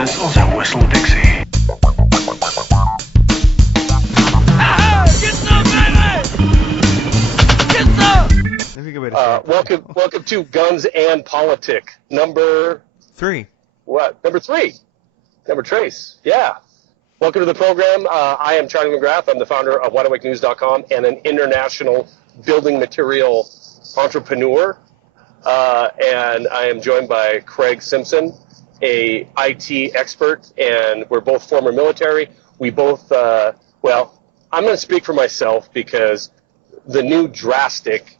pistols and whistle Dixie. Get some, baby! Get some! Welcome to Guns and Politic, number 3. What? Number 3. Number Trace. Yeah. Welcome to the program. I am Charlie McGrath. I'm the founder of WideAwakeNews.com and an international building material entrepreneur. And I am joined by Craig Simpson, a IT expert, and we're both former military. We both, I'm going to speak for myself because the new drastic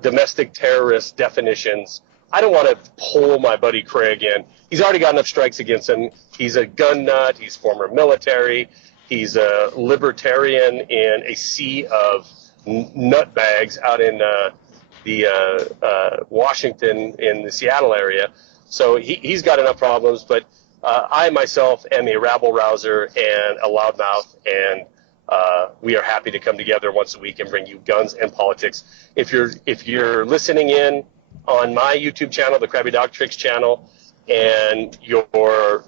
domestic terrorist definitions, I don't want to pull my buddy Craig in. He's already got enough strikes against him. He's a gun nut. He's former military. He's a libertarian in a sea of nutbags out in Washington, in the Seattle area. So he's got enough problems, but I myself am a rabble-rouser and a loudmouth, and we are happy to come together once a week and bring you guns and politics. If you're listening in on my YouTube channel, the Krabby Dog Tricks channel, and you're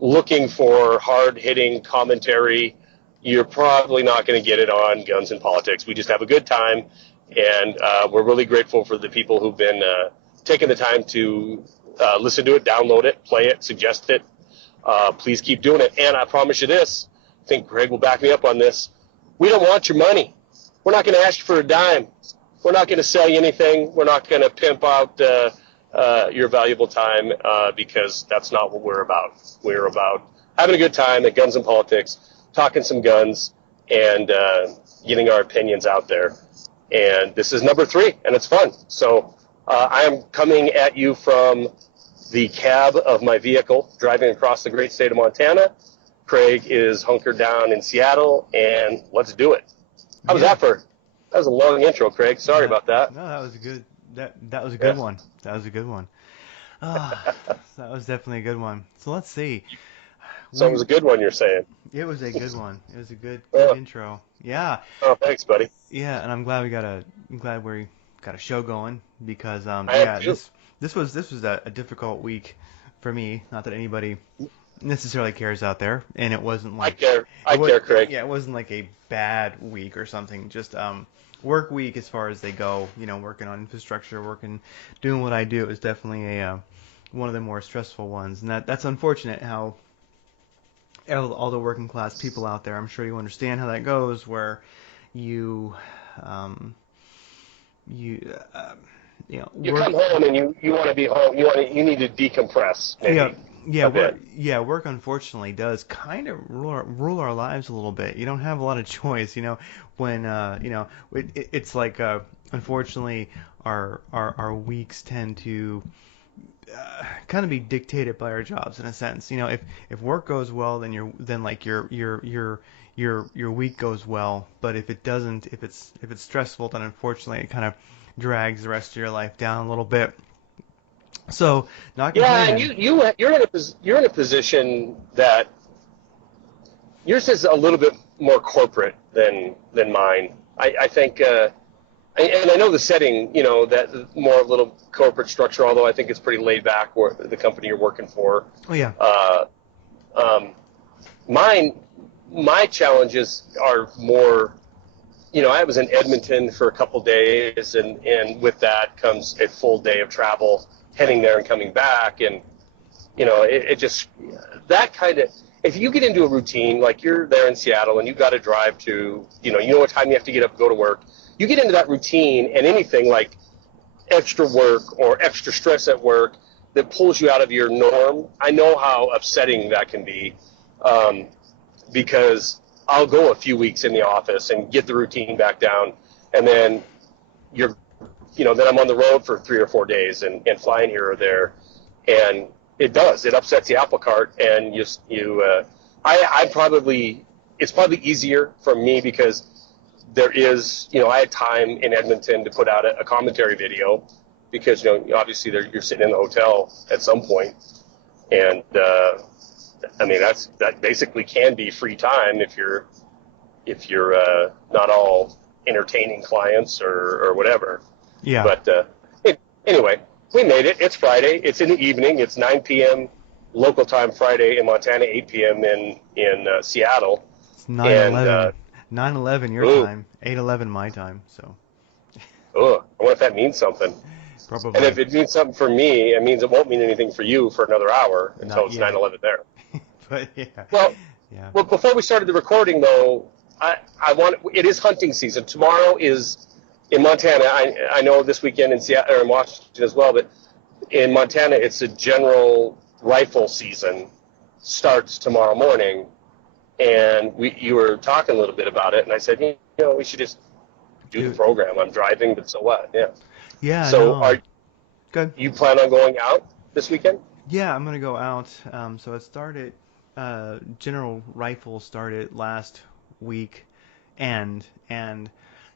looking for hard-hitting commentary, you're probably not going to get it on Guns and Politics. We just have a good time, and we're really grateful for the people who've been taking the time to listen to it, download it, play it, suggest it. Please keep doing it. And I promise you this, I think Greg will back me up on this, we don't want your money. We're not going to ask you for a dime. We're not going to sell you anything. We're not going to pimp out your valuable time because that's not what we're about. We're about having a good time at Guns and Politics, talking some guns, and getting our opinions out there. And this is number 3, and it's fun. So I am coming at you from the cab of my vehicle, driving across the great state of Montana. Craig is hunkered down in Seattle, and let's do it. How was that for? That was a long intro, Craig. Sorry about that. No, that was a good. That was a good one. That was a good one. That was definitely a good one. So let's see. So it was a good one, you're saying? It was a good one. It was a good intro. Yeah. Oh, thanks, buddy. Yeah, and I'm glad we got a show going because this was a difficult week for me. Not that anybody necessarily cares out there, and it wasn't like I care, Craig. Yeah, it wasn't like a bad week or something. Just work week as far as they go. You know, working on infrastructure, doing what I do. It was definitely one of the more stressful ones, and that's unfortunate. How all the working class people out there, I'm sure you understand how that goes, where you come home and you want to be home. You need to decompress. Maybe. Yeah. Work unfortunately does kind of rule our lives a little bit. You don't have a lot of choice, when it's like unfortunately our weeks tend to kind of be dictated by our jobs in a sense. If work goes well, then your week goes well. But if it doesn't, if it's stressful, then unfortunately it kind of drags the rest of your life down a little bit. So not and you're in a position that yours is a little bit more corporate than mine. I think, and I know the setting, that more a little corporate structure. Although I think it's pretty laid back, the company you're working for. Oh yeah. My challenges are more. I was in Edmonton for a couple days, and with that comes a full day of travel, heading there and coming back, and it just that kind of. If you get into a routine, like you're there in Seattle and you've got to drive to, you know what time you have to get up and go to work, you get into that routine, and anything like extra work or extra stress at work that pulls you out of your norm, I know how upsetting that can be, because I'll go a few weeks in the office and get the routine back down, and then then I'm on the road for 3 or 4 days and flying here or there, and it upsets the apple cart, and it's probably easier for me because there is, I had time in Edmonton to put out a commentary video because, obviously you're sitting in the hotel at some point, and that basically can be free time if you're not all entertaining clients or whatever. Yeah. But anyway, we made it. It's Friday. It's in the evening. It's 9 p.m. local time Friday in Montana, 8 p.m. in Seattle. It's And 9/11. 9/11 your ooh, time, 8/11 my time. So I wonder if that means something. And probably if it means something for me, it means it won't mean anything for you for another hour until not it's yet. 9/11 there. But yeah, Well, yeah. well, before we started the recording, though, it is hunting season. Tomorrow is in Montana. I know this weekend in Seattle or in Washington as well, but in Montana, it's a general rifle season. Starts tomorrow morning, and you were talking a little bit about it, and I said, we should just do the Dude, program. I'm driving, but so what? Yeah. yeah, So, no. are Good. you plan on going out this weekend? Yeah, I'm gonna go out. So it started. General Rifle started last week, and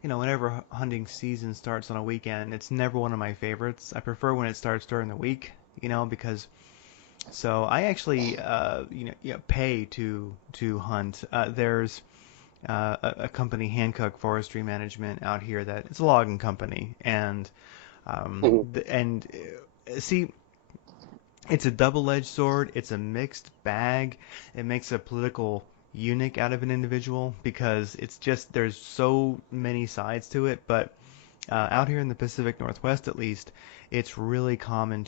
whenever hunting season starts on a weekend, it's never one of my favorites. I prefer when it starts during the week, because so I actually pay to hunt. There's a company, Hancock Forestry Management, out here that it's a logging company, and Mhm. see, it's a double-edged sword. It's a mixed bag. It makes a political eunuch out of an individual because it's just there's so many sides to it. But out here in the Pacific Northwest, at least, it's really common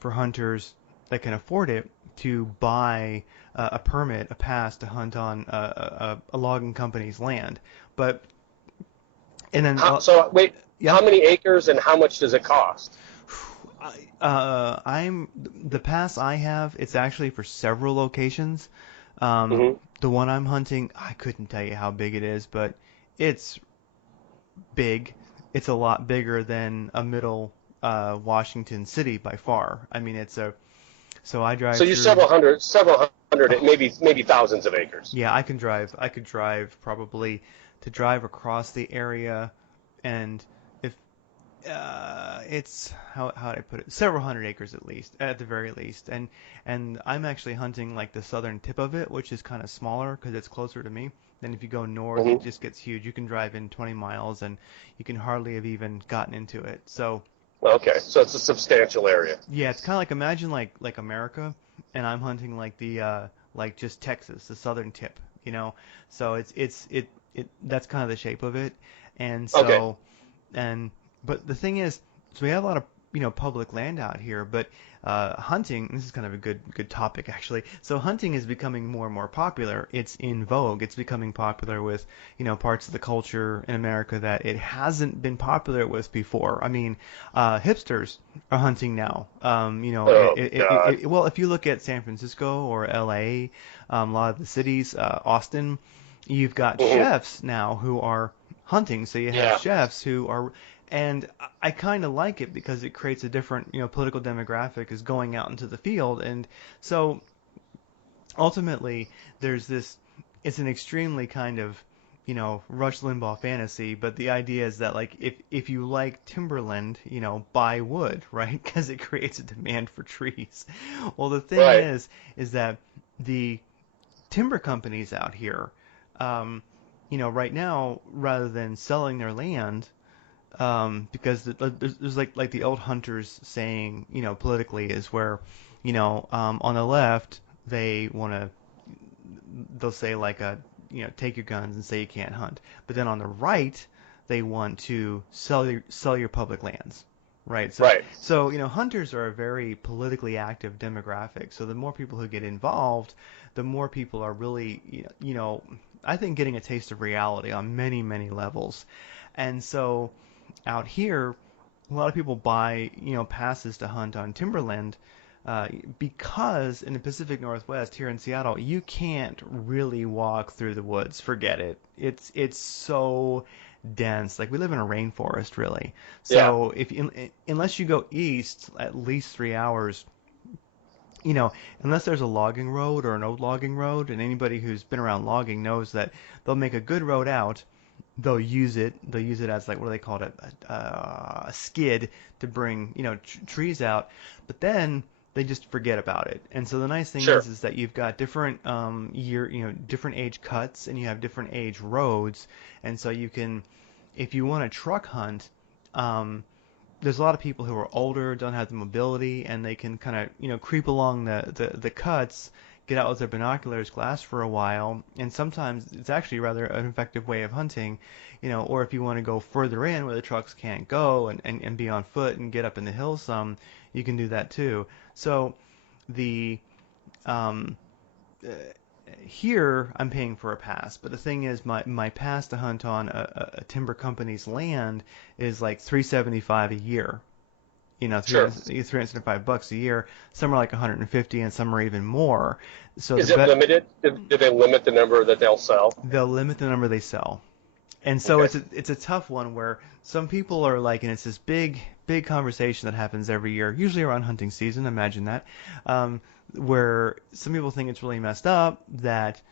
for hunters that can afford it to buy a permit, a pass to hunt on a logging company's land. But and then So wait, yeah. how many acres and how much does it cost? I'm the pass I have. It's actually for several locations. Hmm. The one I'm hunting, I couldn't tell you how big it is, but it's big. It's a lot bigger than a middle Washington city by far. I mean, so I So drive you through. several hundred, Oh, maybe thousands of acres. yeah, I can drive. I could drive probably to drive across the area, and if it's how would I put it? Several hundred acres at least, at the very least. And I'm actually hunting like the southern tip of it, which is kind of smaller because it's closer to me. Then if you go north, it Hmm. just gets huge. You can drive in 20 miles, and you can hardly have even gotten into it. So Okay, so it's a substantial area. yeah, it's kind of like imagine like America, and I'm hunting like the like just Texas, the southern tip, So it that's kind of the shape of it, and Okay. so and but the thing is, so we have a lot of public land out here, but hunting. This is kind of a good topic actually. So hunting is becoming more and more popular. It's in vogue. It's becoming popular with parts of the culture in America that it hasn't been popular with before. I mean, hipsters are hunting now. Oh God. Well, if you look at San Francisco or LA, a lot of the cities, Austin, you've got Hmm. chefs now who are hunting. So you have Yeah. chefs who are, and I kind of like it because it creates a different, political demographic is going out into the field. And so ultimately, there's this, it's an extremely kind of, Rush Limbaugh fantasy, but the idea is that like if you like timberland, buy wood, right? Because it creates a demand for trees. Well, the thing Right. is that the timber companies out here, um, right now, rather than selling their land, because there's like the old hunters saying, politically is where, on the left they'll say like take your guns and say you can't hunt, but then on the right they want to sell your public lands. Right. So, Right. so hunters are a very politically active demographic. So the more people who get involved, the more people are really, I think getting a taste of reality on many, many levels. And so out here, a lot of people buy, passes to hunt on timberland, because in the Pacific Northwest here in Seattle, you can't really walk through the woods. Forget it. It's so dense. Like we live in a rainforest, really. Yeah. So unless you go east at least 3 hours, unless there's a logging road or an old logging road, and anybody who's been around logging knows that they'll make a good road out. They'll use it. They'll use it as like what do they call it? A skid to bring trees out. But then they just forget about it. And so the nice thing Sure. is that you've got different different age cuts, and you have different age roads. And so you can, if you want to truck hunt, um, there's a lot of people who are older, don't have the mobility, and they can kind of, creep along the cuts, get out with their binoculars, glass for a while, and sometimes it's actually rather an effective way of hunting, or if you want to go further in where the trucks can't go and be on foot and get up in the hills some, you can do that too. So the um, here I'm paying for a pass, but the thing is, my pass to hunt on a timber company's land is like $375 a year. Sure. $375 a year. Some are like 150, and some are even more. So Is it limited? Do they limit the number that they'll sell? they'll limit the number they sell. And so Okay. it's a tough one where some people are like, and it's this big conversation that happens every year, usually around hunting season. Imagine that, where some people think it's really messed up that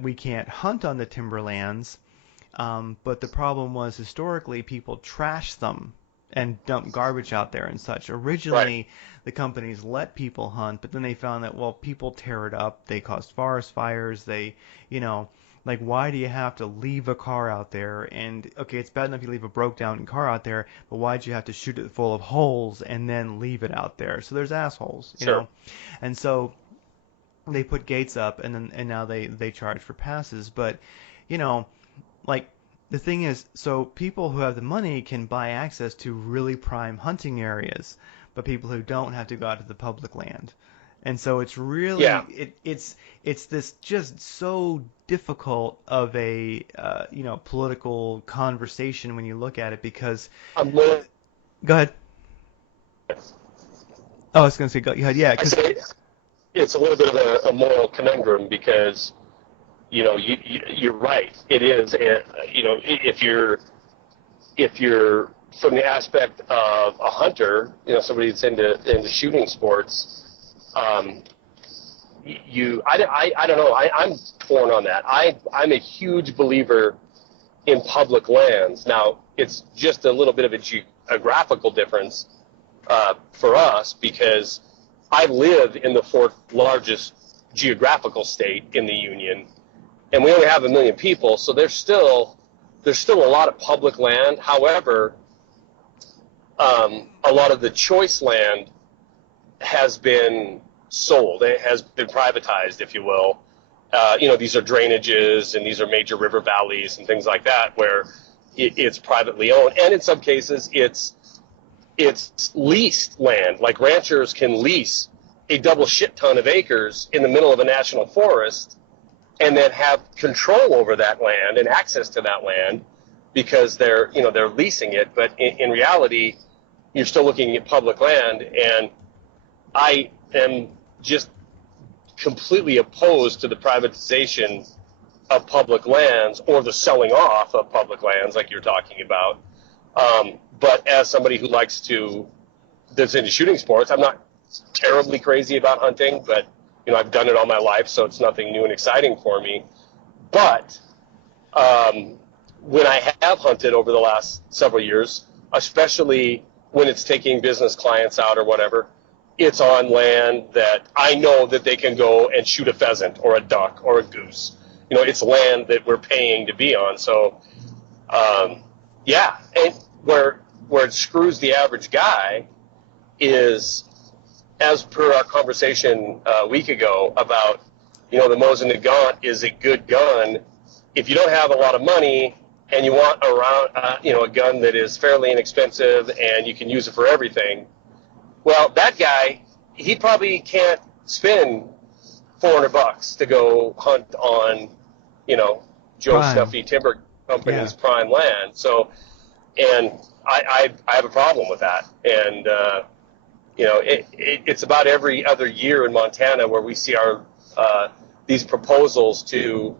we can't hunt on the timberlands, but the problem was historically people trashed them and dump garbage out there and such. Originally, Right. the companies let people hunt, but then they found that, well, people tear it up, they cause forest fires, like, why do you have to leave a car out there? And okay, it's bad enough you leave a broke down car out there, but why'd you have to shoot it full of holes and then leave it out there? So there's assholes, Sure. And so they put gates up, and now they charge for passes. But like, the thing is, so people who have the money can buy access to really prime hunting areas, but people who don't have to go out to the public land. And so it's really Yeah. it's this just so difficult of a political conversation when you look at it, because I'm willing. go ahead. Oh, I was gonna say go ahead. Yeah, I because say it's a little bit of a moral conundrum because you're right. It is. If you're from the aspect of a hunter, somebody that's into shooting sports, I don't know. I'm torn on that. I'm a huge believer in public lands. Now, it's just a little bit of a geographical difference for us because I live in the fourth largest geographical state in the Union, and we only have 1 million people, so there's still a lot of public land. However, a lot of the choice land has been sold. It has been privatized, if you will. These are drainages and these are major river valleys and things like that where it's privately owned. And in some cases, it's leased land. Like ranchers can lease a double shit ton of acres in the middle of a national forest and then have control over that land and access to that land because they're leasing it. But in reality, you're still looking at public land, and I am just completely opposed to the privatization of public lands or the selling off of public lands like you're talking about. But as somebody who that's into shooting sports, I'm not terribly crazy about hunting, but I've done it all my life, so it's nothing new and exciting for me. But when I have hunted over the last several years, especially when it's taking business clients out or whatever, it's on land that I know that they can go and shoot a pheasant or a duck or a goose. It's land that we're paying to be on. So, and where it screws the average guy is, as per our conversation a week ago about, the Mosin Nagant is a good gun. If you don't have a lot of money and you want a gun that is fairly inexpensive and you can use it for everything, well, that guy, he probably can't spend $400 to go hunt on, Joe Prime. Snuffy Timber Company's prime land. So, and I have a problem with that. And, it's about every other year in Montana where we see these proposals to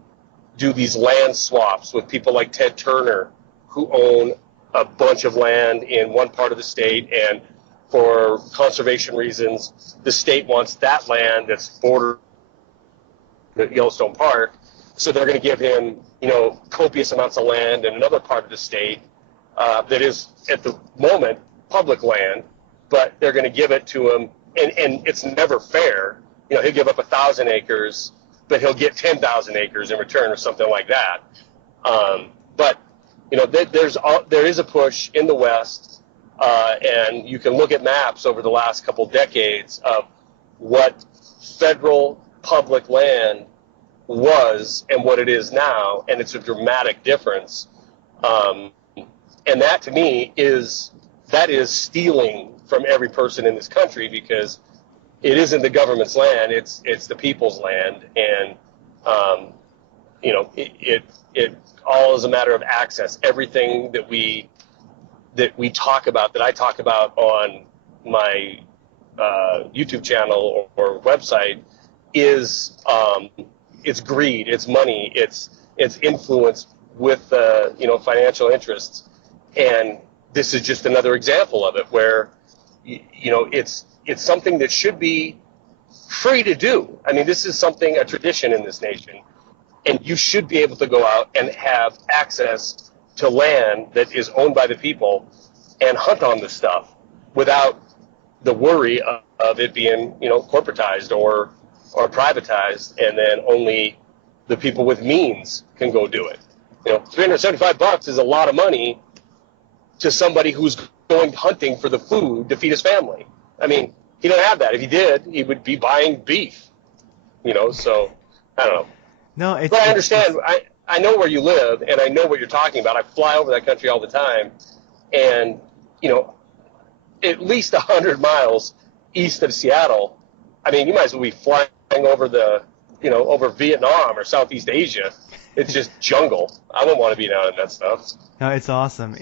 do these land swaps with people like Ted Turner, who own a bunch of land in one part of the state, and for conservation reasons, the state wants that land that's bordered at Yellowstone Park, so they're going to give him, copious amounts of land in another part of the state that is, at the moment, public land, but they're going to give it to him, and it's never fair. He'll give up 1,000 acres, but he'll get 10,000 acres in return or something like that. But there is a push in the West and you can look at maps over the last couple decades of what federal public land was and what it is now, and it's a dramatic difference. And that, to me, is stealing from every person in this country, because it isn't the government's land; it's the people's land, and it all is a matter of access. Everything that we talk about, that I talk about on my YouTube channel or website, is it's greed, it's money, it's influence with financial interests, and this is just another example of it, where it's something that should be free to do. I mean, this is a tradition in this nation, and you should be able to go out and have access to land that is owned by the people and hunt on this stuff without the worry of it being, corporatized or privatized, and then only the people with means can go do it. $375 is a lot of money to somebody who's going hunting for the food to feed his family. I mean, he don't have that. If he did, he would be buying beef. So I don't know. No, but I understand. I know where you live, and I know what you're talking about. I fly over that country all the time, and at least 100 miles east of Seattle. I mean, you might as well be flying over over Vietnam or Southeast Asia. It's just jungle. I wouldn't want to be down in that stuff. No, it's awesome.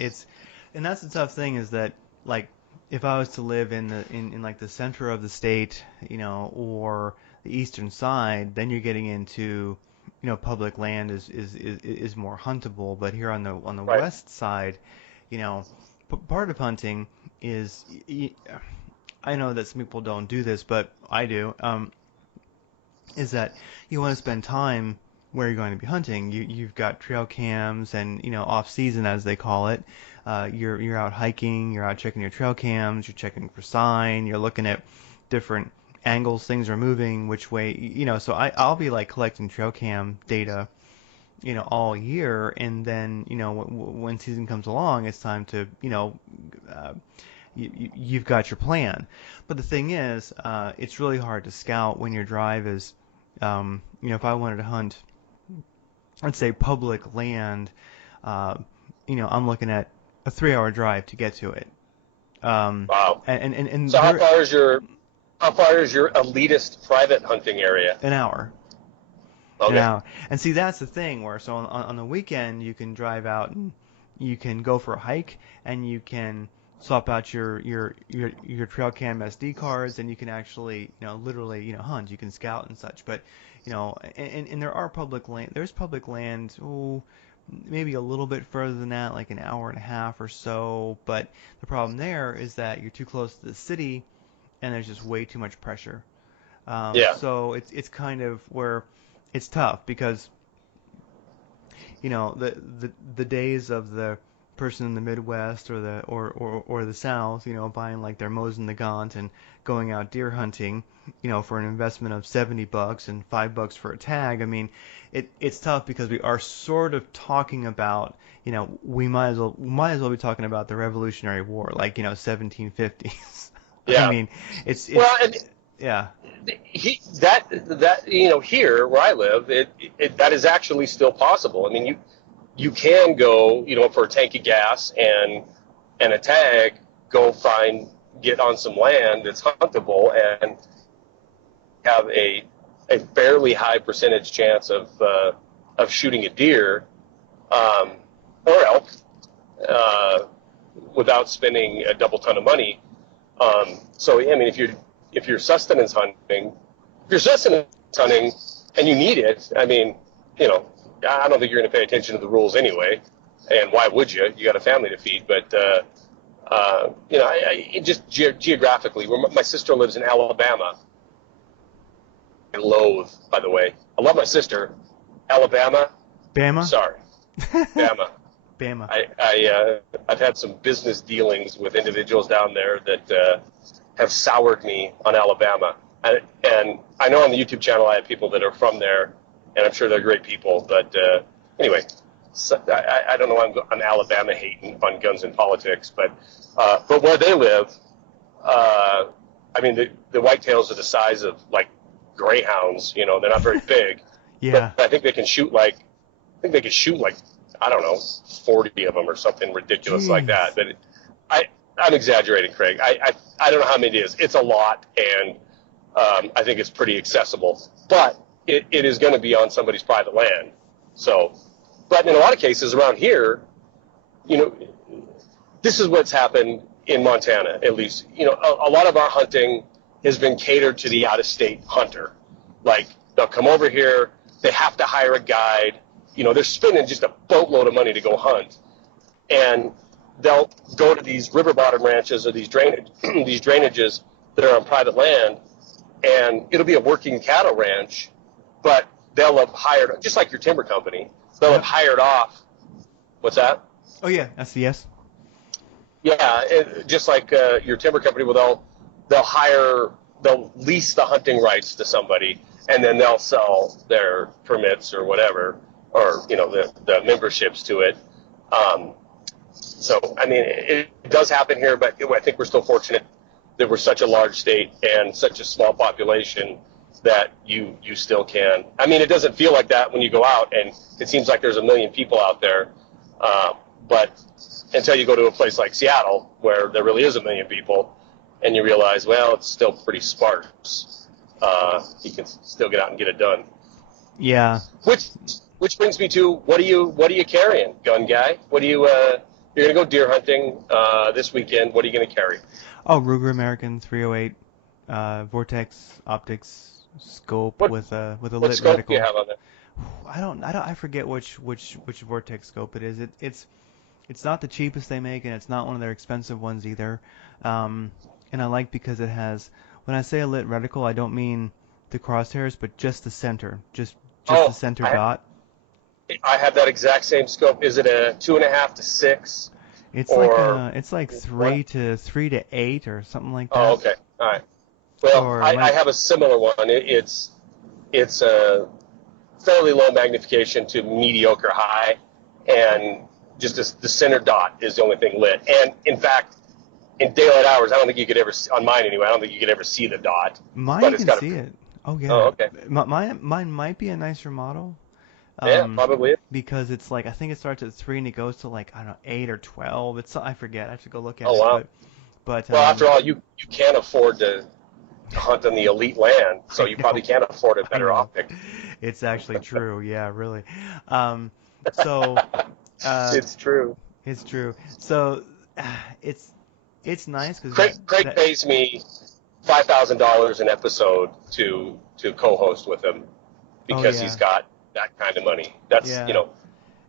And that's the tough thing, is that, like, if I was to live in like the center of the state, or the eastern side, then you're getting into, public land is more huntable. But here on the Right. west side, part of hunting is, I know that some people don't do this, but I do, is that you want to spend time where you're going to be hunting. You've got trail cams, and off season, as they call it, you're out hiking, you're out checking your trail cams, you're checking for sign, you're looking at different angles things are moving, which way, so I'll be like collecting trail cam data, all year, and then when season comes along, it's time to you've got your plan. But the thing is, it's really hard to scout when your drive is, if I wanted to hunt, let's say, public land, I'm looking at a 3-hour drive to get to it. Wow. And So how far is your elitist private hunting area? An hour. Okay. An hour. And see, that's the thing, where so on the weekend you can drive out and you can go for a hike, and you can swap out your trail cam SD cards, and you can actually literally hunt. You can scout and such. But and there are public land. There's public land. Maybe a little bit further than that, like an hour and a half or so. But the problem there is that you're too close to the city, and there's just way too much pressure. Yeah. So it's kind of where it's tough, because the days of the person in the Midwest or the South, buying like their Mosin Nagant and going out deer hunting, for an investment of $70 and $5 for a tag. I mean, it's tough, because we are sort of talking about, we might as well be talking about the Revolutionary War, like 1750s. Yeah. I mean, it's well, and yeah. That here where I live, that is actually still possible. I mean, you can go, for a tank of gas and a tag, get on some land that's huntable and have a fairly high percentage chance of shooting a deer or elk without spending a double ton of money. So I mean, if you're sustenance hunting, and you need it, I mean, I don't think you're going to pay attention to the rules anyway. And why would you? You got a family to feed. But just geographically, where my sister lives in Alabama. I loathe, by the way. I love my sister. Alabama. Bama? Sorry. Bama. Bama. I've had some business dealings with individuals down there that have soured me on Alabama. And I know on the YouTube channel I have people that are from there, and I'm sure they're great people. But anyway, I don't know, I'm Alabama hating on guns and politics, but where they live, I mean, the whitetails are the size of like greyhounds. You know, they're not very big. Yeah. But I think they can shoot like, I don't know, 40 of them or something ridiculous Jeez. like that. But I'm exaggerating, Craig. I don't know how many it is. It's a lot, and I think it's pretty accessible. But it is going to be on somebody's private land. So, but in a lot of cases around here, you know, this is what's happened in Montana, at least. You know, a lot of our hunting has been catered to the out-of-state hunter. Like, they'll come over here, they have to hire a guide. You know, they're spending just a boatload of money to go hunt. And they'll go to these river bottom ranches or these drainages that are on private land, and it'll be a working cattle ranch, but they'll have hired, just like your timber company, they'll have hired off. What's that? Oh yeah, SCS. Yeah, just like your timber company, well, they'll lease the hunting rights to somebody, and then they'll sell their permits or whatever, or, you know, the memberships to it. So, I mean, it does happen here, but I think we're still fortunate that we're such a large state and such a small population that you still can. I mean, it doesn't feel like that when you go out, and it seems like there's a million people out there. But until you go to a place like Seattle, where there really is a million people, and you realize, well, it's still pretty sparse. You can still get out and get it done. Yeah. Which brings me to, what are you carrying, gun guy? What do you you're gonna go deer hunting this weekend? What are you gonna carry? Oh, Ruger American 308 Vortex optics scope with a What lit scope reticle. do you have on that? I forget which Vortex scope it is. It's not the cheapest they make, and it's not one of their expensive ones either. And I like because it has, when I say a lit reticle, I don't mean the crosshairs, but just the center, just the center dot. I have that exact same scope. Is it a 2.5 to 6? It's or like 3 to 8 or something like that. Oh, okay. All right. Well, Or I have a similar one. It's a fairly low magnification to mediocre high, and just the center dot is the only thing lit. And in fact, in daylight hours, I don't think you could ever, on mine anyway, I don't think you could ever see the dot. Mine, but you it's can got see it. Oh yeah. Oh, okay. Mine might be a nicer model. Yeah, probably. Because it's like, I think it starts at 3 and it goes to like, I don't know, 8 or 12. I forget. I have to go look at it. Wow. But Well, after all, you can't afford to hunt on the elite land, so you probably can't afford a better optic. It's actually true. Yeah, really. So It's true. It's true. So it's nice because Craig pays me $5,000 an episode to co-host with him because he's got that kind of money. That's you know,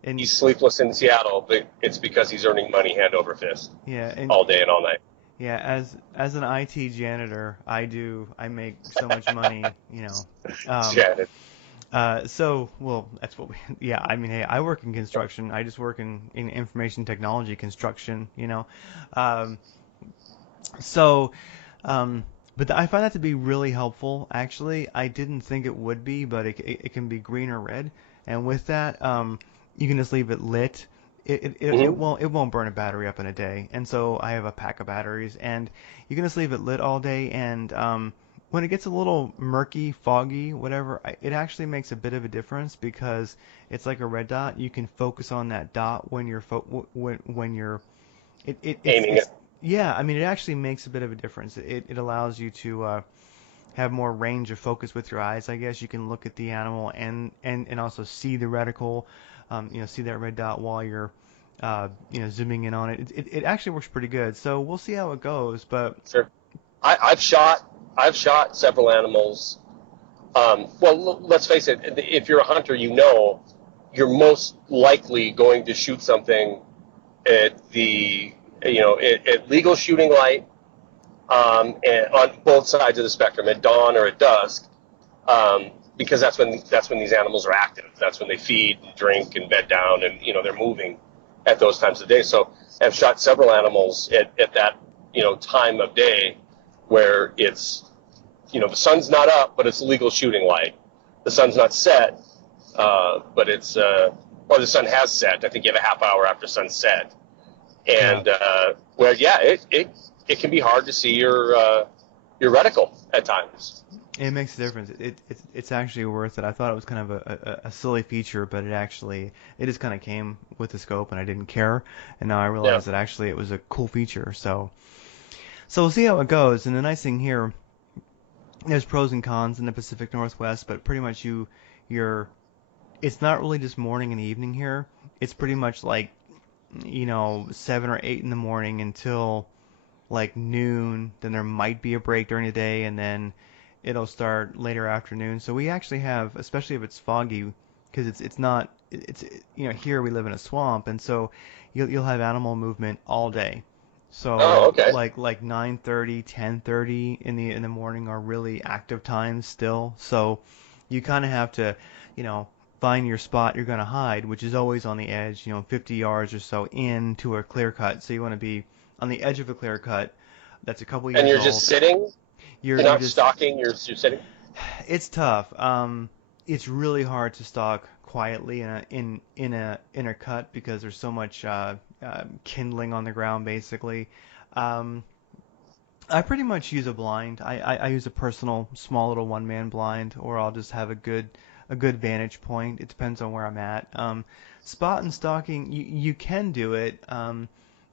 and he's sleepless in Seattle, but it's because he's earning money hand over fist. Yeah, and all day and all night. Yeah, as an IT janitor, I make so much money, you know. Janet. So, well, that's what yeah, I mean, hey, I work in construction. I just work in information technology construction, you know. But I find that to be really helpful. Actually, I didn't think it would be, but it can be green or red. And with that, you can just leave it lit. It won't burn a battery up in a day. And so I have a pack of batteries, and you can just leave it lit all day. And when it gets a little murky, foggy, whatever, it actually makes a bit of a difference because it's like a red dot. You can focus on that dot when you're aiming it. Yeah, I mean, it actually makes a bit of a difference. It allows you to have more range of focus with your eyes, I guess. You can look at the animal and also see the reticle, see that red dot while you're, zooming in on it. It actually works pretty good. So we'll see how it goes. But sure, I've shot several animals. Well, let's face it. If you're a hunter, you're most likely going to shoot something at at legal shooting light, and on both sides of the spectrum, at dawn or at dusk, because that's when these animals are active. That's when they feed and drink and bed down, and they're moving at those times of day. So I've shot several animals at that time of day where it's the sun's not up, but it's legal shooting light. The sun's not set, but it's or the sun has set. I think you have a half hour after sunset, and where it can be hard to see your reticle at times. It makes a difference. It's actually worth it. I thought it was kind of a silly feature, but it just kind of came with the scope, and I didn't care. And now I realize that actually it was a cool feature. So we'll see how it goes. And the nice thing here, there's pros and cons in the Pacific Northwest, but pretty much it's not really just morning and evening here. It's pretty much like 7 or 8 in the morning until like noon. Then there might be a break during the day, and then it'll start later afternoon. So we actually have, especially if it's foggy, because it's here we live in a swamp, and so you'll have animal movement all day. So like 9:30, 10:30 in the morning are really active times still. So you kind of have to find your spot you're going to hide, which is always on the edge, 50 yards or so into a clear cut. So you want to be on the edge of a clear cut that's a couple years old. And you're just sitting? You're not stalking, you're sitting? It's tough. It's really hard to stalk quietly in a cut because there's so much kindling on the ground, basically. I pretty much use a blind. I use a personal small little one-man blind, or I'll just have a good vantage point. It depends on where I'm at. Spot and stalking, you can do it.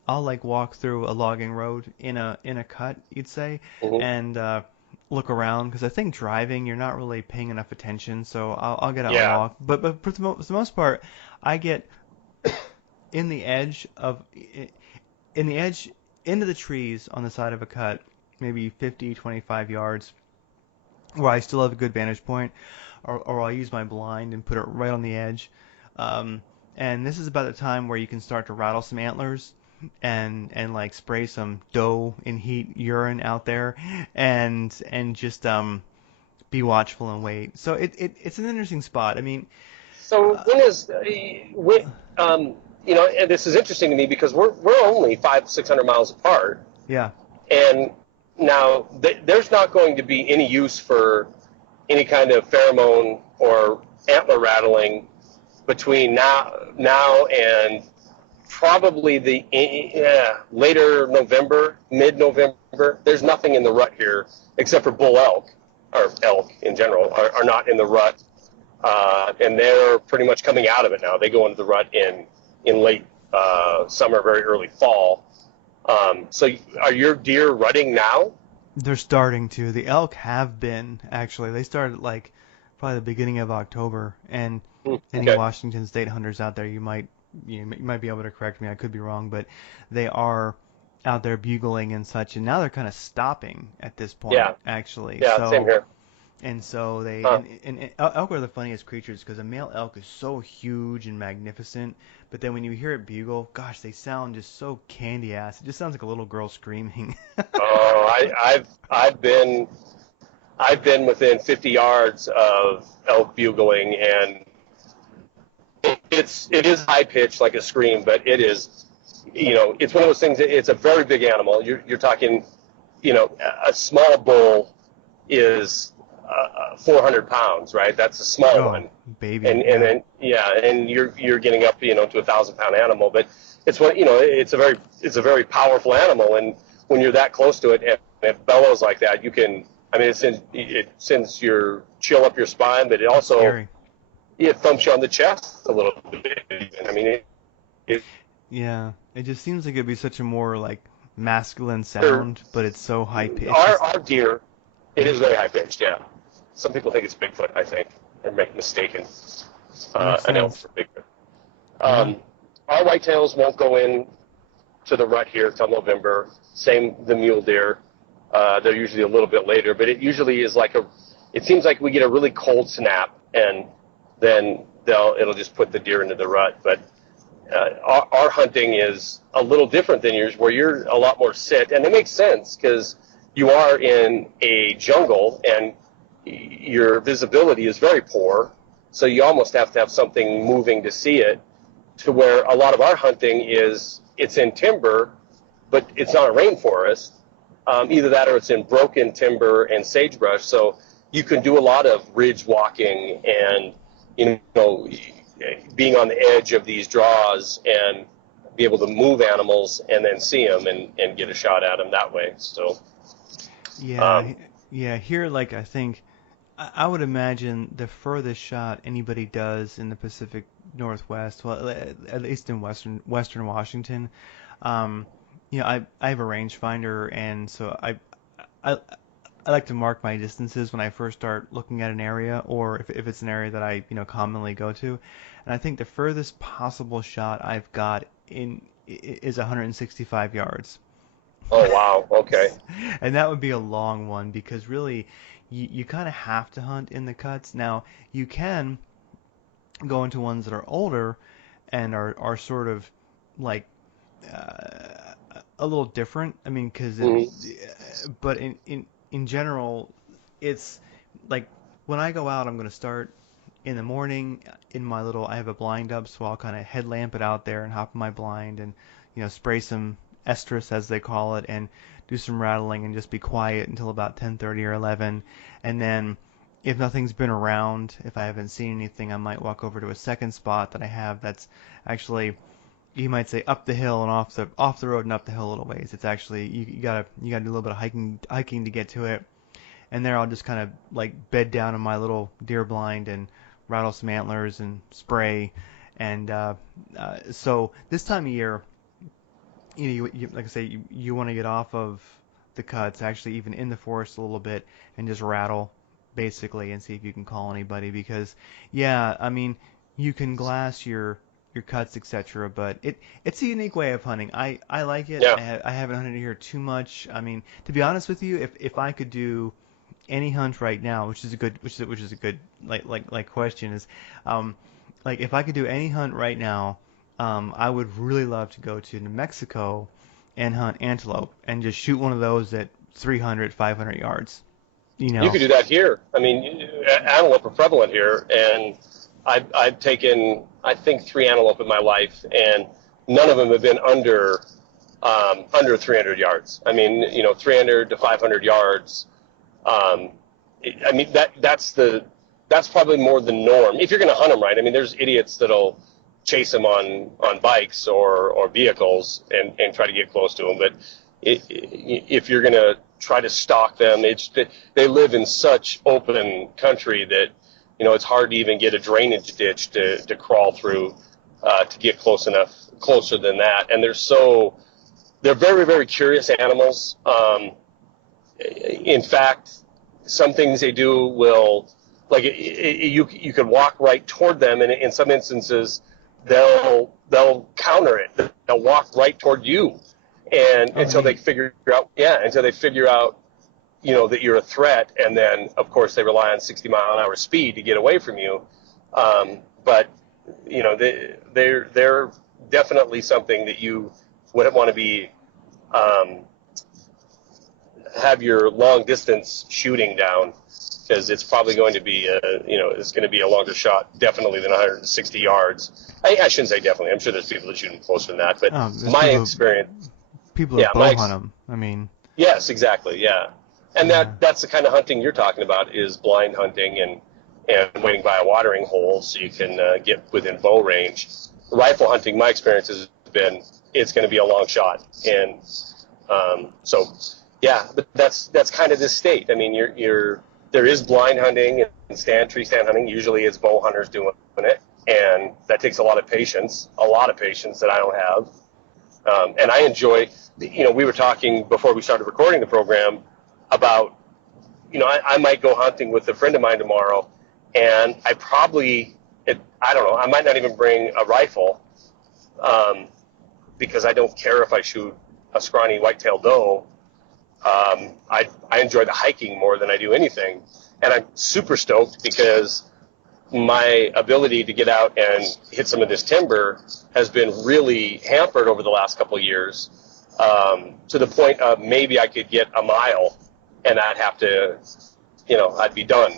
I'll like walk through a logging road in a cut, you'd say, and look around, because I think driving you're not really paying enough attention. So I'll get out and walk. But for the most part, I get in the edge into the trees on the side of a cut, maybe 50, 25 yards, where I still have a good vantage point, or I'll use my blind and put it right on the edge. And this is about the time where you can start to rattle some antlers and like spray some doe in heat urine out there, and just be watchful and wait. So it's an interesting spot. I mean, so and this is interesting to me because we're only 500-600 miles apart. Yeah. And now there's not going to be any use for any kind of pheromone or antler rattling between now and probably the later November, mid-November. There's nothing in the rut here except for bull elk, or elk in general, are not in the rut. And they're pretty much coming out of it now. They go into the rut in late summer, very early fall. So are your deer rutting now? They're starting to. The elk have been, actually. They started like probably the beginning of October. And any Washington State hunters out there, you might be able to correct me. I could be wrong, but they are out there bugling and such. And now they're kind of stopping at this point, actually. Yeah, same here. And so and elk are the funniest creatures, because a male elk is so huge and magnificent, but then when you hear it bugle, gosh, they sound just so candy ass. It just sounds like a little girl screaming. I've been within 50 yards of elk bugling, and it is high pitched like a scream, but it is, it's one of those things. It's a very big animal. You're talking, a small bull is 400 pounds, right? That's a small one, baby. And then and you're getting up, to a 1,000-pound animal. But it's it's a very powerful animal, and when you're that close to it and it bellows like that, you can. I mean, it sends your chill up your spine, but it also it thumps you on the chest a little bit. I mean, it just seems like it'd be such a more like masculine sound, but it's so high pitched. Our deer, it is very high pitched. Yeah. Some people think it's Bigfoot, I think. They're mistaken an elk for Bigfoot. Our whitetails won't go in to the rut here till November. Same the mule deer. They're usually a little bit later, but it usually is it seems like we get a really cold snap, and then it'll just put the deer into the rut. But our hunting is a little different than yours, where you're a lot more sit, and it makes sense because you are in a jungle and your visibility is very poor, so you almost have to have something moving to see it, to where a lot of our hunting it's in timber, but it's not a rainforest. Either that or it's in broken timber and sagebrush, so you can do a lot of ridge walking and, being on the edge of these draws and be able to move animals and then see them and get a shot at them that way. So Yeah, yeah. Here, like I think I would imagine the furthest shot anybody does in the Pacific Northwest, well, at least in Western Washington. Um, I have a rangefinder, and so I I like to mark my distances when I first start looking at an area, or if it's an area that I commonly go to. And I think the furthest possible shot I've got is 165 yards. oh wow, okay. And that would be a long one because really you kind of have to hunt in the cuts. Now, you can go into ones that are older and are sort of like a little different. I mean, because Mhm. but in general, it's like when I go out, I'm going to start in the morning in my little. I have a blind up, so I'll kind of headlamp it out there and hop in my blind and spray some estrus as they call it and do some rattling and just be quiet until about 10:30 or 11, and then if nothing's been around, if I haven't seen anything, I might walk over to a second spot that I have that's actually, you might say, up the hill and off the road and up the hill a little ways. It's actually you gotta do a little bit of hiking to get to it. And there I'll just kind of like bed down in my little deer blind and rattle some antlers and spray. And so this time of year, like I say, you want to get off of the cuts, actually even in the forest a little bit, and just rattle basically and see if you can call anybody. Because yeah, I mean, you can glass your cuts, etc. But it's a unique way of hunting. I like it. Yeah. I haven't hunted here too much. I mean, to be honest with you, if I could do any hunt right now, which is a good like question is, like if I could do any hunt right now, I would really love to go to New Mexico and hunt antelope and just shoot one of those at 300, 500 yards. You could do that here. I mean, antelope are prevalent here, and I've taken, I think, 3 antelope in my life, and none of them have been under 300 yards. I mean, 300 to 500 yards. I mean, that's probably more the norm if you're going to hunt them right. I mean, there's idiots that'll chase them on bikes or vehicles and try to get close to them, but if you're going to try to stalk them, they live in such open country that it's hard to even get a drainage ditch to crawl through to get closer than that. And they're very, very curious animals. In fact, some things they do will, like you could walk right toward them, and in some instances they'll counter it. They'll walk right toward you, and until they figure out that you're a threat, and then of course they rely on 60-mile-an-hour speed to get away from you. But they're definitely something that you wouldn't want to be have your long distance shooting down, because it's probably going to be a longer shot definitely than 160 yards. I shouldn't say definitely. I'm sure there's people that shoot them closer than that, but my experience. People that bow hunt them. I mean. Yes, exactly. Yeah. And that's the kind of hunting you're talking about, is blind hunting and waiting by a watering hole so you can get within bow range. Rifle hunting, my experience has been, it's going to be a long shot. And so, yeah, but that's kind of this state. I mean, there is blind hunting and tree stand hunting. Usually it's bow hunters doing it. And that takes a lot of patience that I don't have. And I enjoy, we were talking before we started recording the program about, I might go hunting with a friend of mine tomorrow, and I don't know, I might not even bring a rifle, because I don't care if I shoot a scrawny white-tailed doe. I enjoy the hiking more than I do anything, and I'm super stoked because my ability to get out and hit some of this timber has been really hampered over the last couple of years, to the point of maybe I could get a mile and I'd have to, I'd be done.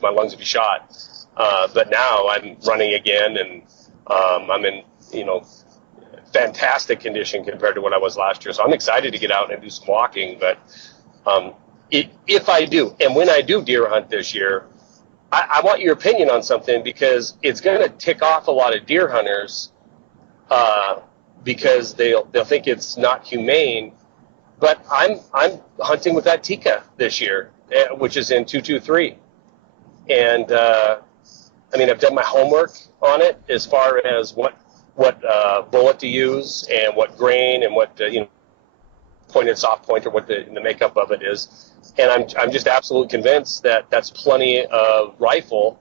My lungs would be shot. But now I'm running again, and I'm in, fantastic condition compared to what I was last year. So I'm excited to get out and do some walking. But if I do, and when I do deer hunt this year, I want your opinion on something, because it's going to tick off a lot of deer hunters, because they'll think it's not humane. But I'm hunting with that Tika this year, which is in 223, and I mean, I've done my homework on it as far as what bullet to use and what grain and what pointed, soft point, or what the makeup of it is. And I'm just absolutely convinced that that's plenty of rifle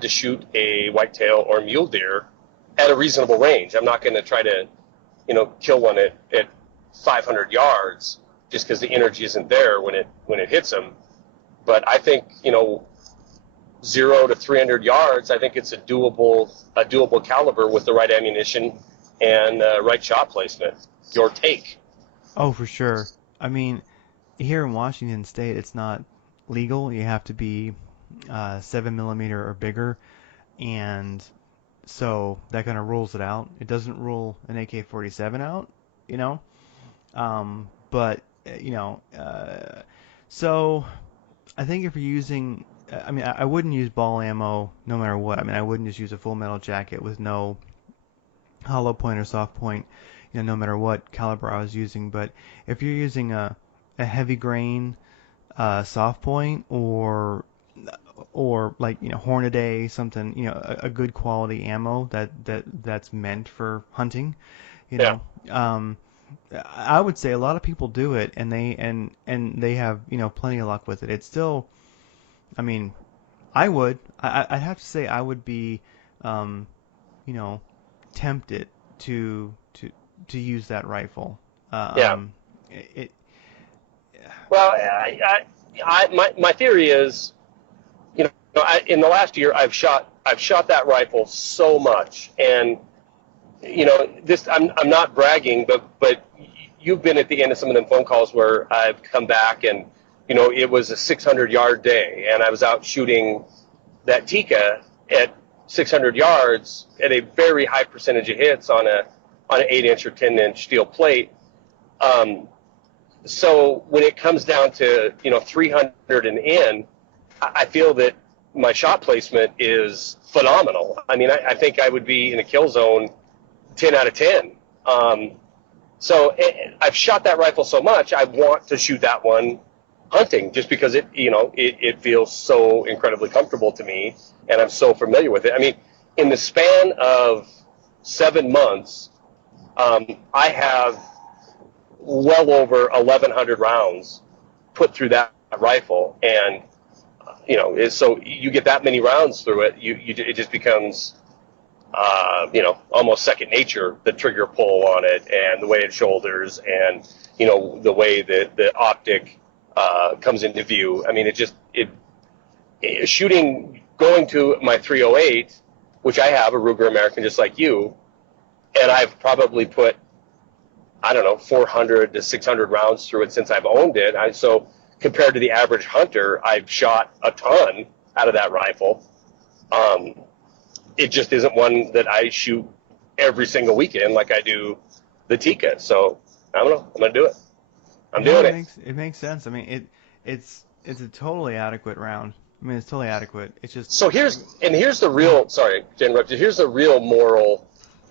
to shoot a whitetail or mule deer at a reasonable range. I'm not going to try to kill one at 500 yards just because the energy isn't there when it hits them. But I think 0 to 300 yards, I think it's a doable caliber with the right ammunition and right shot placement. Your take? Oh, for sure. I mean, here in Washington State, it's not legal. You have to be 7mm or bigger, and so that kind of rules it out. It doesn't rule an AK-47 out, but so I think if you're using, I mean, I wouldn't use ball ammo no matter what. I mean, I wouldn't just use a full metal jacket with no hollow point or soft point, no matter what caliber I was using. But if you're using a heavy grain soft point, or like Hornady, something, a good quality ammo that's meant for hunting, I would say a lot of people do it, and they have plenty of luck with it. It's still, I mean, I'd have to say I would be tempted to use that rifle. Well, my theory is, in the last year I've shot that rifle so much, and this I'm not bragging, but you've been at the end of some of them phone calls where I've come back and it was a 600-yard day, and I was out shooting that Tika at 600 yards at a very high percentage of hits on an 8-inch or 10-inch steel plate. So when it comes down to 300 and in, I feel that my shot placement is phenomenal. I mean, I think I would be in a kill zone 10 out of 10. So I've shot that rifle so much, I want to shoot that one hunting, just because it feels so incredibly comfortable to me, and I'm so familiar with it. I mean, in the span of 7 months, I have well over 1,100 rounds put through that rifle, and so you get that many rounds through it, it just becomes almost second nature, the trigger pull on it and the way it shoulders, and the way that the optic comes into view. I mean, shooting, going to my 308, which I have a Ruger American just like you, and I've probably put 400 to 600 rounds through it since I've owned it. So compared to the average hunter, I've shot a ton out of that rifle. It just isn't one that I shoot every single weekend like I do the Tika. So I don't know. I'm gonna do it. I'm doing it. It makes sense. I mean, it's a totally adequate round. I mean, it's totally adequate. It's just so here's the real. Sorry to interrupt you. Here's the real moral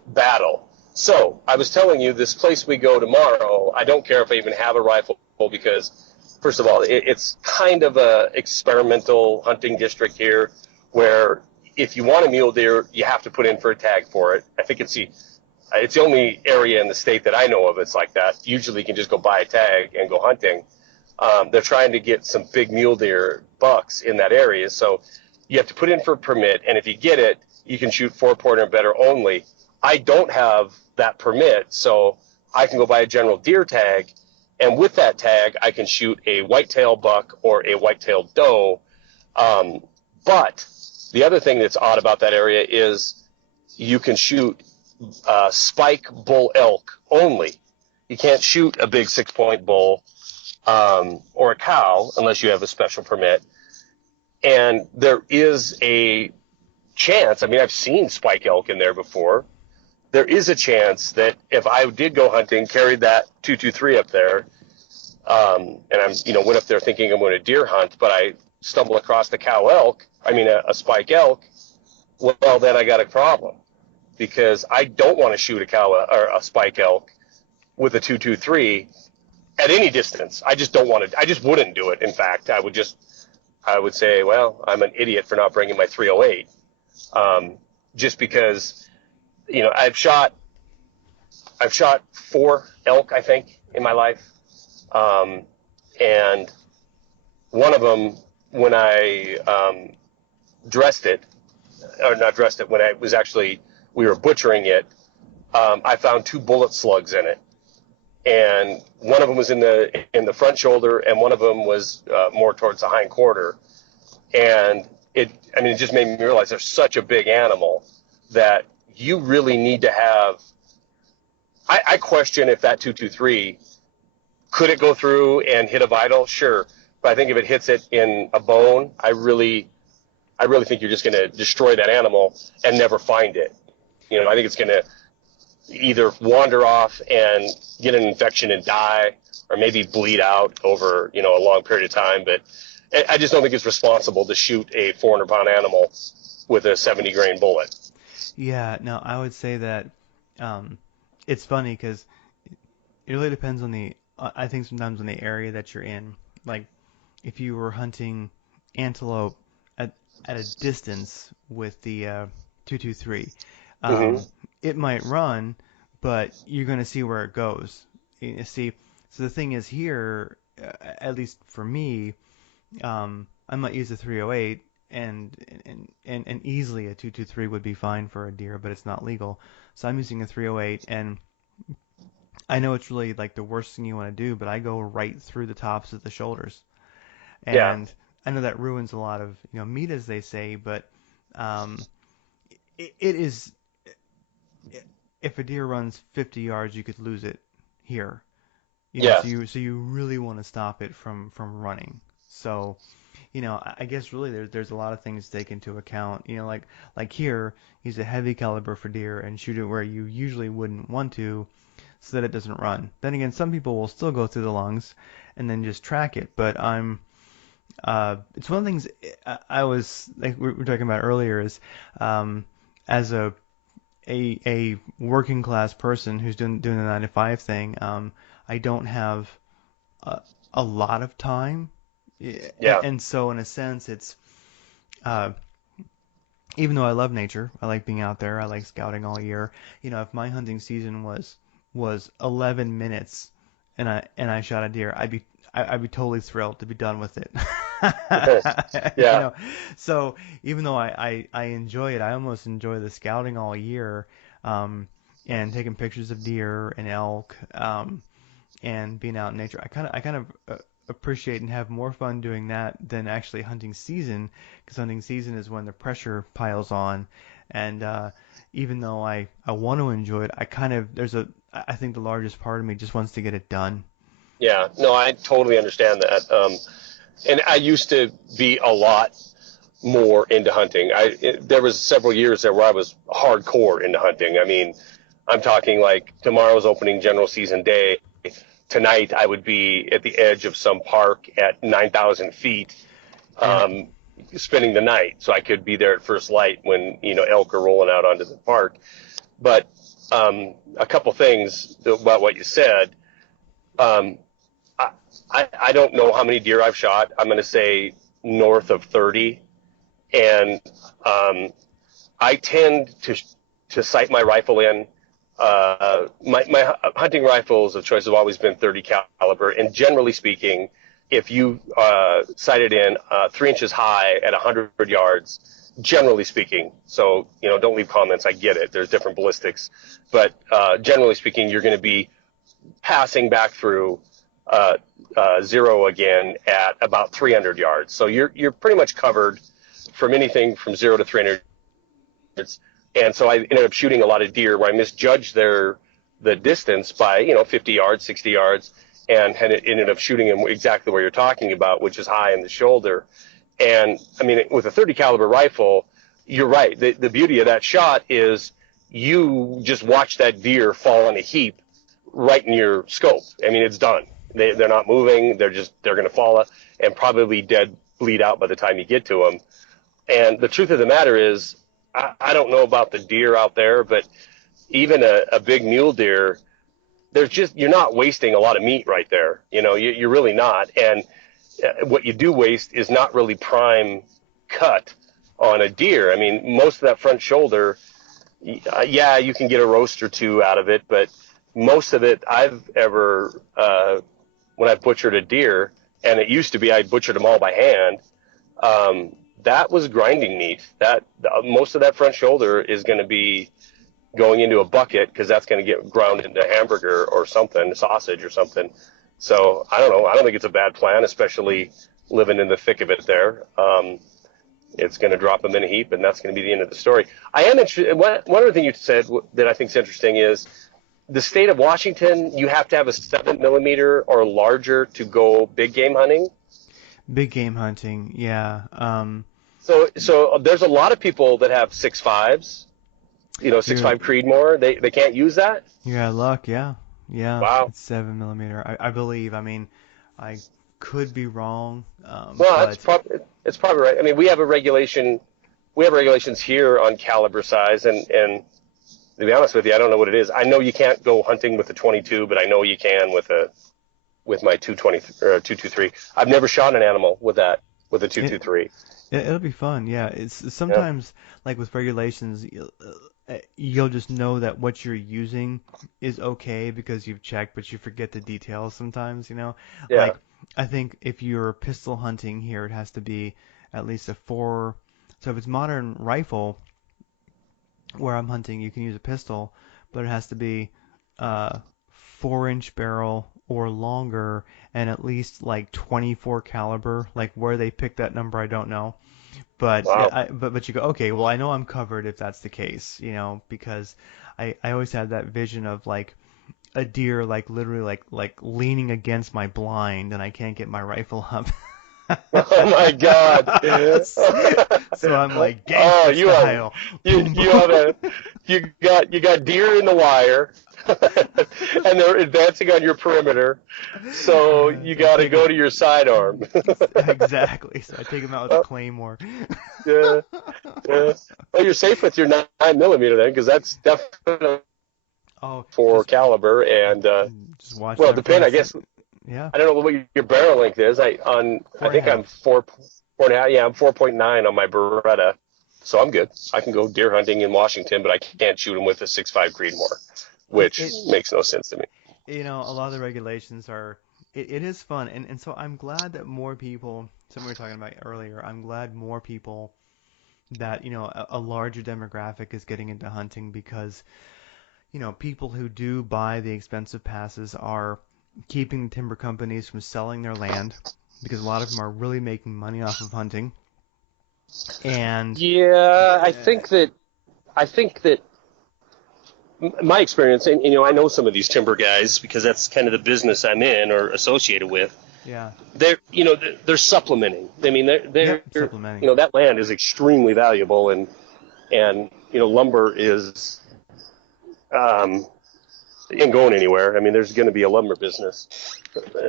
battle. So I was telling you, this place we go tomorrow, I don't care if I even have a rifle, because first of all, it's kind of a experimental hunting district here, where if you want a mule deer, you have to put in for a tag for it. I think it's the only area in the state that I know of it's like that. Usually you can just go buy a tag and go hunting. They're trying to get some big mule deer bucks in that area, so you have to put in for a permit, and if you get it, you can shoot 4-pointer and better only. I don't have that permit, so I can go buy a general deer tag, and with that tag, I can shoot a whitetail buck or a whitetail doe. But the other thing that's odd about that area is you can shoot spike bull elk only. You can't shoot a big 6-point bull or a cow unless you have a special permit. And there is a chance, I mean, I've seen spike elk in there before. There is a chance that if I did go hunting, carried that 223 up there, and I'm, went up there thinking I'm going to deer hunt, but stumble across a cow elk, a spike elk, well, then I got a problem, because I don't want to shoot a cow or a spike elk with a 223 at any distance. I just don't want to. I just wouldn't do it. In fact, I would say, well, I'm an idiot for not bringing my 308, just because, I've shot 4 elk, I think, in my life, and one of them, when I dressed it, or not dressed it, when we were butchering it, I found 2 bullet slugs in it, and one of them was in the front shoulder, and one of them was more towards the hind quarter, and it just made me realize there's such a big animal that you really need to have. I question if that 223 could it go through and hit a vital? Sure, but I think if it hits it in a bone, I really think you're just going to destroy that animal and never find it. I think it's going to either wander off and get an infection and die, or maybe bleed out over, a long period of time. But I just don't think it's responsible to shoot a 400-pound animal with a 70-grain bullet. Yeah, no, I would say that it's funny because it really depends on I think sometimes on the area that you're in. Like, if you were hunting antelope at a distance with the 223, it might run, but you're going to see where it goes. You see, so the thing is here, at least for me, I might use a 308, and easily a 223 would be fine for a deer, but it's not legal. So I'm using a 308, and I know it's really like the worst thing you want to do, but I go right through the tops of the shoulders. And Yeah. I know that ruins a lot of, meat, as they say, but it is, if a deer runs 50 yards, you could lose it here. Yeah. So you really want to stop it from running. So, I guess really there's a lot of things to take into account. Like here, use a heavy caliber for deer and shoot it where you usually wouldn't want to, so that it doesn't run. Then again, some people will still go through the lungs and then just track it. But it's one of the things I was, like we were talking about earlier, is as a working class person who's doing the 9 to 5 thing, I don't have a lot of time. Yeah. And so in a sense, it's even though I love nature, I like being out there, I like scouting all year. If my hunting season was 11 minutes and I shot a deer, I'd be totally thrilled to be done with it. Yeah. So even though I enjoy it, I almost enjoy the scouting all year, and taking pictures of deer and elk, and being out in nature. I kind of appreciate and have more fun doing that than actually hunting season, because hunting season is when the pressure piles on, and even though I want to enjoy it, I think the largest part of me just wants to get it done. Yeah, no, I totally understand that. And I used to be a lot more into hunting. There was several years there where I was hardcore into hunting. I'm talking like tomorrow's opening general season day. Tonight I would be at the edge of some park at 9,000 feet, spending the night, so I could be there at first light when elk are rolling out onto the park. But a couple things about what you said. I don't know how many deer I've shot. I'm going to say north of 30, and I tend to sight my rifle in. My hunting rifles of choice have always been 30 caliber, and generally speaking, if you sight it in 3 inches high at 100 yards, generally speaking, so don't leave comments. I get it. There's different ballistics, but generally speaking, you're going to be passing back through zero again at about 300 yards. So you're pretty much covered from anything from 0 to 300 yards. And so I ended up shooting a lot of deer where I misjudged the distance by 50 yards, 60 yards, and ended up shooting them exactly where you're talking about, which is high in the shoulder. And with a 30 caliber rifle, you're right. The beauty of that shot is you just watch that deer fall in a heap right in your scope. It's done. They're not moving. They're going to fall and probably dead bleed out by the time you get to them. And the truth of the matter is, I don't know about the deer out there, but even a big mule deer, you're not wasting a lot of meat right there. You're really not. And what you do waste is not really prime cut on a deer. I mean, most of that front shoulder, yeah, you can get a roast or two out of it, but most of it when I butchered a deer, and it used to be I butchered them all by hand, that was grinding meat. Most of that front shoulder is going to be going into a bucket because that's going to get ground into hamburger or something, sausage or something. So I don't know. I don't think it's a bad plan, especially living in the thick of it there. It's going to drop them in a heap, and that's going to be the end of the story. I am interested. One other thing you said that I think is interesting is the state of Washington. You have to have a 7mm or larger to go big game hunting. Big game hunting, yeah. So there's a lot of people that have 6.5s. 6.5 Creedmoor. They can't use that. You're out of luck, yeah. Wow. It's 7mm. I believe. I mean, I could be wrong. Well, it's probably right. I mean, we have regulations here on caliber size, and to be honest with you, I don't know what it is. I know you can't go hunting with a 22, but I know you can with my 220 or 223. I've never shot an animal with a 223. It'll be fun, yeah. It's sometimes like with regulations, you'll just know that what you're using is okay because you've checked, but you forget the details sometimes, Yeah. Like, I think if you're pistol hunting here, it has to be at least a 4. So if it's modern rifle, where I'm hunting, you can use a pistol, but it has to be 4-inch barrel or longer and at least like 24 caliber. Like where they pick that number, I don't know. But Wow. but you go, okay, well, I know I'm covered if that's the case, because I always had that vision of like a deer like literally like leaning against my blind and I can't get my rifle up. Oh my God! So I'm like gangster style. You got deer in the wire, and they're advancing on your perimeter. So you got to go to your sidearm. Exactly. So I take him out with a claymore. Yeah. Well, you're safe with your 9mm then, because that's definitely for caliber and just watch well, that the pin, I first. guess. Yeah. I don't know what your barrel length is. I think I'm 4.5. Yeah, I'm 4.9 on my Beretta, so I'm good. I can go deer hunting in Washington, but I can't shoot them with a 6.5 Creedmoor, which makes no sense to me. A lot of the regulations are. It is fun, and so I'm glad that more people. Something we were talking about earlier. I'm glad more people that a larger demographic is getting into hunting because people who do buy the expensive passes are keeping the timber companies from selling their land because a lot of them are really making money off of hunting. And yeah, I think that my experience, and I know some of these timber guys because that's kind of the business I'm in or associated with. Yeah. They're supplementing. I mean, they're supplementing. That land is extremely valuable, and lumber is ain't going anywhere. I mean, there's going to be a lumber business.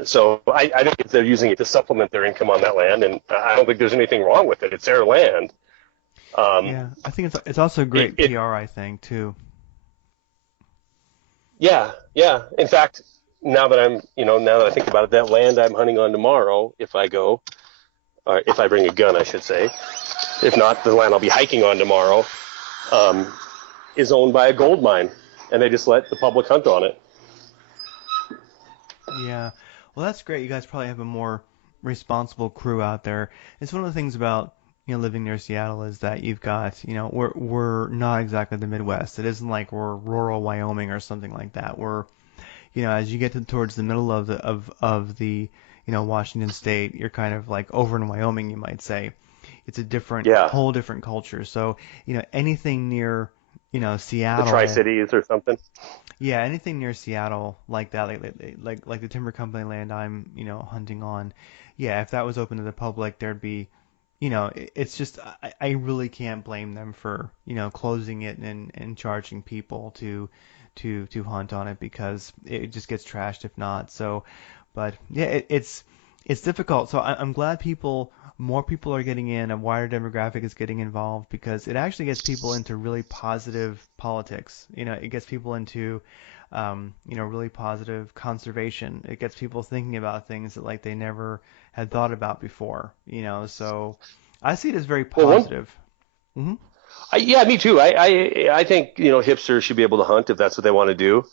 So I think if they're using it to supplement their income on that land, and I don't think there's anything wrong with it. It's their land. Yeah, I think it's also great PR, I think, too. Yeah. In fact, now that I think about it, that land I'm hunting on tomorrow, if I go, or if I bring a gun, I should say. If not, the land I'll be hiking on tomorrow is owned by a gold mine, and they just let the public hunt on it. Yeah. Well, that's great. You guys probably have a more responsible crew out there. It's one of the things about living near Seattle is that you've got we're not exactly the Midwest. It isn't like we're rural Wyoming or something like that. We're as you get towards the middle of the Washington State, you're kind of like over in Wyoming, you might say. It's a whole different culture. So anything near Seattle, the Tri-Cities or something. Yeah, anything near Seattle like that, like the timber company land I'm hunting on. Yeah, if that was open to the public, there'd be, it's just I really can't blame them for closing it and charging people to hunt on it because it just gets trashed if not. So, but yeah, it's difficult. So I'm glad more people are getting in, a wider demographic is getting involved because it actually gets people into really positive politics. It gets people into, really positive conservation. It gets people thinking about things that like they never had thought about before. So I see it as very Well, positive. Hmm. yeah, me too. I think hipsters should be able to hunt if that's what they want to do.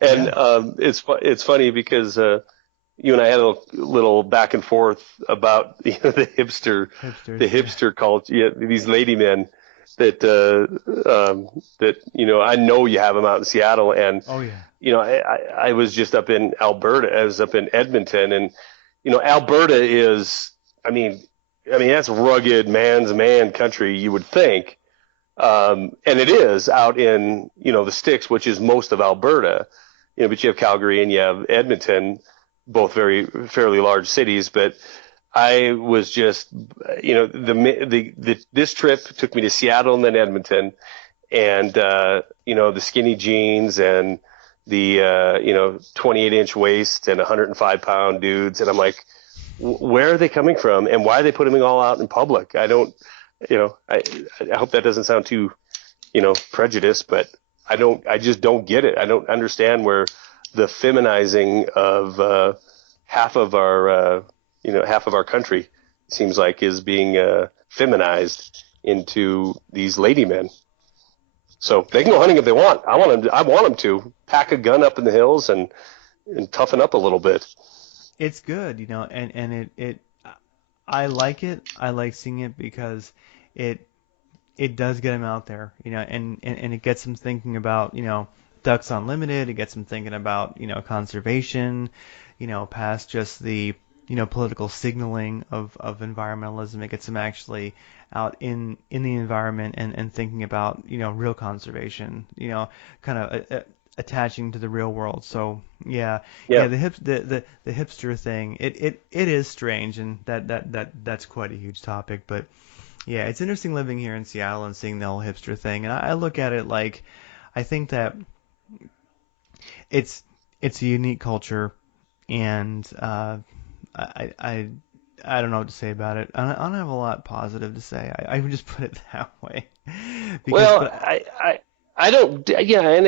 And Yeah. it's funny because you and I had a little back and forth about the Hipsters. Yeah. hipster culture. Yeah, these lady men that I know you have them out in Seattle, and Oh yeah. I was just up in Alberta. I was up in Edmonton, and Alberta is, I mean, that's rugged man's man country, you would think, and it is out in the sticks, which is most of Alberta. But you have Calgary and you have Edmonton, both fairly large cities. But I was just, this trip took me to Seattle and then Edmonton, and the skinny jeans and the 28-inch waist and 105-pound dudes, and I'm like, where are they coming from, and why are they putting them all out in public? I don't, I hope that doesn't sound too, prejudiced, but I just don't get it. I don't understand where the feminizing of half of our country seems like is being feminized into these lady men. So they can go hunting if they want. I want them to pack a gun up in the hills and toughen up a little bit. It's good, and I like it. I like seeing it because it it does get them out there, and it gets them thinking about, Ducks Unlimited. It gets them thinking about, conservation, past just the, political signaling of environmentalism. It gets them actually out in the environment and thinking about, real conservation, kind of attaching to the real world. So yeah, Yeah. the hipster thing, it is strange, and that's quite a huge topic, but. Yeah, it's interesting living here in Seattle and seeing the whole hipster thing. And I look at it like I think that it's a unique culture, and I I I don't know what to say about it. I don't have a lot positive to say. I would just put it that way. Because Well, but I don't, yeah, and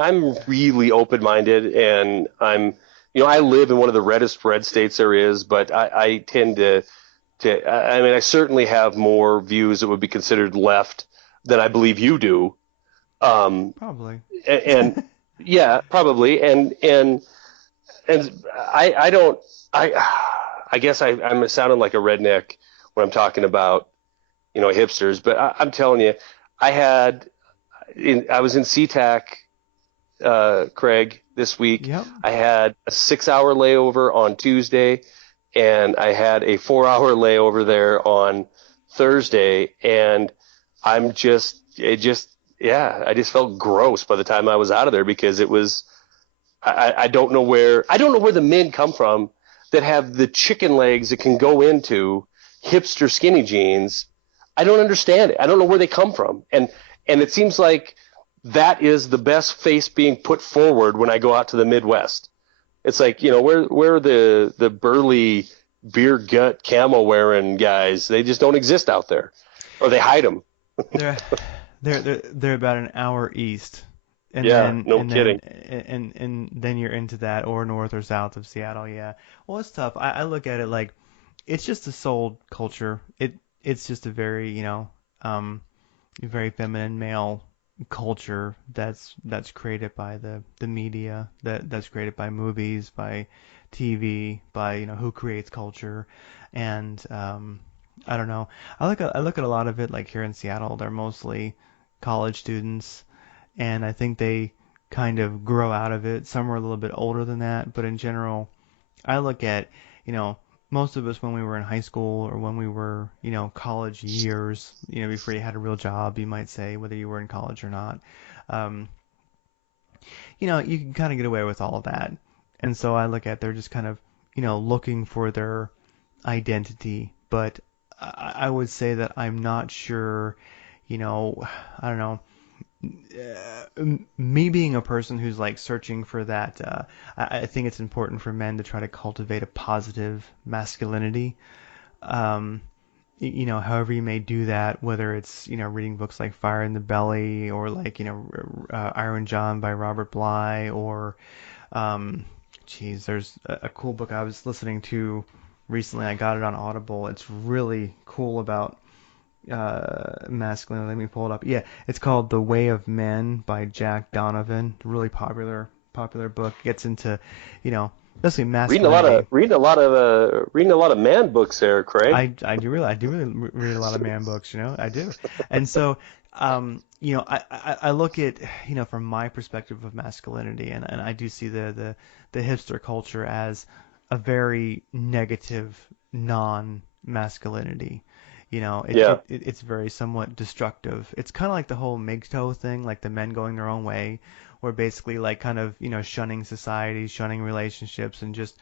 I'm really open-minded, and I live in one of the reddest red states there is, but I tend I certainly have more views that would be considered left than I believe you do. Um, probably. and yeah, probably, and I don't, I guess I'm sounding like a redneck when I'm talking about hipsters, but I'm telling you, I was in SeaTac, Craig, this week. Yep. I had a 6-hour layover on Tuesday, and I had a 4-hour layover there on Thursday, and I just felt gross by the time I was out of there, because it was, I don't know where the men come from that have the chicken legs that can go into hipster skinny jeans. I don't understand it. I don't know where they come from. And it seems like that is the best face being put forward when I go out to the Midwest. It's like, where are the burly beer gut camo wearing guys? They just don't exist out there, or they hide them. They're they're about an hour east. And Yeah, then no and kidding. then then you're into that, or north or south of Seattle. Yeah. Well, it's tough. I look at it like it's just a sold culture. It's just a very, very feminine male culture that's created by the media, that's created by movies, by TV, by who creates culture. And I don't know. I look at a lot of it like here in Seattle. They're mostly college students, and I think they kind of grow out of it. Some are a little bit older than that, but in general, I look at, most of us when we were in high school, or when we were, college years, before you had a real job, you might say, whether you were in college or not, um, you can kind of get away with all of that. And so I look at they're just kind of, looking for their identity. But I would say that I'm not sure, I don't know, me being a person who's like searching for that, I think it's important for men to try to cultivate a positive masculinity. Um, however you may do that, whether it's, reading books like Fire in the Belly or like, Iron John by Robert Bly or, um, there's a cool book I was listening to recently. I got it on Audible. It's really cool about masculine. Let me pull it up. Yeah, it's called The Way of Men by Jack Donovan. Really popular book. Gets into, you know, basically masculinity. Reading a lot of man books there, Craig. I do really read a lot of man books. I do. And so, I look at, from my perspective of masculinity, and I do see the hipster culture as a very negative non-masculinity. Yeah. It's very somewhat destructive. It's kind of like the whole MGTOW thing, like the men going their own way, where basically like kind of, shunning society, shunning relationships, and just,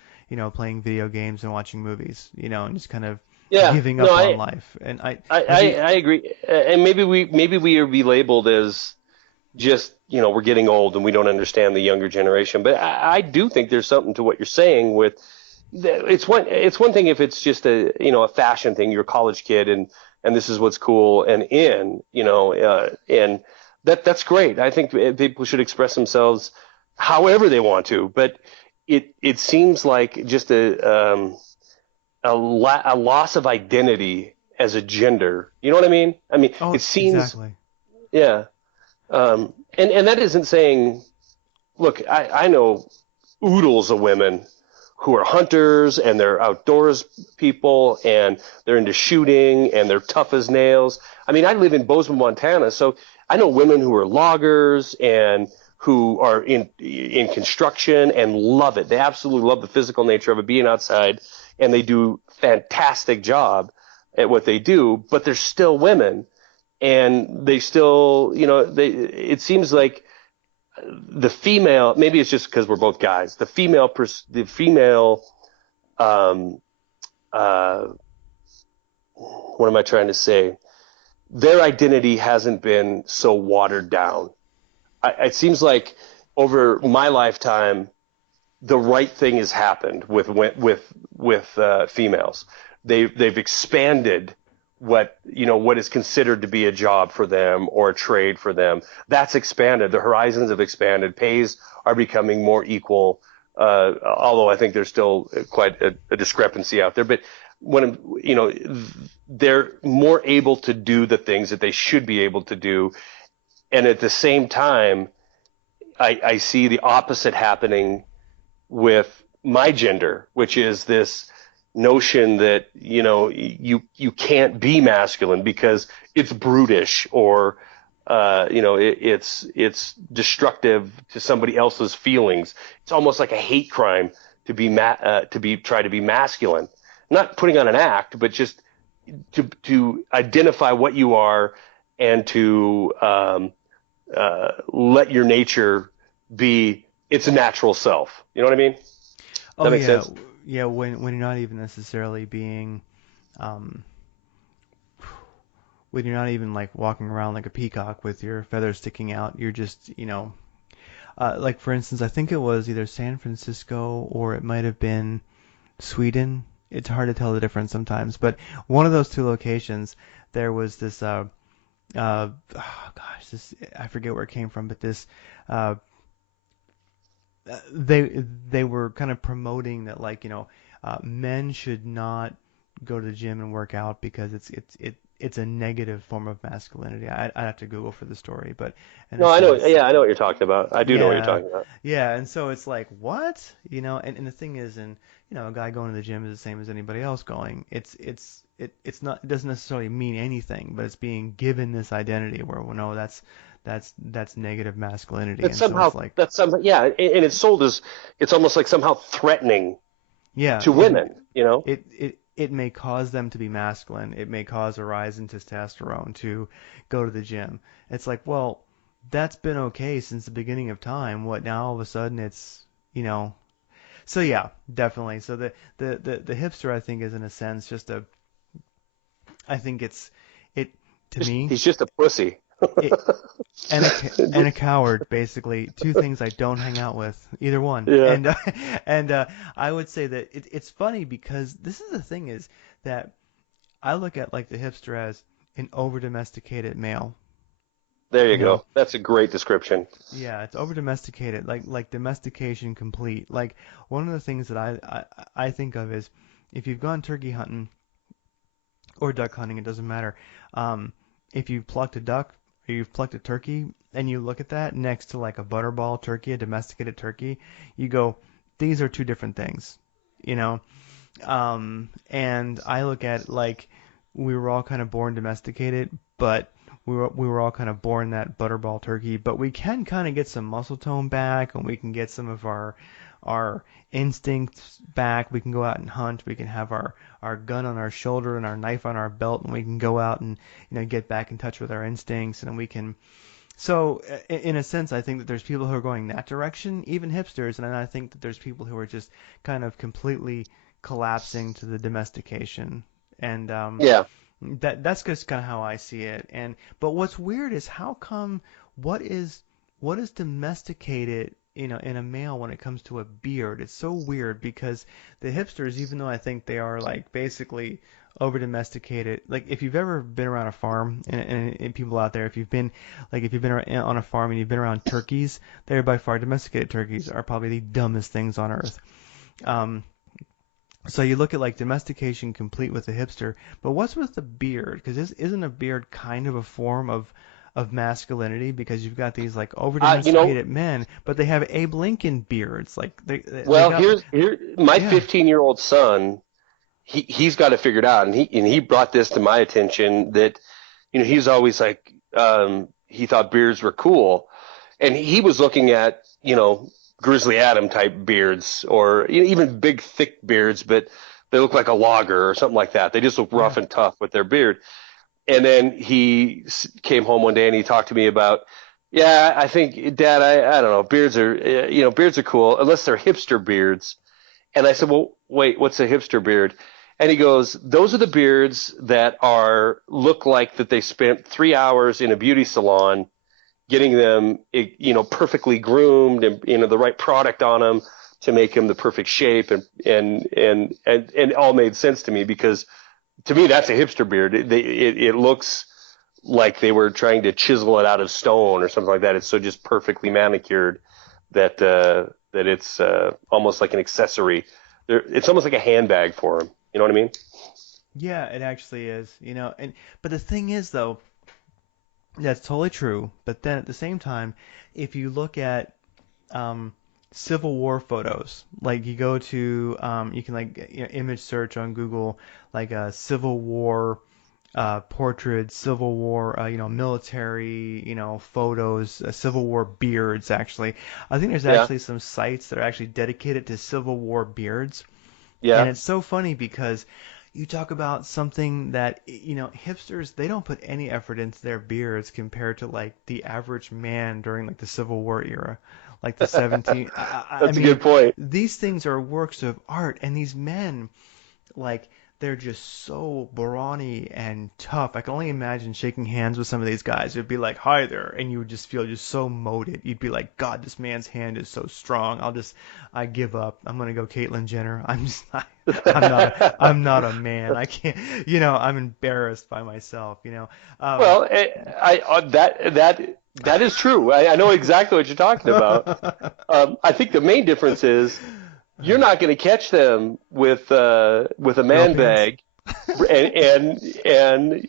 playing video games and watching movies, and just kind of Yeah. giving No, up I on life. And I, I agree. And maybe we are be labeled as just, we're getting old and we don't understand the younger generation. But I do think there's something to what you're saying with it's one thing if it's just a fashion thing. You're a college kid and this is what's cool and that's great. I think people should express themselves however they want to, but it seems like just a loss of identity as a gender. You know what I mean? I mean, oh, it seems, exactly. yeah. And that isn't saying, look, I know oodles of women who are hunters and they're outdoors people and they're into shooting and they're tough as nails. I mean, I live in Bozeman, Montana, so I know women who are loggers and who are in construction and love it. They absolutely love the physical nature of it, being outside, and they do fantastic job at what they do, but they're still women and they still, it seems like the female, maybe it's just because we're both guys, um, uh, what am I trying to say? Their identity hasn't been so watered down. It seems like over my lifetime, the right thing has happened with females. They've expanded what is considered to be a job for them or a trade for them. That's expanded. The horizons have expanded. Pays are becoming more equal. Although I think there's still quite a discrepancy out there. But when they're more able to do the things that they should be able to do, and at the same time, I see the opposite happening with my gender, which is this notion that you can't be masculine because it's brutish or it's destructive to somebody else's feelings. It's almost like a hate crime to try to be masculine. Not putting on an act, but just to identify what you are and to let your nature be its natural self. You know what I mean? Oh That makes yeah, sense? yeah. When you're not even necessarily being, um, when you're not even like walking around like a peacock with your feathers sticking out, you're just, like for instance, I think it was either San Francisco or it might have been Sweden. It's hard to tell the difference sometimes, but one of those two locations, there was this, oh gosh, I forget where it came from, but this, uh, they were kind of promoting that like men should not go to the gym and work out because it's a negative form of masculinity. I have to Google for the story, but in a No, I know. sense, Yeah, I know what you're talking about. I do know what you're yeah, talking about. yeah. And so it's like what and the thing is, and a guy going to the gym is the same as anybody else going. It's not, it doesn't necessarily mean anything, but it's being given this identity where, well, no, that's negative masculinity, and so it's like, Yeah, and it's sold as it's almost like somehow threatening yeah, to women. it may cause them to be masculine. It may cause a rise in testosterone to go to the gym. It's like, well, that's been okay since the beginning of time. What now? All of a sudden, so yeah, definitely. So the hipster, I think, is in a sense just a. I think it's it to me. He's just a pussy. it, and a coward, basically. Two things I don't hang out with, either one. Yeah. And I would say that it's funny because this is the thing is that I look at like the hipster as an over domesticated male. There you You know, go. That's a great description. yeah, it's over domesticated, like domestication complete. Like one of the things that I think of is if you've gone turkey hunting or duck hunting, it doesn't matter. If you've plucked a duck or you've plucked a turkey and you look at that next to like a butterball turkey, a domesticated turkey, you go, these are two different things, you know? And I look at like we were all kind of born domesticated, but we were all kind of born that butterball turkey, but we can kind of get some muscle tone back, and we can get some of our instincts back. We can go out and hunt. We can have our gun on our shoulder and our knife on our belt, and we can go out and get back in touch with our instincts, and we can. So in a sense, I think that there's people who are going that direction, even hipsters, and then I think that there's people who are just kind of completely collapsing to the domestication, and Yeah. that's just kind of how I see it. And but what's weird is how come what is domesticated, in a male when it comes to a beard? It's so weird because the hipsters, even though I think they are like basically over domesticated, like if you've ever been around a farm and people out there, if you've been on a farm and you've been around turkeys, they're by far domesticated turkeys are probably the dumbest things on earth. Um, so you look at like domestication complete with the hipster, but what's with the beard? Because isn't a beard kind of a form of masculinity? Because you've got these like over You know, domesticated men, but they have Abe Lincoln beards. Like they well, got here my yeah 15-year-old son, he's got it figured out, and he brought this to my attention that, he's always like, he thought beards were cool, and he was looking at, Grizzly Adam type beards, or even big thick beards, but they look like a logger or something like that. They just look yeah rough and tough with their beard. And then he came home one day and he talked to me about, yeah, I think, Dad, I don't know, beards are cool unless they're hipster beards. And I said, well, wait, what's a hipster beard? And he goes, those are the beards that look like that they spent 3 hours in a beauty salon getting them, perfectly groomed, and the right product on them to make them the perfect shape, and it all made sense to me, because to me that's a hipster beard. It looks like they were trying to chisel it out of stone or something like that. It's so just perfectly manicured that it's almost like an accessory. It's almost like a handbag for them. You know what I mean? yeah, it actually is. And but the thing is though, that's totally true. But then at the same time, if you look at Civil War photos, like you go to you can like image search on Google like Civil War portraits, Civil War military photos, Civil War beards. Actually, I think there's Yeah, actually some sites that are actually dedicated to Civil War beards, and yeah. it's so funny because you talk about something that hipsters, they don't put any effort into their beards compared to like the average man during like the Civil War era, like the 17 I That's a mean good point. these things are works of art, and these men, like, they're just so brawny and tough. I can only imagine shaking hands with some of these guys. It'd be like, "Hi there," and you would just feel just so moated. You'd be like, "God, this man's hand is so strong. I give up. I'm gonna go Caitlyn Jenner. I'm not a man. I can't. I'm embarrassed by myself. Well, that is true. I know exactly what you're talking about. I think the main difference is you're not going to catch them with a Girl man pants. bag and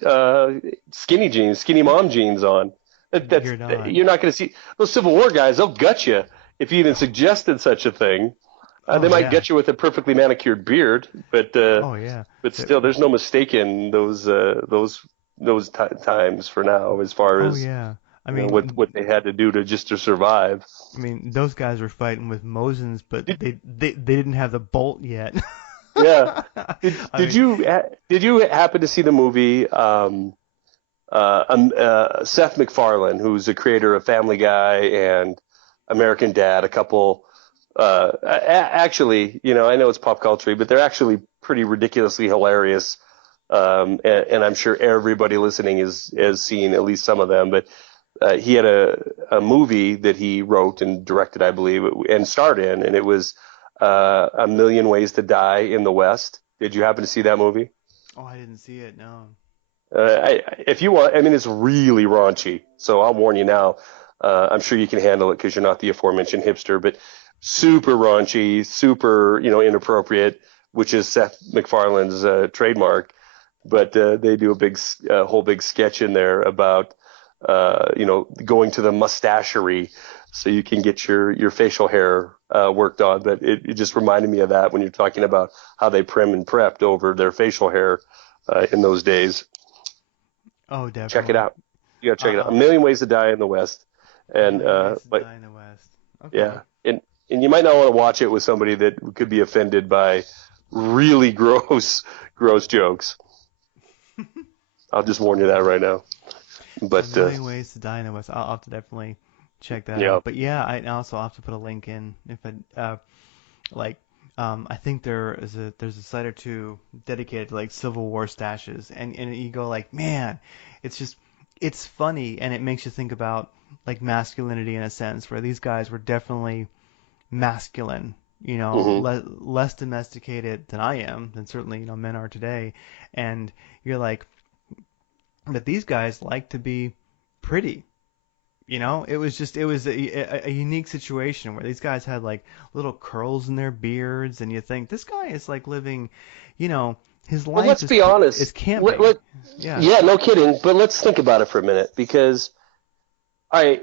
skinny jeans, skinny mom jeans on. You're not. You're not going to see those Civil War guys. They'll gut you if you even suggested such a thing. Oh They might yeah. gut you with a perfectly manicured beard, Oh yeah. but So- still, there's no mistaking those times for now, as far Oh as yeah. I what mean, they had to do to survive. those guys were fighting with Mosins, but they didn't have the bolt yet. Yeah. I mean, Did you happen to see the movie Seth MacFarlane, who's the creator of Family Guy and American Dad, a couple actually, I know it's pop culture, but they're actually pretty ridiculously hilarious and I'm sure everybody listening has seen at least some of them. But he had a movie that he wrote and directed, I believe, and starred in, and it was A Million Ways to Die in the West. Did you happen to see that movie? Oh, I didn't see it. No. If you want, I mean, it's really raunchy, so I'll warn you now. I'm sure you can handle it because you're not the aforementioned hipster, but super raunchy, super, inappropriate, which is Seth MacFarlane's trademark. But they do a whole big sketch in there about, going to the mustachery so you can get your facial hair worked on. But it just reminded me of that when you're talking about how they prim and prepped over their facial hair in those days. Oh, definitely. Check it out. You gotta check it out. A Million Ways to Die in the West. And but Die in the West. Okay. yeah, and you might not want to watch it with somebody that could be offended by really gross jokes. I'll just warn you that right now. But A Million Ways to Die in the West. I'll have to definitely check that out. But yeah, I also have to put a link in if I think there's a site or two dedicated to like Civil War stashes, and you go like, man, it's funny, and it makes you think about like masculinity in a sense, where these guys were definitely masculine, less domesticated than I am, than certainly men are today, and you're like, but these guys like to be pretty. It was a unique situation where these guys had like little curls in their beards, and you think this guy is like living, his life. Well, let's be honest. Is camping. Yeah, no kidding. But let's think about it for a minute, because I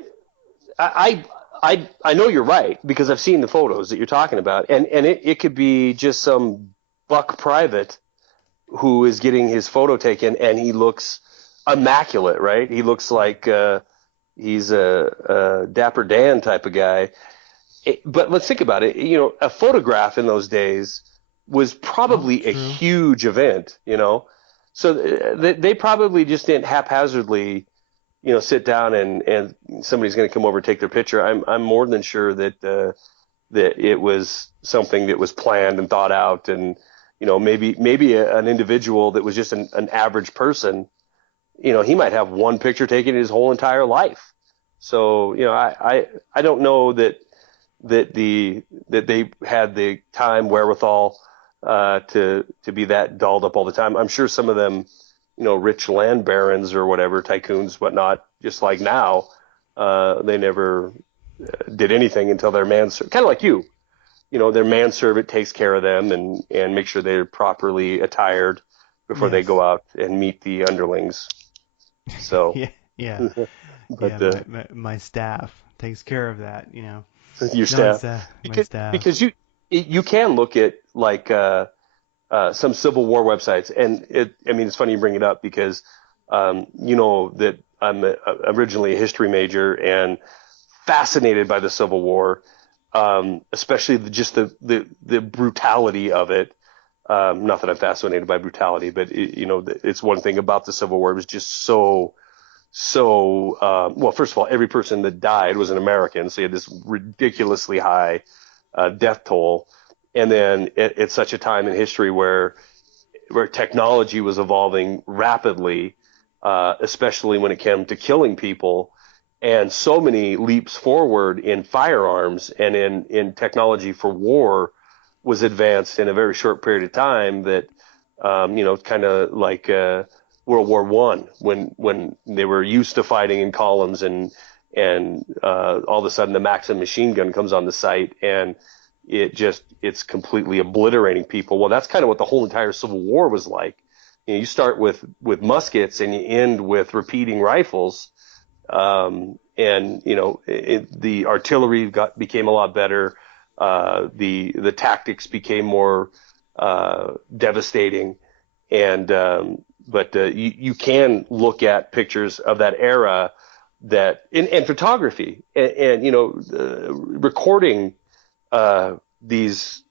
know you're right, because I've seen the photos that you're talking about, and it could be just some buck private who is getting his photo taken, and he looks immaculate, right? He looks like he's a Dapper Dan type of guy. But let's think about it. A photograph in those days was probably a huge event, So they probably just didn't haphazardly, sit down and somebody's going to come over and take their picture. I'm more than sure that it was something that was planned and thought out, and maybe an individual that was just an average person, he might have one picture taken his whole entire life. So I don't know that they had the time wherewithal to be that dolled up all the time. I'm sure some of them, rich land barons or whatever, tycoons, whatnot, just like now, they never did anything until their manservant, kind of like you, their manservant takes care of them and make sure they're properly attired before they go out and meet the underlings. So yeah. But my staff takes care of that, your staff, because you can look at like some Civil War websites, and it's funny you bring it up, because that I'm originally a history major and fascinated by the Civil War, especially just the brutality of it. Not that I'm fascinated by brutality, but it's one thing about the Civil War. It was just so well, first of all, every person that died was an American, so you had this ridiculously high death toll. And then at such a time in history where technology was evolving rapidly, especially when it came to killing people, and so many leaps forward in firearms and in technology for war was advanced in a very short period of time, that kind of like World War I, when they were used to fighting in columns, and all of a sudden the Maxim machine gun comes on the site, and it's completely obliterating people. Well, that's kind of what the whole entire Civil War was like. You start with muskets and you end with repeating rifles, and the artillery became a lot better. The tactics became more devastating, but you can look at pictures of that era and photography and recording this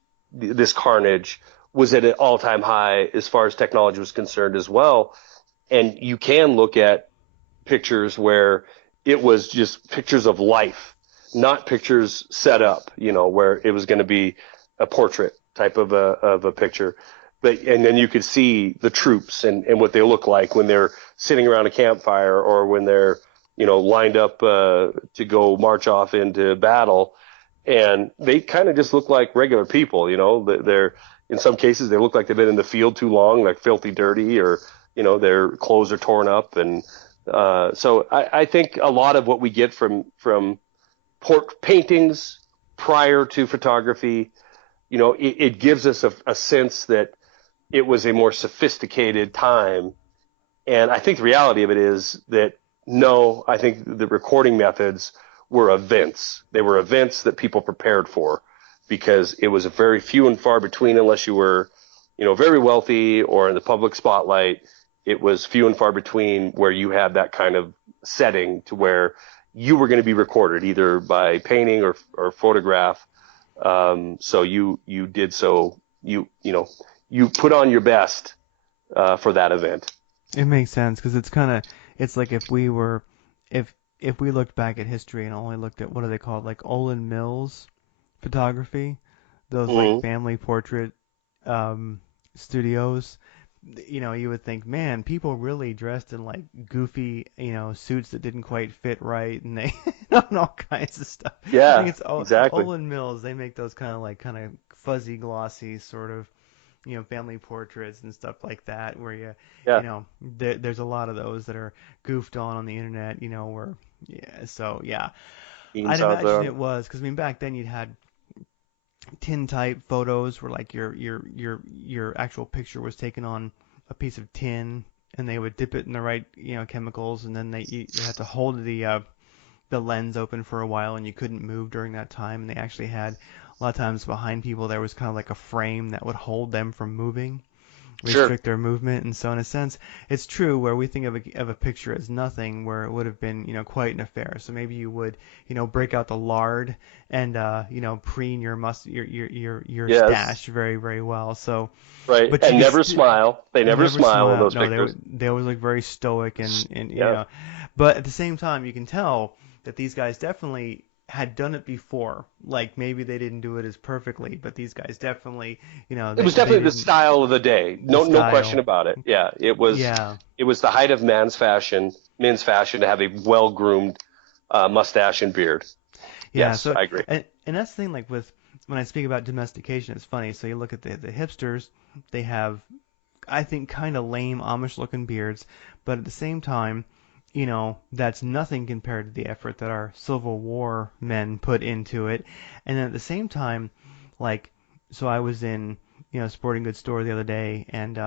carnage was at an all-time high as far as technology was concerned as well. And you can look at pictures where it was just pictures of life, not pictures set up, where it was going to be a portrait type of a picture. and then you could see the troops and what they look like when they're sitting around a campfire or when they're, lined up to go march off into battle. And they kind of just look like regular people, they're, in some cases, they look like they've been in the field too long, like filthy dirty, or, their clothes are torn up. And so I think a lot of what we get from paintings prior to photography, it gives us a sense that it was a more sophisticated time. And I think the reality of it is that, no, I think the recording methods were events. They were events that people prepared for, because it was a very few and far between, unless you were, very wealthy or in the public spotlight. It was few and far between where you had that kind of setting to where you were going to be recorded either by painting or photograph. So you did so, you put on your best for that event. It makes sense, because it's like if we looked back at history and only looked at, what are they called, like Olin Mills photography, those like family portrait studios, you would think, man, people really dressed in like goofy, suits that didn't quite fit right, and they and all kinds of stuff. Yeah, I think it's exactly. Olin Mills. They make those kind of fuzzy, glossy sort of, family portraits and stuff like that, where there's a lot of those that are goofed on the internet, where, so yeah, I'd imagine it was, because I mean, back then you'd had tin type photos where like your actual picture was taken on a piece of tin, and they would dip it in the right chemicals, and then you had to hold the lens open for a while, and you couldn't move during that time. And they actually had, a lot of times behind people there was kind of like a frame that would hold them from moving, restrict their movement. And so in a sense, it's true where we think of a picture as nothing, where it would have been quite an affair. So maybe you would break out the lard and preen your stash very, very well. So right, but and never smile. They never smile in those pictures. They always look very stoic and but at the same time you can tell that these guys definitely had done it before. Like, maybe they didn't do it as perfectly, but these guys definitely, it was definitely the style of the day. No question about it. Yeah, it was. Yeah. It was the height of men's fashion to have a well-groomed mustache and beard. Yeah, yes, so I agree. And that's the thing, like when I speak about domestication, it's funny. So you look at the hipsters, they have, I think, kind of lame Amish-looking beards, but at the same time, that's nothing compared to the effort that our Civil War men put into it. And then at the same time, like, so I was in, a sporting goods store the other day, and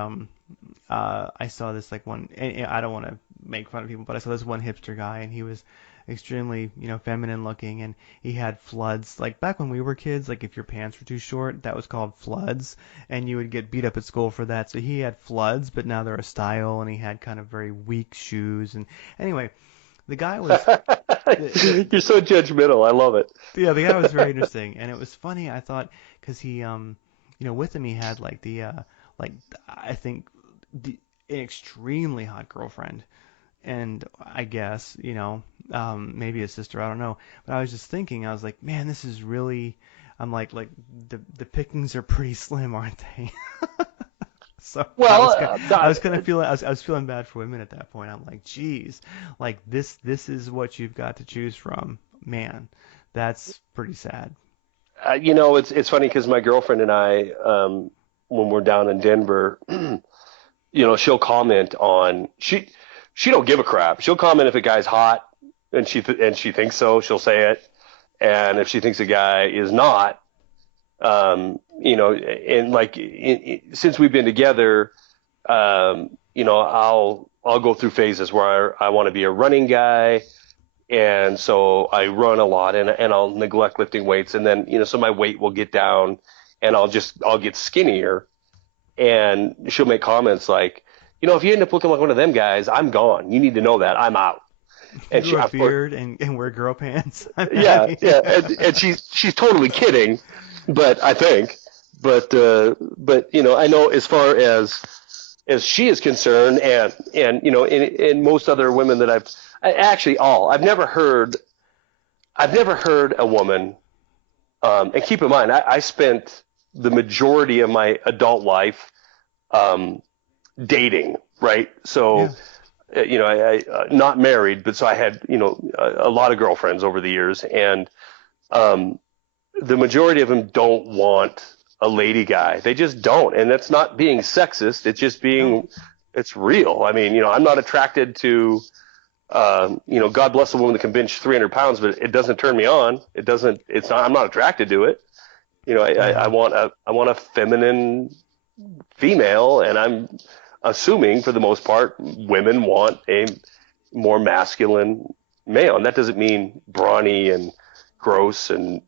I saw this like one, and I don't want to make fun of people, but I saw this one hipster guy, and he was extremely, feminine looking, and he had floods. Like back when we were kids, like if your pants were too short, that was called floods, and you would get beat up at school for that. So he had floods, but now they're a style, and he had kind of very weak shoes. And anyway, the guy was You're so judgmental. I love it. Yeah, the guy was very interesting, and it was funny, I thought, because he with him he had like I think an extremely hot girlfriend. And I guess, maybe a sister, I don't know. But I was just thinking, I was like, man, this is really, I'm like the pickings are pretty slim, aren't they? So well, I was kind of feeling, I was feeling bad for women at that point. I'm like, geez, like this is what you've got to choose from, man. That's pretty sad. It's funny because my girlfriend and I, when we're down in Denver, she'll comment on she don't give a crap. She'll comment if a guy's hot, and she thinks so, she'll say it. And if she thinks a guy is not, and like since we've been together, I'll go through phases where I want to be a running guy, and so I run a lot, and I'll neglect lifting weights, and then so my weight will get down, and I'll get skinnier, and she'll make comments like, if you end up looking like one of them guys, I'm gone. You need to know that. I'm out. And grow a beard and wear girl pants. Yeah. And she's totally kidding, but I think, but I know as far as she is concerned, and in most other women that I've never heard a woman, and keep in mind, I spent the majority of my adult life dating, right? So, I not married, but so I had, a lot of girlfriends over the years, and the majority of them don't want a lady guy. They just don't, and that's not being sexist. It's just being, it's real. I mean, I'm not attracted to, God bless a woman that can bench 300 pounds, but it doesn't turn me on. I'm not attracted to it. I want a feminine female, and I'm assuming for the most part, women want a more masculine male. And that doesn't mean brawny and gross and,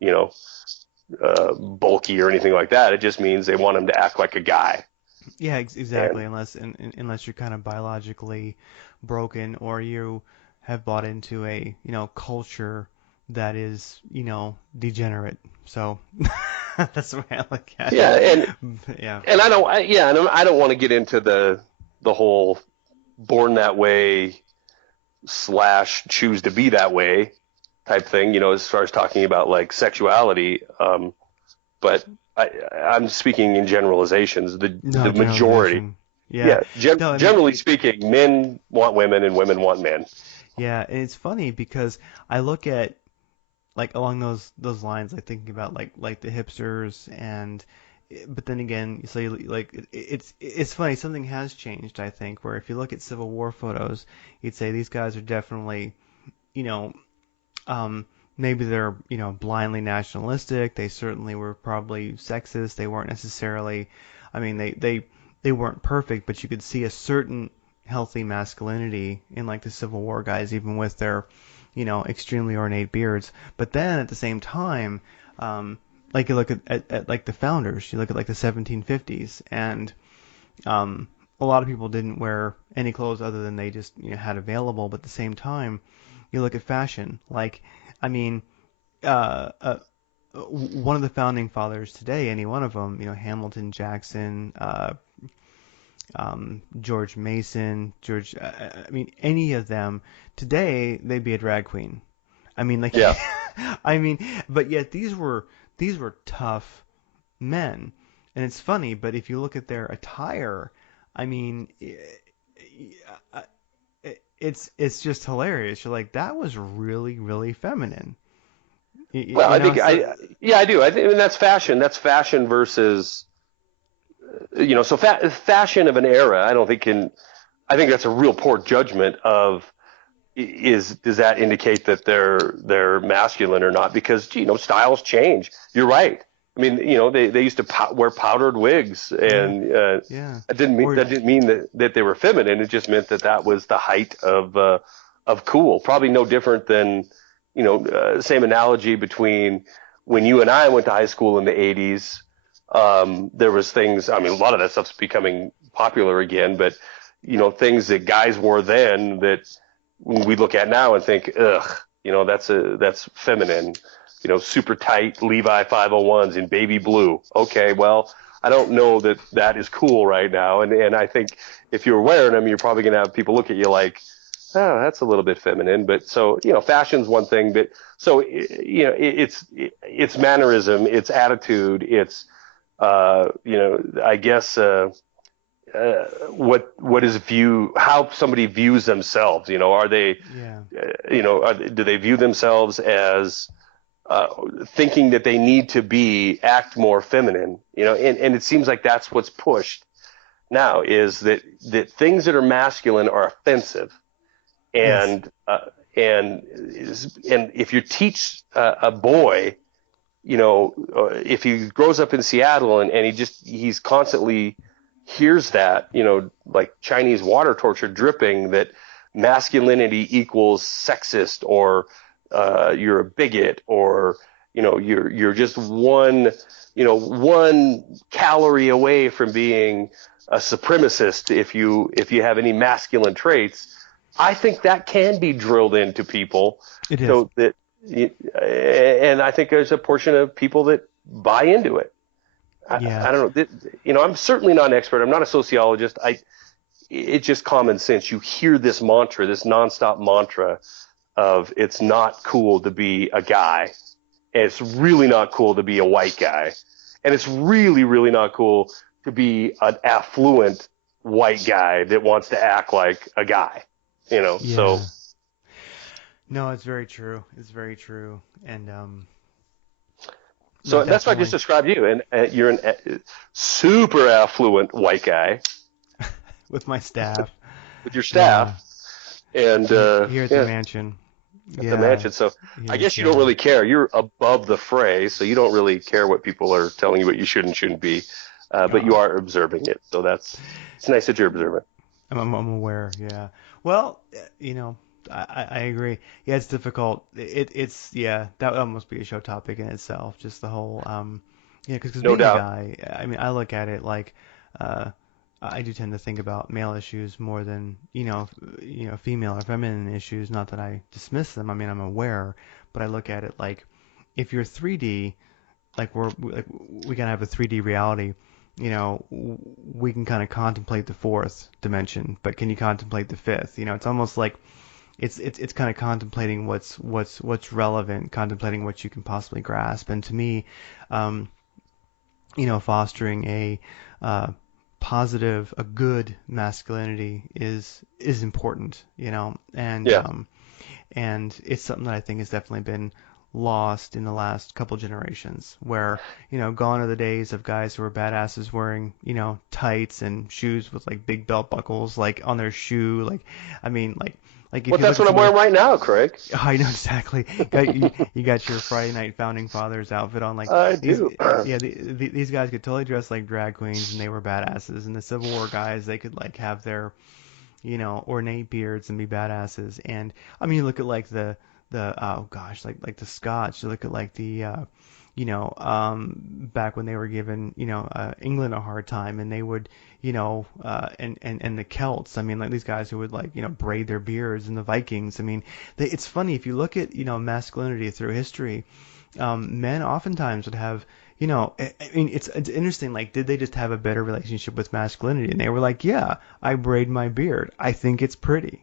bulky or anything like that. It just means they want him to act like a guy. Yeah, exactly. Unless you're kind of biologically broken, or you have bought into a culture that is degenerate. So that's the way I look at it. And I don't want to get into the whole born that way / choose to be that way type thing, as far as talking about like sexuality. But I'm speaking in generalizations. The majority. Generally speaking, men want women and women want men. Yeah, and it's funny because I look at like along those lines, like thinking about like the hipsters, but then again, so it's funny, something has changed, I think, where if you look at Civil War photos, you'd say these guys are definitely, maybe they're, blindly nationalistic. They certainly were probably sexist. They weren't necessarily, I mean, they weren't perfect, but you could see a certain healthy masculinity in like the Civil War guys, even with their, extremely ornate beards. But then at the same time, like you look at like the founders, you look at like the 1750s, and a lot of people didn't wear any clothes other than they just had available. But at the same time, you look at fashion, like, I mean, one of the founding fathers today, any one of them, Hamilton, Jackson, George Mason, I mean, any of them today, they'd be a drag queen. I mean, like, I mean, but yet these were tough men, and it's funny. But if you look at their attire, I mean, it's just hilarious. You're like, that was really, really feminine. Well, I think I do. I think that's fashion. That's fashion versus, so fashion of an era. I think that's a real poor judgment of, does that indicate that they're masculine or not? Because styles change. You're right. I mean, they used to wear powdered wigs, and that didn't mean that they were feminine. It just meant that was the height of cool. Probably no different than, same analogy between when you and I went to high school in the 80s. There was things. I mean, a lot of that stuff's becoming popular again, but things that guys wore then that we look at now and think, ugh, that's feminine. Super tight Levi 501s in baby blue. Okay, well, I don't know that is cool right now. And I think if you're wearing them, you're probably going to have people look at you like, oh, that's a little bit feminine. But so, fashion's one thing, but so, it's mannerism, it's attitude, it's, I guess, what is how somebody views themselves, are they, do they view themselves as, thinking that they need to act more feminine, and it seems like that's what's pushed now, is that things that are masculine are offensive. And, and if you teach a boy, if he grows up in Seattle and he's constantly hears that, like Chinese water torture dripping, that masculinity equals sexist, or you're a bigot, or you're just one calorie away from being a supremacist if you have any masculine traits. I think that can be drilled into people. It is. So that, and I think there's a portion of people that buy into it. I don't know. I'm certainly not an expert. I'm not a sociologist. It's just common sense. You hear this mantra, this nonstop mantra of, it's not cool to be a guy, and it's really not cool to be a white guy, and it's really, really not cool to be an affluent white guy that wants to act like a guy, Yeah. So No, it's very true. It's very true. And no, so that's why I just definitely described you, and you're an super affluent white guy with my staff. with your Yeah. staff, and Here at the mansion. at the Yeah. mansion. So I guess you don't really care. You're above the fray, so you don't really care what people are telling you what you should and shouldn't be, but you are observing it. So it's nice that you're observant. I'm aware. Yeah. Well, I agree. Yeah, it's difficult. It's yeah, that would almost be a show topic in itself. Just the whole because No being a doubt. guy, I mean, I look at it like I do tend to think about male issues more than female or feminine issues. Not that I dismiss them. I mean, I'm aware, but I look at it like if you're 3D, we can have a 3D reality. We can kind of contemplate the fourth dimension, but can you contemplate the fifth? It's almost like it's kind of contemplating what's relevant, contemplating what you can possibly grasp. And to me, fostering a positive, a good masculinity is important, and Yeah. and it's something that I think has definitely been lost in the last couple generations, where gone are the days of guys who were badasses wearing tights and shoes with like big belt buckles like on their shoe, like I mean like if Well, you that's look what at I'm some wearing right now, Craig. I know exactly. You got your Friday Night Founding Fathers outfit on. Like I these, do. yeah, these guys could totally dress like drag queens, and they were badasses. And the Civil War guys, they could like have their, ornate beards and be badasses. And I mean, you look at like the oh gosh, like the Scotch. You look at like the back when they were giving England a hard time, and they would and the Celts. I mean, like these guys who would like braid their beards, and the Vikings. I mean, it's funny if you look at masculinity through history. Men oftentimes would have I mean, it's interesting. Like, did they just have a better relationship with masculinity? And they were like, yeah, I braid my beard. I think it's pretty.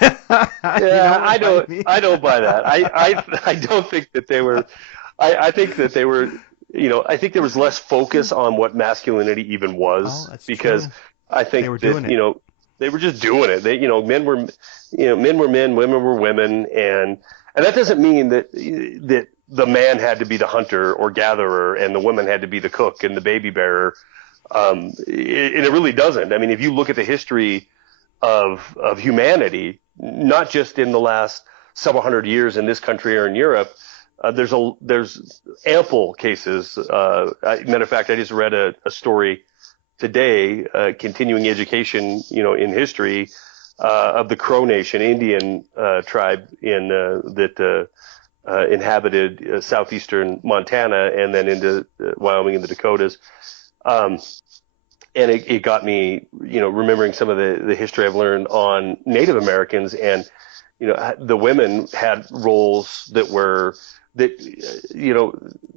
Yeah, I mean? I don't buy that. I don't think that they were. I think that they were. I think there was less focus on what masculinity even was, Oh, that's because true. I think They were that doing it. they were just doing it. Men were men, women were women, and that doesn't mean that the man had to be the hunter or gatherer and the woman had to be the cook and the baby bearer. It really doesn't. I mean, if you look at the history of humanity, not just in the last several hundred years in this country or in Europe, there's ample cases. Matter of fact, I just read a story today, continuing education, in history, of the Crow Nation, Indian tribe that inhabited southeastern Montana and then into Wyoming and the Dakotas. And it got me, remembering some of the history I've learned on Native Americans, and the women had roles that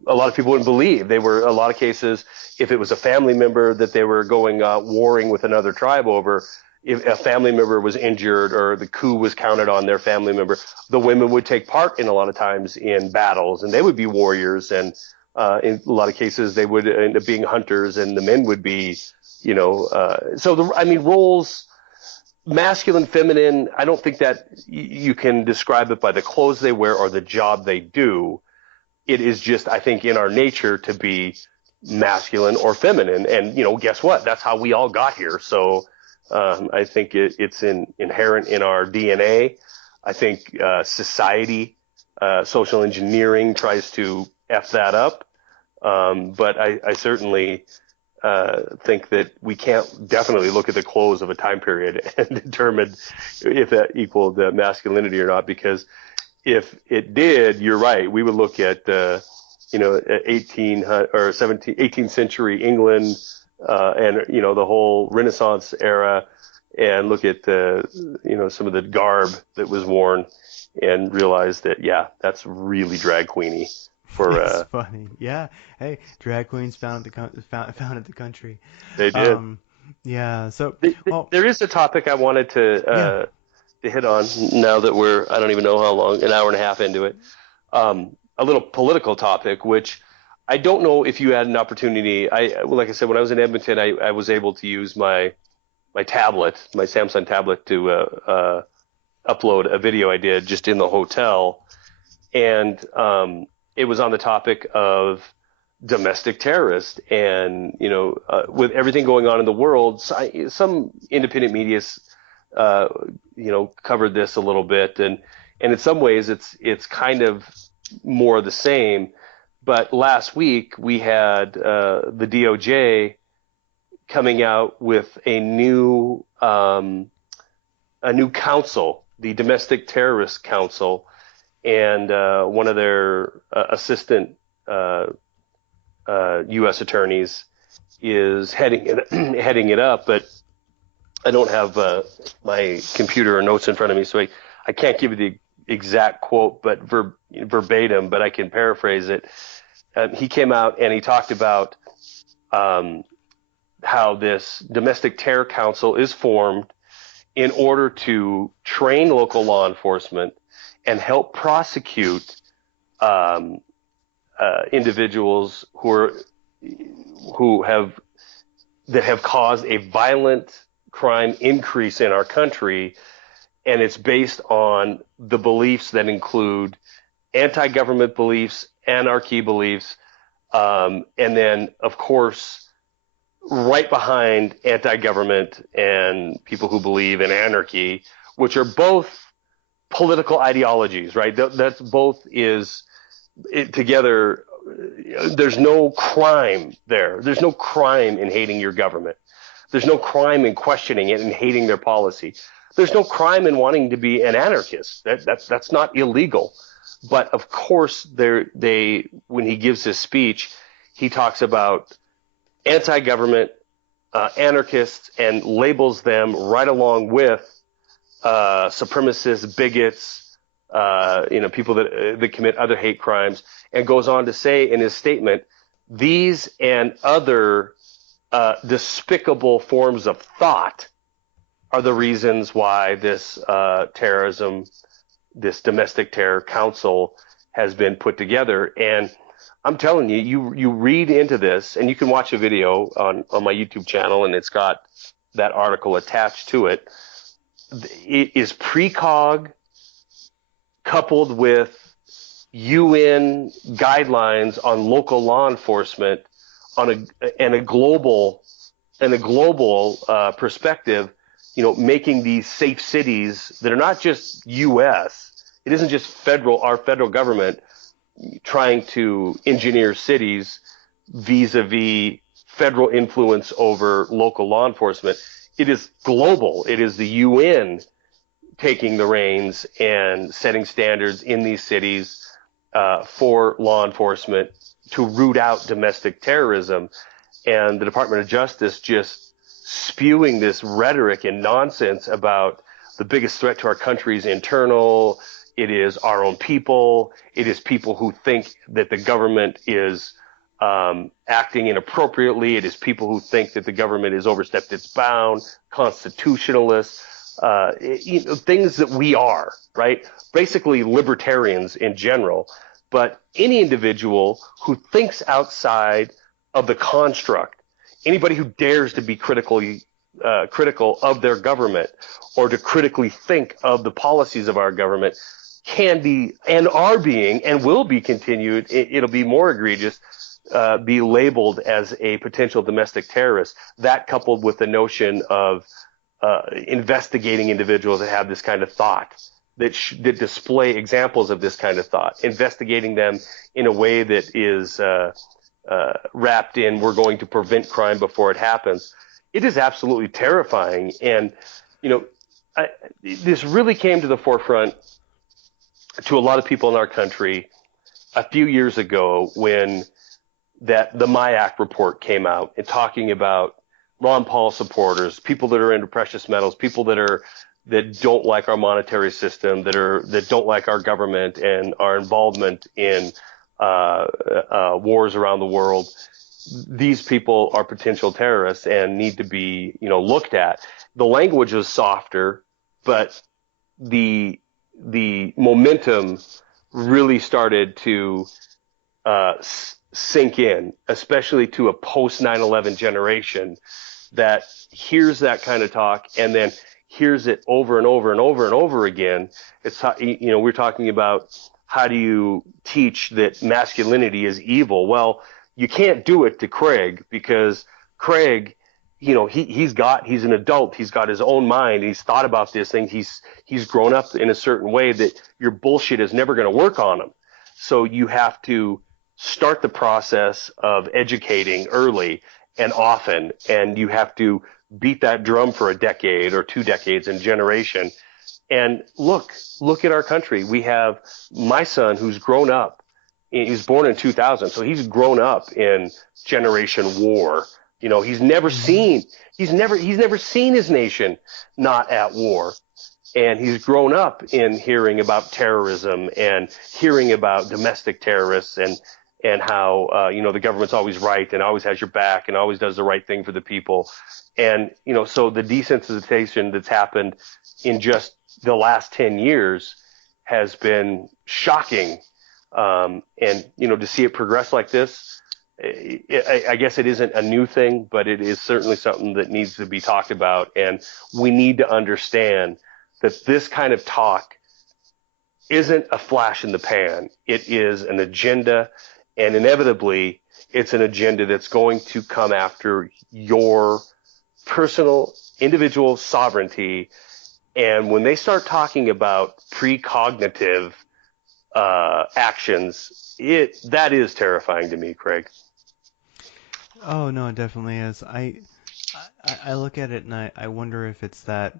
a lot of people wouldn't believe. They were, a lot of cases, if it was a family member that they were going warring with another tribe over, if a family member was injured or the coup was counted on their family member, the women would take part in a lot of times in battles, and they would be warriors, and in a lot of cases they would end up being hunters, and the men would be, roles, masculine, feminine, I don't think that you can describe it by the clothes they wear or the job they do. It is just, I think, in our nature to be masculine or feminine. And, guess what? That's how we all got here. So I think it's inherent in our DNA. I think society, social engineering tries to F that up. But I certainly think that we can't definitely look at the clothes of a time period and determine if that equaled masculinity or not, because if it did, you're right. We would look at 18th century England and the whole Renaissance era, and look at some of the garb that was worn and realize that that's really drag queeny. It's funny. Yeah. Hey, drag queens founded the country. They did. Yeah. So there is a topic I wanted to hit on now that I don't even know how long, an hour and a half into it. A little political topic, which I don't know if you had an opportunity. Like I said, when I was in Edmonton, I was able to use my tablet, my Samsung tablet, to upload a video I did just in the hotel, and it was on the topic of domestic terrorists, and with everything going on in the world, some independent media, covered this a little bit, and in some ways it's kind of more of the same. But last week we had the DOJ coming out with a new council, the Domestic Terrorist Council, and one of their assistant U.S. attorneys is heading it up. But I don't have my computer or notes in front of me, so I can't give you the exact quote, but verbatim, but I can paraphrase it. He came out and he talked about how this Domestic Terror Council is formed in order to train local law enforcement and help prosecute individuals who have caused a violent crime increase in our country, and it's based on the beliefs that include anti-government beliefs, anarchy beliefs, and then, of course, right behind anti-government and people who believe in anarchy, which are both political ideologies, right? That's both together. There's no crime there. There's no crime in hating your government. There's no crime in questioning it and hating their policy. There's no crime in wanting to be an anarchist. That's not illegal. But of course, when he gives his speech, he talks about anti-government anarchists and labels them right along with supremacists, bigots, people that commit other hate crimes, and goes on to say in his statement, these and other despicable forms of thought are the reasons why this this Domestic Terror Council has been put together. And I'm telling you, you read into this, and you can watch a video on my YouTube channel, and it's got that article attached to it. It is precog coupled with UN guidelines on local law enforcement and a global perspective, making these safe cities that are not just U.S. It isn't just our federal government trying to engineer cities vis-a-vis federal influence over local law enforcement. It is global. It is the UN taking the reins and setting standards in these cities for law enforcement to root out domestic terrorism. And the Department of Justice just spewing this rhetoric and nonsense about the biggest threat to our country is internal. It is our own people. It is people who think that the government is acting inappropriately. It is people who think that the government has overstepped its bound, constitutionalists, things that we are, right? Basically libertarians in general. But any individual who thinks outside of the construct, anybody who dares to be critical of their government or to critically think of the policies of our government can be and are being and will be continued. It'll be more egregious, be labeled as a potential domestic terrorist. That coupled with the notion of investigating individuals that have this kind of thought, that display examples of this kind of thought, investigating them in a way that is wrapped in we're going to prevent crime before it happens. It is absolutely terrifying. And, this really came to the forefront to a lot of people in our country a few years ago when the MIAC report came out and talking about Ron Paul supporters, people that are into precious metals, people that don't like our monetary system, that don't like our government and our involvement in wars around the world. These people are potential terrorists and need to be, looked at. The language was softer, but the momentum really started to sink in, especially to a post 9/11 generation that hears that kind of talk and then hears it over and over and over and over again. It's, we're talking about how do you teach that masculinity is evil? Well, you can't do it to Craig because Craig, he's an adult. He's got his own mind. He's thought about this thing. He's grown up in a certain way that your bullshit is never going to work on him. So you have to start the process of educating early and often, and you have to beat that drum for a decade or 2 decades and generation. And look at our country. We have my son who's grown up. He's born in 2000, so he's grown up in generation war. He's never seen his nation not at war. And he's grown up in hearing about terrorism and hearing about domestic terrorists and how, the government's always right and always has your back and always does the right thing for the people. And, so the desensitization that's happened in just the last 10 years has been shocking. And, to see it progress like this, I guess it isn't a new thing, but it is certainly something that needs to be talked about. And we need to understand that this kind of talk isn't a flash in the pan. It is an agenda, and inevitably it's an agenda that's going to come after your personal individual sovereignty. And when they start talking about precognitive actions, that is terrifying to me, Craig. Oh no, it definitely is. I look at it and I wonder if it's that.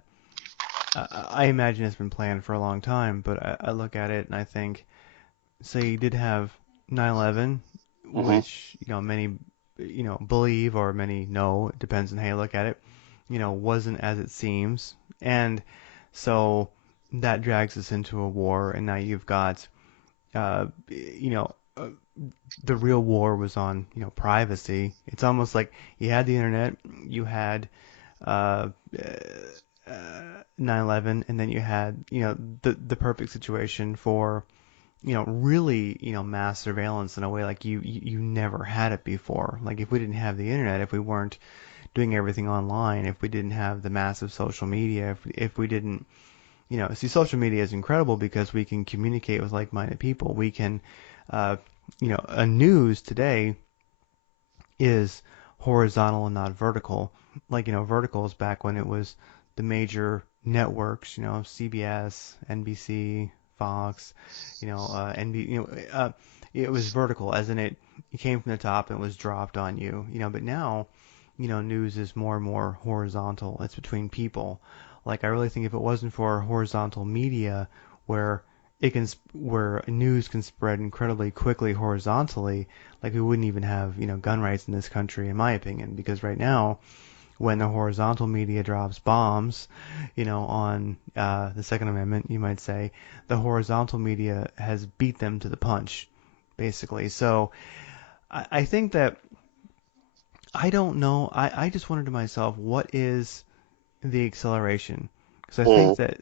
I imagine it's been planned for a long time, but I look at it and I think, so you did have 9/11, which many believe or many know. It depends on how you look at it. Wasn't as it seems, and so that drags us into a war, and now you've got the real war was on privacy. It's almost like you had the internet, you had 9/11, and then you had the perfect situation for really mass surveillance in a way like you never had it before. Like if we didn't have the internet, if we weren't doing everything online, if we didn't have the massive social media, if we didn't see, social media is incredible because we can communicate with like-minded people. We can a news today is horizontal and not vertical. Like vertical is back when it was the major networks, CBS, NBC, Fox, it was vertical, as in it came from the top and was dropped on you, but now, news is more and more horizontal. It's between people. Like I really think if it wasn't for horizontal media, where news can spread incredibly quickly horizontally, like we wouldn't even have gun rights in this country, in my opinion, because right now, when the horizontal media drops bombs, on the Second Amendment, you might say, the horizontal media has beat them to the punch, basically. So I think that, I don't know, I just wondered to myself, what is the acceleration? Because I think that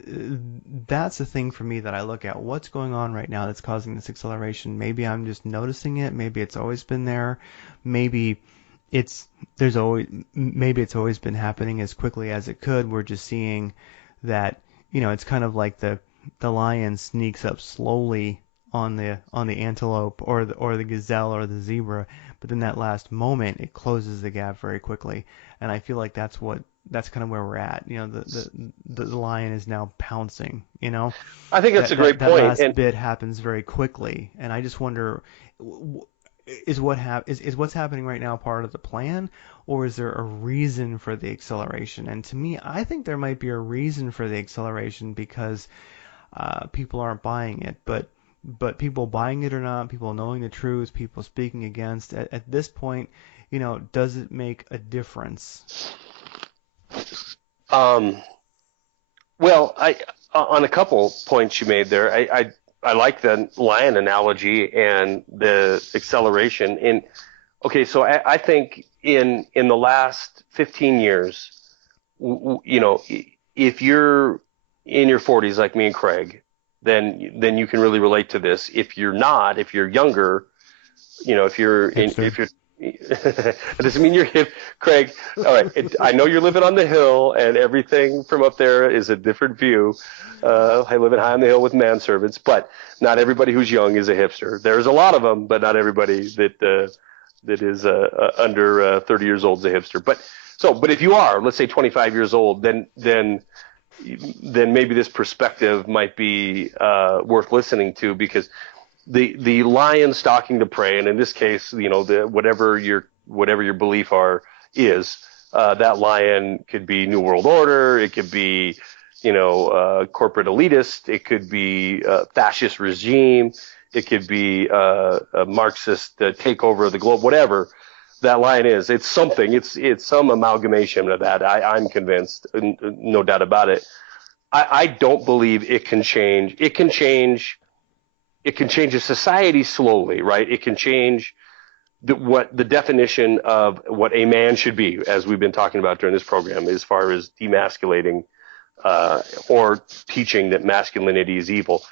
that's the thing for me that I look at. What's going on right now that's causing this acceleration? Maybe I'm just noticing it. Maybe it's always been there. Maybe it's always been happening as quickly as it could. We're just seeing that it's kind of like the lion sneaks up slowly on the antelope or the gazelle or the zebra, but then that last moment it closes the gap very quickly. And I feel like that's kind of where we're at. The lion is now pouncing. I think that's a great point. That last bit happens very quickly, and I just wonder, is what's happening right now part of the plan, or is there a reason for the acceleration? And to me, I think there might be a reason for the acceleration because people aren't buying it. But people buying it or not, people knowing the truth, people speaking against, at this point, does it make a difference? Well, on a couple points you made there, I like the lion analogy and the acceleration. So I think in the last 15 years, if you're in your 40s like me and Craig, then you can really relate to this. If you're not, if you're younger, if you're Hipster. if you're it doesn't mean you're hip, Craig. All right, I know you're living on the hill, and everything from up there is a different view. I live in high on the hill with manservants, but not everybody who's young is a hipster. There's a lot of them, but not everybody that is under 30 years old is a hipster. But if you are, let's say 25 years old, then maybe this perspective might be worth listening to, because the lion stalking the prey, and in this case, whatever your belief is, that lion could be New World Order, it could be corporate elitist, it could be fascist regime, it could be a Marxist takeover of the globe, whatever that lion is. It's something. It's some amalgamation of that. I'm convinced, no doubt about it. I don't believe it can change. It can change a society slowly, right? It can change the definition of what a man should be, as we've been talking about during this program, as far as demasculating or teaching that masculinity is evil.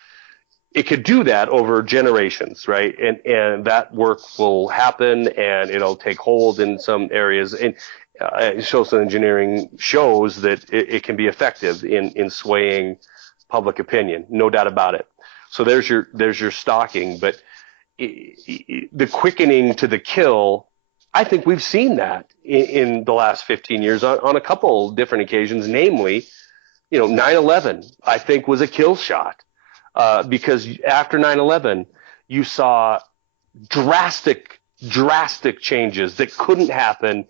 It could do that over generations, right? And that work will happen, and it'll take hold in some areas. And social engineering shows that it can be effective in swaying public opinion, no doubt about it. So there's your stalking, but the quickening to the kill, I think we've seen that in the last 15 years on a couple different occasions. Namely, 9/11, I think, was a kill shot, because after 9/11, you saw drastic changes that couldn't happen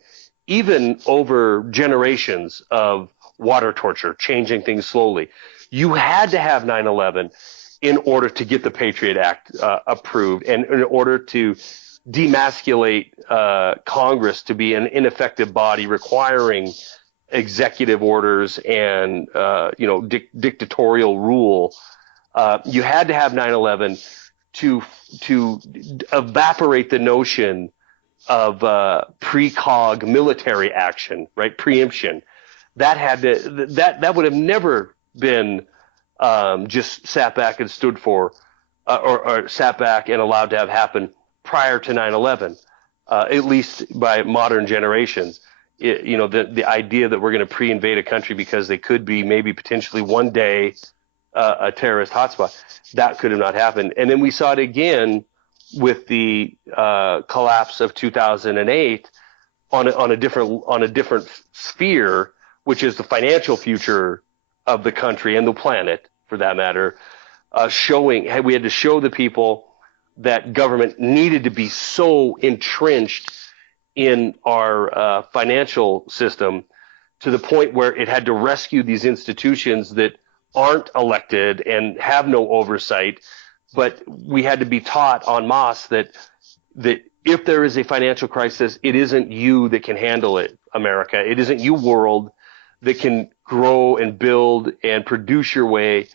even over generations of water torture, changing things slowly. You had to have 9/11 in order to get the Patriot Act approved, and in order to demasculate Congress to be an ineffective body requiring executive orders and dictatorial rule. You had to have 9/11 to evaporate the notion of precog military action, right? Preemption. That would have never been just sat back and stood for, or sat back and allowed to have happen prior to 9/11, at least by modern generations. The idea that we're going to pre-invade a country because they could be maybe potentially one day a terrorist hotspot, that could have not happened. And then we saw it again with the collapse of 2008 on a different sphere, which is the financial future of the country and the planet, for that matter. We had to show the people that government needed to be so entrenched in our financial system to the point where it had to rescue these institutions that aren't elected and have no oversight. But we had to be taught en masse that if there is a financial crisis, it isn't you that can handle it, America. It isn't you, world, that can grow and build and produce your way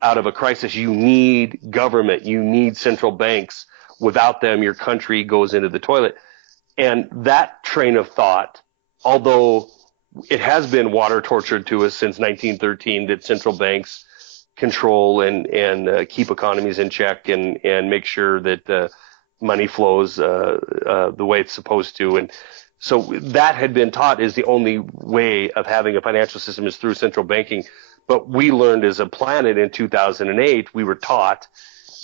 out of a crisis. You need government. You need central banks. Without them, your country goes into the toilet. And that train of thought, although it has been water tortured to us since 1913, that central banks control and keep economies in check and make sure that money flows the way it's supposed to. And so that had been taught is the only way of having a financial system is through central banking. But we learned as a planet in 2008, we were taught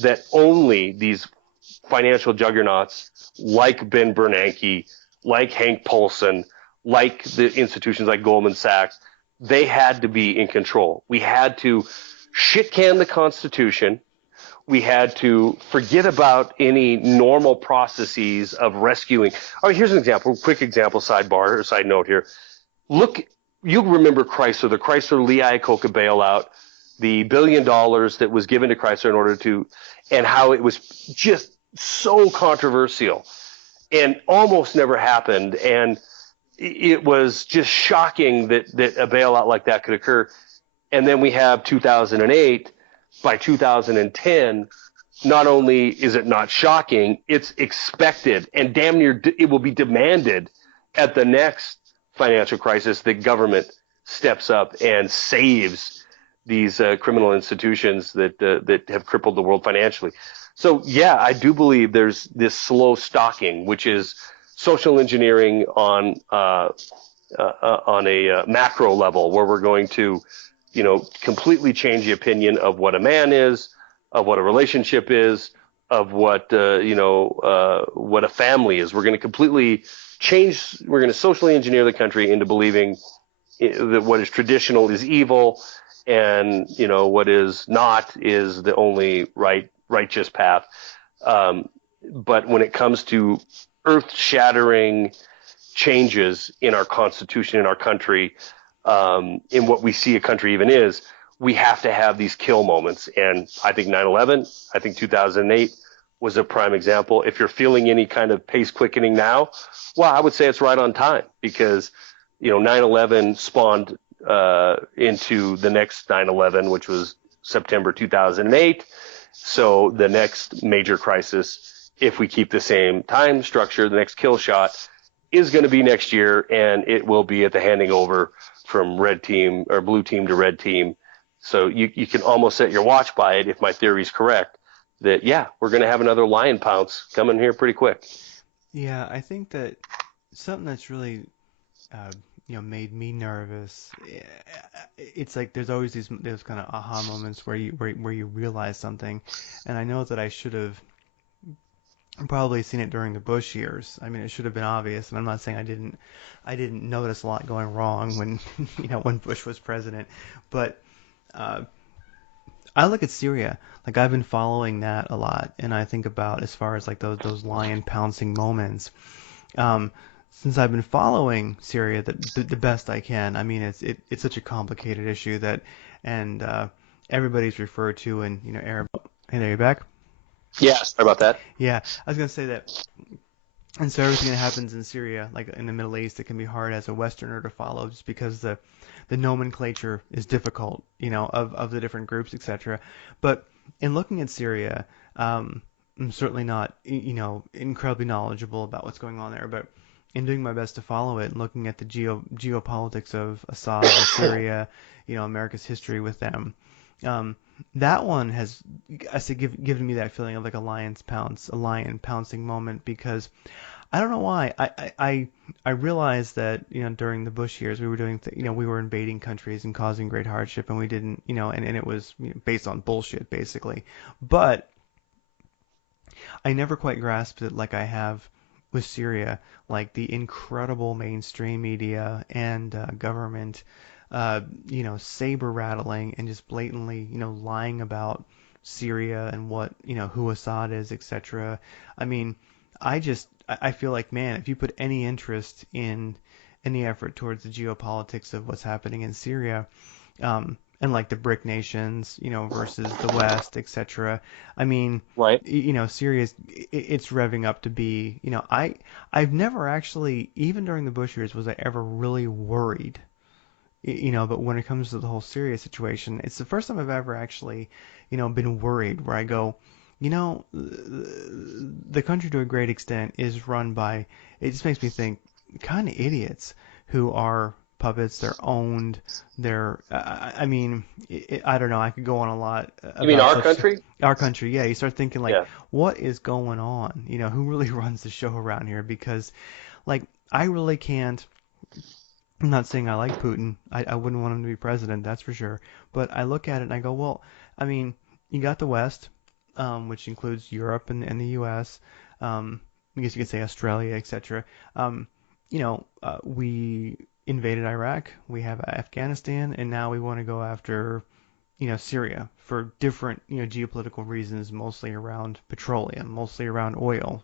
that only these financial juggernauts like Ben Bernanke, like Hank Paulson, like the institutions like Goldman Sachs, they had to be in control. We had to shit can the Constitution. We had to forget about any normal processes of rescuing. All right, here's an example, quick example, side note here. Look, you remember Chrysler, the Chrysler Lee Iacocca bailout, the $1 billion that was given to Chrysler in order to, and how it was just so controversial and almost never happened. And it was just shocking that a bailout like that could occur. And then we have 2008. By 2010, not only is it not shocking, it's expected, and damn near it will be demanded at the next financial crisis that government steps up and saves these criminal institutions that have crippled the world financially. So yeah, I do believe there's this slow stalking, which is social engineering on a macro level, where we're going to, completely change the opinion of what a man is, of what a relationship is, of what what a family is. We're going to completely change. We're going to socially engineer the country into believing that what is traditional is evil, and what is not is the only righteous path. But when it comes to earth-shattering changes in our constitution, in our country, in what we see a country even is, we have to have these kill moments. And I think 9/11, I think 2008 was a prime example. If you're feeling any kind of pace quickening now, well, I would say it's right on time, because 9/11 spawned into the next 9/11, which was September 2008. So the next major crisis, if we keep the same time structure, the next kill shot is going to be next year, and it will be at the handing over from red team or blue team to red team. So you can almost set your watch by it, if my theory is correct, that, yeah, we're going to have another lion pounce coming here pretty quick. Yeah, I think that something that's really made me nervous. It's like there's always those kind of aha moments where you realize something, and I know that I should have probably seen it during the Bush years. I mean, it should have been obvious, and I'm not saying I didn't notice a lot going wrong when when Bush was president, but I look at Syria. Like, I've been following that a lot, and I think about, as far as like those lion pouncing moments. Since I've been following Syria the best I can. I mean, it's such a complicated issue that, and everybody's referred to in Arab. Hey, there, you back? Yeah, sorry about that. Yeah, I was gonna say that. And so everything that happens in Syria, like in the Middle East, it can be hard as a Westerner to follow, just because the nomenclature is difficult, of the different groups, etc. But in looking at Syria, I'm certainly not, incredibly knowledgeable about what's going on there, but in doing my best to follow it and looking at the geopolitics of Assad and Syria, America's history with them, that one has, I say, given me that feeling of like a lion pouncing moment, because I don't know why. I realized that during the Bush years we were doing we were invading countries and causing great hardship, and we didn't and it was based on bullshit, basically. But I never quite grasped it like I have with Syria, like the incredible mainstream media and government, saber rattling and just blatantly, lying about Syria and what, who Assad is, etc. I mean, I feel like, man, if you put any interest in any effort towards the geopolitics of what's happening in Syria, and like the BRIC nations, versus the West, etc. I mean, Right. Syria it's revving up to be, I've never actually, even during the Bush years, was I ever really worried, but when it comes to the whole Syria situation, it's the first time I've ever actually, been worried, where I go, the country to a great extent is run by, it just makes me think, kind of idiots who are puppets. They're owned. I mean, I don't know. I could go on a lot about. You mean our country? Our country, yeah. You start thinking like, Yeah. what is going on? Who really runs the show around here? Because, like, I really can't. I'm not saying I like Putin. I wouldn't want him to be president, that's for sure. But I look at it and I go, well, I mean, you got the West, which includes Europe and the U.S. I guess you could say Australia, etc. We invaded Iraq, we have Afghanistan, and now we want to go after, Syria for different, geopolitical reasons, mostly around petroleum, mostly around oil,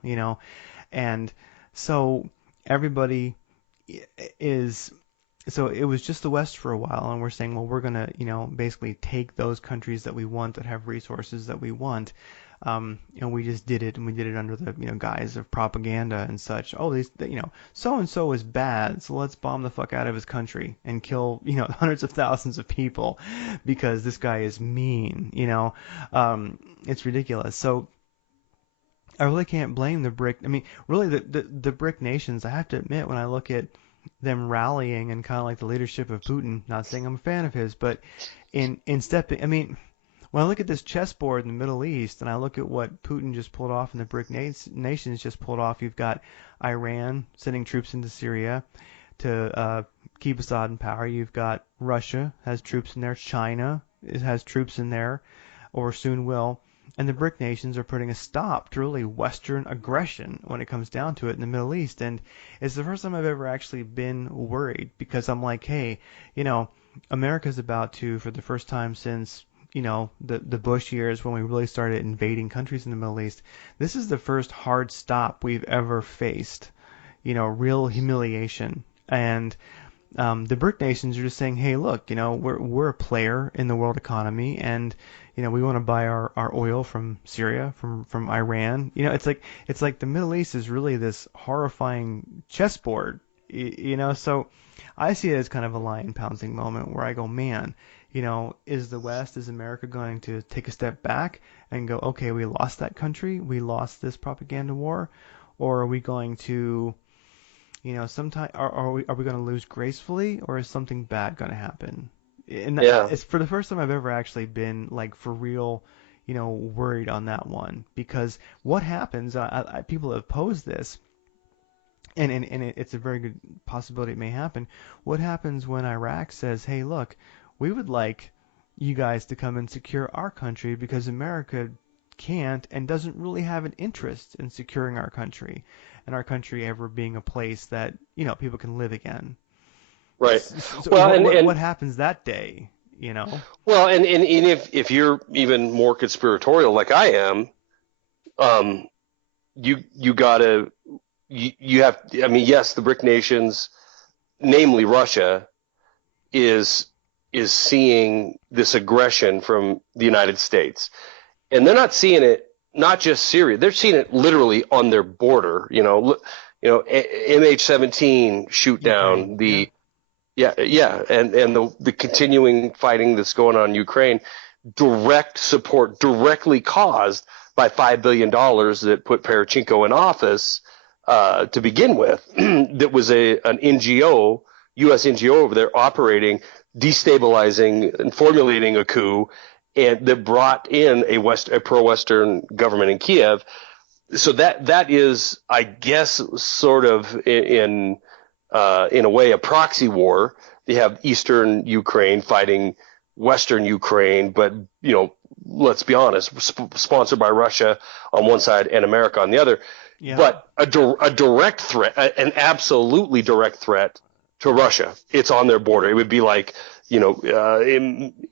and so everybody is. So it was just the West for a while, and we're saying, well, we're gonna, basically take those countries that we want, that have resources that we want, and we just did it, and we did it under the, guise of propaganda and such. Oh, so and so is bad, so let's bomb the fuck out of his country and kill, hundreds of thousands of people because this guy is mean. It's ridiculous. So I really can't blame the BRIC. I mean, really, the BRIC nations. I have to admit, when I look at them rallying and kind of like the leadership of Putin, not saying I'm a fan of his, but in stepping, I mean, when I look at this chessboard in the Middle East and I look at what Putin just pulled off and the nations just pulled off, you've got Iran sending troops into Syria to keep Assad in power. You've got Russia has troops in there. China has troops in there, or soon will. And the BRIC nations are putting a stop to really Western aggression when it comes down to it in the Middle East. And it's the first time I've ever actually been worried, because I'm like, hey, America's about to, for the first time since, the Bush years when we really started invading countries in the Middle East, this is the first hard stop we've ever faced, real humiliation. And the BRIC nations are just saying, hey, look, we're a player in the world economy, and we want to buy our oil from Syria, from Iran. It's like the Middle East is really this horrifying chessboard. So I see it as kind of a lion pouncing moment where I go, man, is the West, is America going to take a step back and go, okay, we lost that country, we lost this propaganda war, or are we going to sometime are we going to lose gracefully, or is something bad going to happen? And it's for the first time I've ever actually been like for real, worried on that one, because what happens? People have posed this, and it's a very good possibility it may happen. What happens when Iraq says, "Hey, look, we would like you guys to come and secure our country because America can't and doesn't really have an interest in securing our country, and our country ever being a place that people can live again." Right. So Well, what happens that day? Well, and if you're even more conspiratorial like I am, you gotta you have. I mean, yes, the BRIC nations, namely Russia, is seeing this aggression from the United States, and they're not seeing it not just Syria. They're seeing it literally on their border. MH17 shoot down the. And the continuing fighting that's going on in Ukraine, direct support, directly caused by $5 billion that put Poroshenko in office to begin with. That was an NGO, U.S. NGO over there operating, destabilizing and formulating a coup, and that brought in a pro-Western government in Kiev. So that is, I guess, sort of in a way, a proxy war. They have Eastern Ukraine fighting Western Ukraine, but let's be honest, sponsored by Russia on one side and America on the other. Yeah. But a direct threat, an absolutely direct threat to Russia. It's on their border. It would be like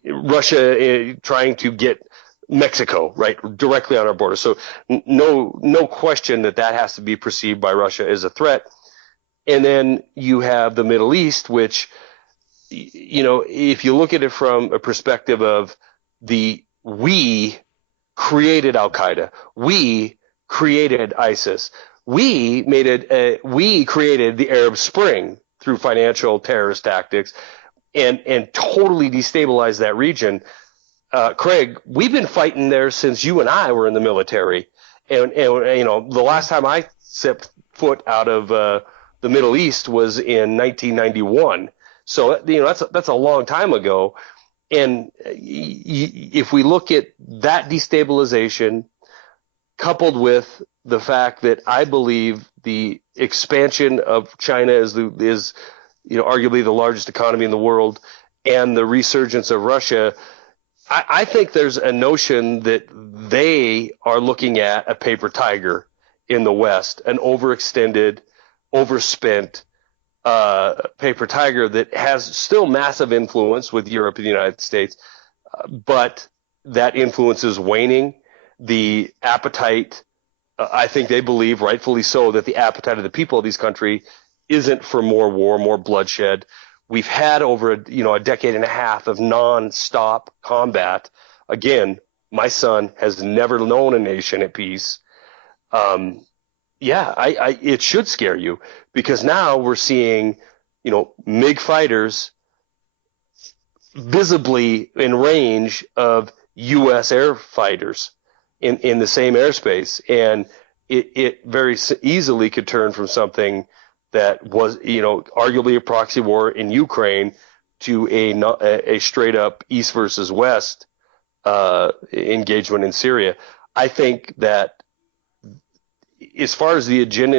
Russia trying to get Mexico right directly on our border. So no question that has to be perceived by Russia as a threat. And then you have the Middle East, which, if you look at it from a perspective of we created Al Qaeda, we created ISIS, we created the Arab Spring through financial terrorist tactics, and totally destabilized that region. Craig, we've been fighting there since you and I were in the military, and the last time I stepped foot out of the Middle East was in 1991. So that's a long time ago. And if we look at that destabilization, coupled with the fact that I believe the expansion of China is arguably the largest economy in the world, and the resurgence of Russia, I think there's a notion that they are looking at a paper tiger in the West, an overextended, overspent paper tiger that has still massive influence with Europe and the United States, but that influence is waning. The appetite, I think they believe, rightfully so, that the appetite of the people of these countries isn't for more war, more bloodshed. We've had over a decade and a half of non-stop combat. Again, my son has never known a nation at peace. It should scare you, because now we're seeing, MiG fighters visibly in range of U.S. air fighters in the same airspace, and it very easily could turn from something that was, arguably a proxy war in Ukraine to a straight up East versus West engagement in Syria. I think that as far as the agenda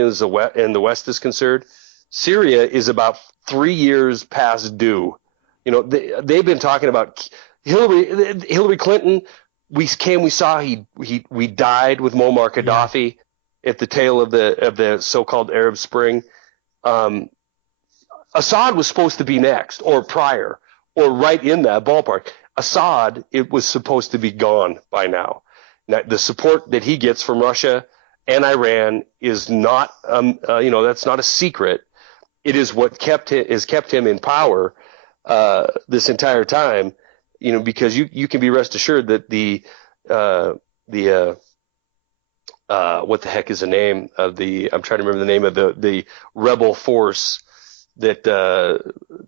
in the West is concerned, Syria is about 3 years past due. You know, they've been talking about Hillary Clinton. We saw we died with Muammar Gaddafi at the tail of the so-called Arab Spring. Assad was supposed to be next, or prior, or right in that ballpark. Assad, it was supposed to be gone by now. Now, the support that he gets from Russia and Iran is not, that's not a secret. It is what has kept him in power this entire time. You know, because you can be rest assured that what the heck is the name of I'm trying to remember the name of the rebel force that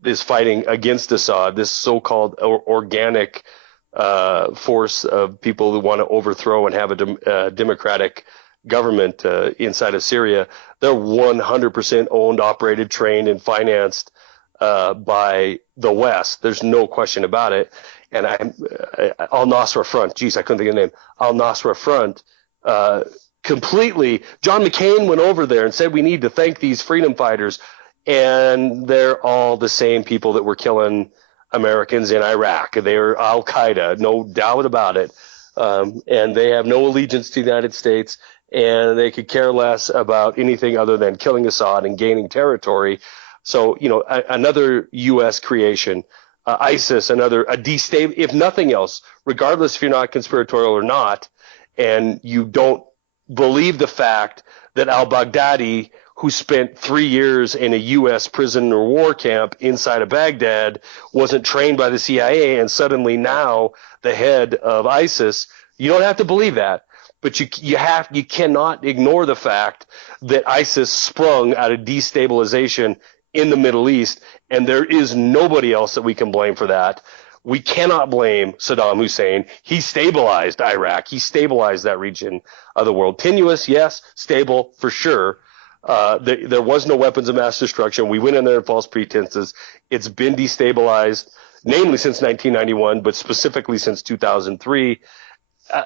is fighting against Assad, this so-called organic force of people who want to overthrow and have a democratic government inside of Syria. They're 100% owned, operated, trained, and financed by the West. There's no question about it. And Al-Nusra Front, geez, I couldn't think of the name. Al-Nusra Front, completely. John McCain went over there and said we need to thank these freedom fighters. And they're all the same people that were killing Americans in Iraq. They're Al-Qaeda, no doubt about it. And they have no allegiance to the United States, and they could care less about anything other than killing Assad and gaining territory. So, you know, another U.S. creation, ISIS, if nothing else, regardless if you're not conspiratorial or not, and you don't believe the fact that al-Baghdadi, who spent 3 years in a U.S. prison or war camp inside of Baghdad, wasn't trained by the CIA, and suddenly now the head of ISIS, you don't have to believe that. But you cannot ignore the fact that ISIS sprung out of destabilization in the Middle East, and there is nobody else that we can blame for that. We cannot blame Saddam Hussein. He stabilized Iraq. He stabilized that region of the world. Tenuous, yes. Stable, for sure. There was no weapons of mass destruction. We went in there in false pretenses. It's been destabilized, namely since 1991, but specifically since 2003.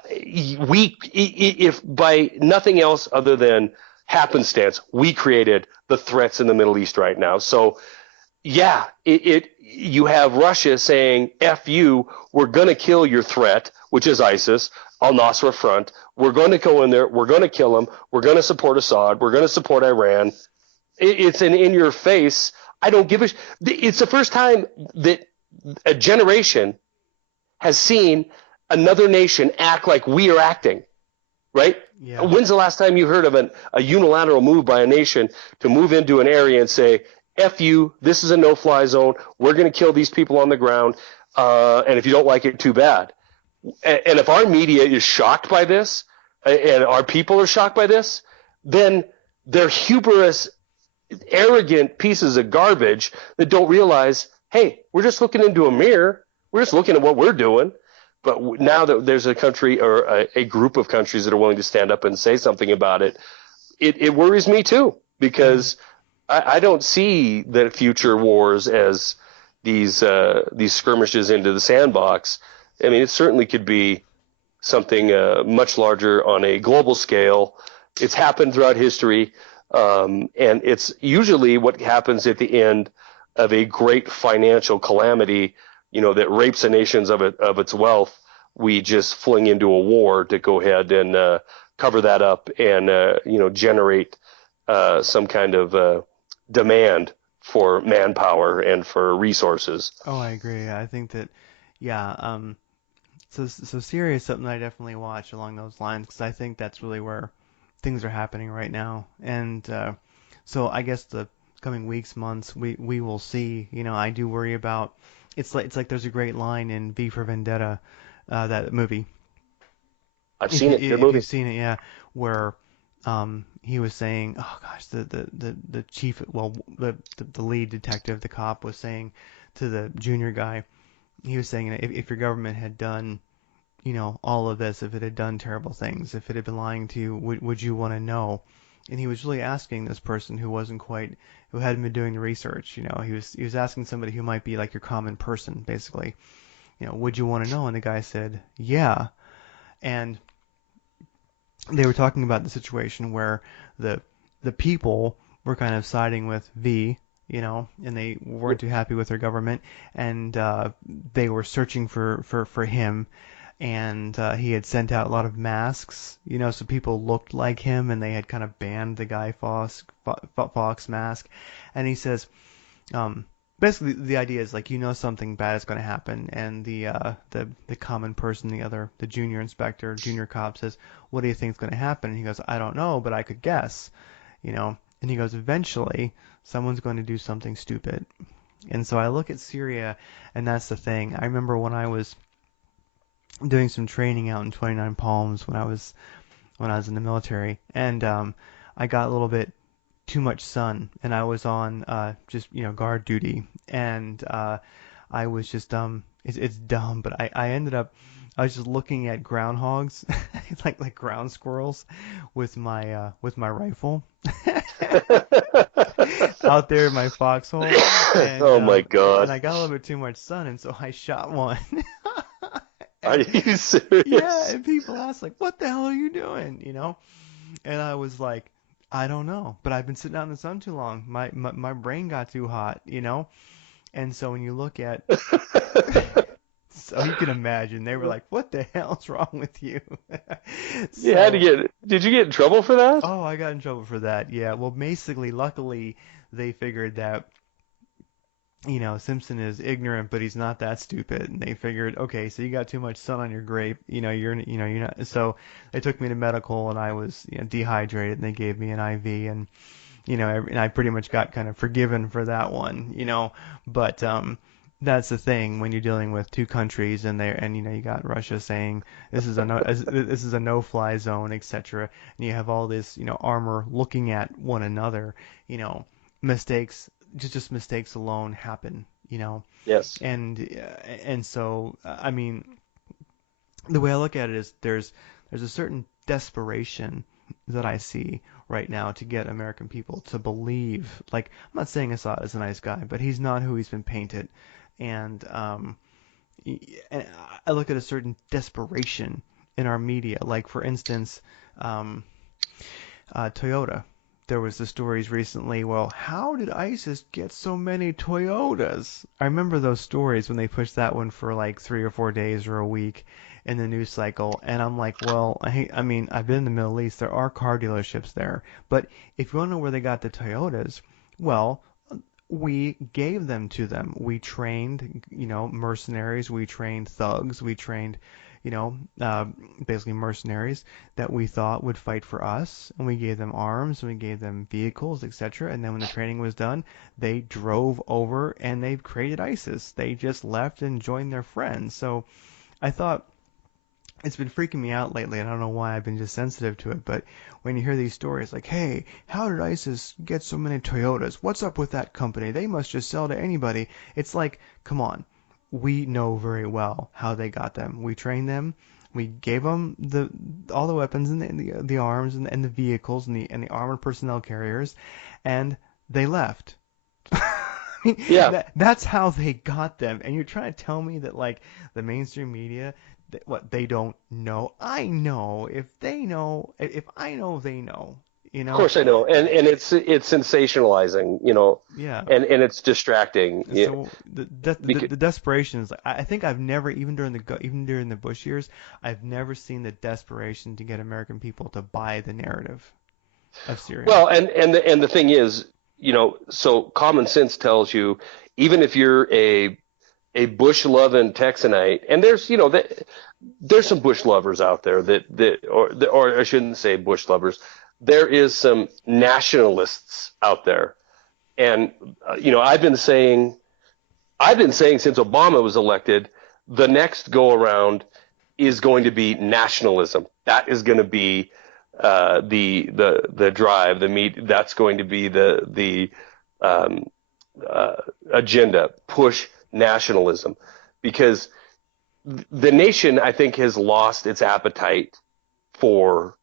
If by nothing else other than happenstance, we created the threats in the Middle East right now. So, yeah, you have Russia saying, F you, we're going to kill your threat, which is ISIS, al-Nusra Front. We're going to go in there. We're going to kill them. We're going to support Assad. We're going to support Iran. It's an in-your-face. I don't give a It's the first time that a generation has seen another nation act like we are acting, right? Yeah. When's the last time you heard of a unilateral move by a nation to move into an area and say, F you, this is a no-fly zone. We're going to kill these people on the ground. And if you don't like it, too bad. And if our media is shocked by this, and our people are shocked by this, then they're hubris, arrogant pieces of garbage that don't realize, hey, we're just looking into a mirror. We're just looking at what we're doing. But now that there's a country or a group of countries that are willing to stand up and say something about it, it worries me too, because I don't see the future wars as these skirmishes into the sandbox. I mean, it certainly could be something much larger on a global scale. It's happened throughout history, and it's usually what happens at the end of a great financial calamity, you know, that rapes a nation of its wealth. We just fling into a war to go ahead and cover that up and generate some kind of demand for manpower and for resources. Oh, I agree. I think that, yeah. So Syria is something I definitely watch along those lines, because I think that's really where things are happening right now. And so I guess the coming weeks, months, we will see. You know, I do worry about. It's like there's a great line in V for Vendetta, that movie. I've seen it. Good If movie. you've seen it, yeah, where he was saying, oh gosh, the chief, well, the lead detective, the cop, was saying to the junior guy, he was saying, if your government had done, you know, all of this, if it had done terrible things, if it had been lying to you, would you want to know? And he was really asking this person who hadn't been doing the research. You know, he was asking somebody who might be like your common person, basically. would you want to know? And the guy said, yeah. And they were talking about the situation where the people were kind of siding with V, and they weren't too happy with their government, and they were searching for him, and he had sent out a lot of masks, so people looked like him, and they had kind of banned the Guy Fawkes mask, and he says, basically the idea is like something bad is going to happen, and the common person, the junior inspector, junior cop says, what do you think is going to happen? And he goes, I don't know, but I could guess, and he goes, eventually someone's going to do something stupid. And so I look at Syria, and that's the thing. I remember when I was doing some training out in 29 Palms when I was in the military, and I got a little bit too much sun, and I was on just guard duty, and I was just it's dumb, but I ended up, I was just looking at groundhogs like ground squirrels with my rifle out there in my foxhole, and, oh my God. and I got a little bit too much sun, and so I shot one. Are you serious? Yeah, and people ask like, what the hell are you doing, and I was like, I don't know, but I've been sitting out in the sun too long. My brain got too hot, And so when you look at, so you can imagine, they were like, "What the hell's wrong with you?" You had to get. Did you get in trouble for that? Oh, I got in trouble for that. Yeah. Well, basically, luckily, they figured that, Simpson is ignorant, but he's not that stupid. And they figured, okay, so you got too much sun on your grape. You're not. So they took me to medical, and I was dehydrated, and they gave me an IV, and and I pretty much got kind of forgiven for that one, But that's the thing when you're dealing with two countries, and you got Russia saying this is a no-fly zone, etc. And you have all this armor looking at one another, mistakes. Just mistakes alone happen, Yes. And so I mean, the way I look at it is there's a certain desperation that I see right now to get American people to believe. Like, I'm not saying Assad is a nice guy, but he's not who he's been painted, and I look at a certain desperation in our media. Like, for instance, Toyota. There was the stories recently, well, how did ISIS get so many Toyotas? I remember those stories when they pushed that one for like 3 or 4 days or a week in the news cycle, and I'm like, well, I mean, I've been in the Middle East, there are car dealerships there, but if you want to know where they got the Toyotas, well, we gave them to them. We trained, mercenaries, we trained thugs, we trained basically mercenaries that we thought would fight for us, and we gave them arms, and we gave them vehicles, etc. And then when the training was done, they drove over and they created ISIS. They just left and joined their friends. So I thought, it's been freaking me out lately, and I don't know why I've been just sensitive to it, but when you hear these stories like, hey, how did ISIS get so many Toyotas? What's up with that company? They must just sell to anybody. It's like, come on. We know very well how they got them. We trained them. We gave them all the weapons and the arms and the vehicles and the armored personnel carriers, and they left. I mean, yeah, that's how they got them. And you're trying to tell me that like the mainstream media, what they don't know? I know. If they know, if I know, they know. Of course I know, and it's sensationalizing, Yeah. and it's distracting. So the desperation is like, I think I've never, even during the Bush years, I've never seen the desperation to get American people to buy the narrative of Syria. Well, and the thing is, so common sense tells you, even if you're a Bush loving Texanite, and there's some Bush lovers out there or I shouldn't say Bush lovers. There is some nationalists out there, and I've been saying since Obama was elected, the next go around is going to be nationalism. That is going to be the drive, the meat. That's going to be the agenda. Push nationalism, because the nation, I think, has lost its appetite for.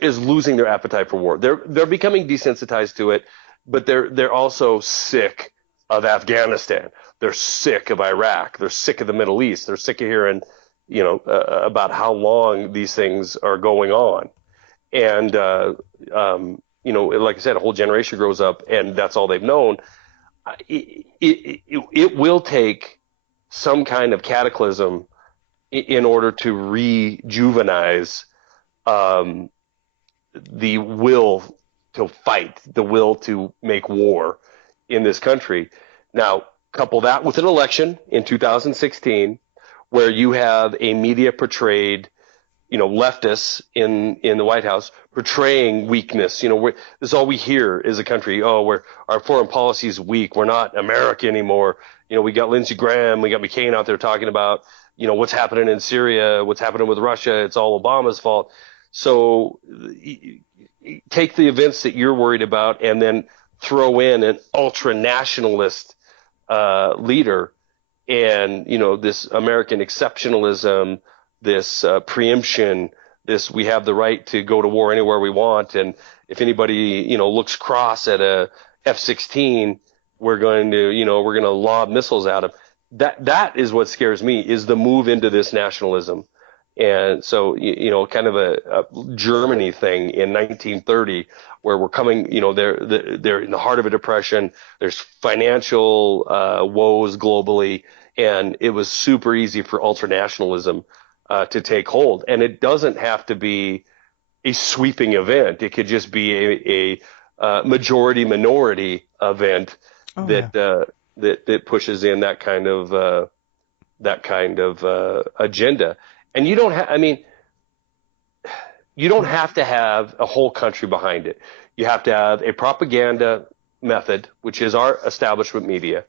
Is losing their appetite for war. They're becoming desensitized to it, but they're also sick of Afghanistan. They're sick of Iraq. They're sick of the Middle East. They're sick of hearing, about how long these things are going on. And, like I said, a whole generation grows up and that's all they've known. It will take some kind of cataclysm in order to rejuvenize the will to fight, the will to make war in this country. Now, couple that with an election in 2016 where you have a media portrayed, leftists in the White House portraying weakness. This is all we hear as a country. Oh, our foreign policy is weak. We're not America anymore. We got Lindsey Graham, we got McCain out there talking about, what's happening in Syria, what's happening with Russia. It's all Obama's fault. So take the events that you're worried about and then throw in an ultra nationalist leader and, this American exceptionalism, this preemption, this we have the right to go to war anywhere we want. And if anybody, looks cross at a F-16, we're going to lob missiles at them. That is what scares me, is the move into this nationalism. And so, kind of a Germany thing in 1930 where we're coming, they're in the heart of a depression. There's financial woes globally. And it was super easy for ultranationalism to take hold. And it doesn't have to be a sweeping event. It could just be a majority minority event that pushes in that kind of agenda. And you don't have to have a whole country behind it. You have to have a propaganda method, which is our establishment media.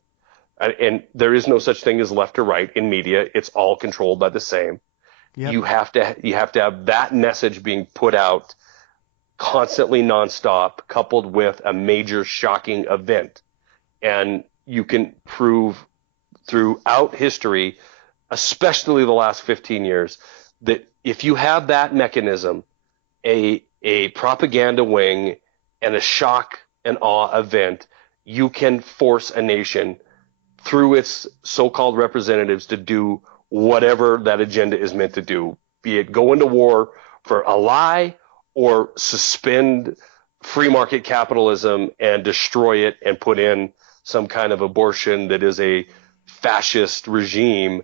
And there is no such thing as left or right in media. It's all controlled by the same. Yep. You have to have that message being put out constantly, nonstop, coupled with a major shocking event. And you can prove throughout history, especially the last 15 years, that if you have that mechanism, a propaganda wing and a shock and awe event, you can force a nation through its so-called representatives to do whatever that agenda is meant to do, be it go into war for a lie or suspend free market capitalism and destroy it and put in some kind of abortion that is a fascist regime,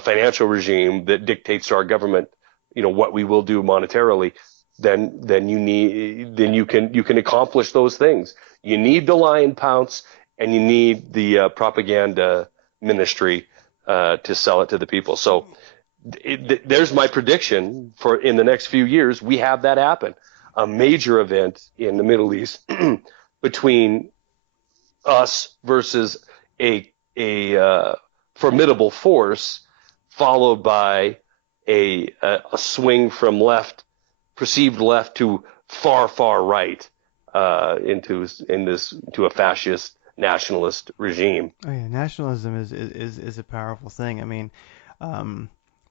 financial regime that dictates to our government, what we will do monetarily. Then you can accomplish those things. You need the lion pounce and you need the propaganda ministry to sell it to the people. So there's my prediction for in the next few years, we have that happen. A major event in the Middle East between us versus a formidable force, followed by a swing from perceived left to far right into a fascist nationalist regime. Oh yeah, nationalism is a powerful thing. I mean,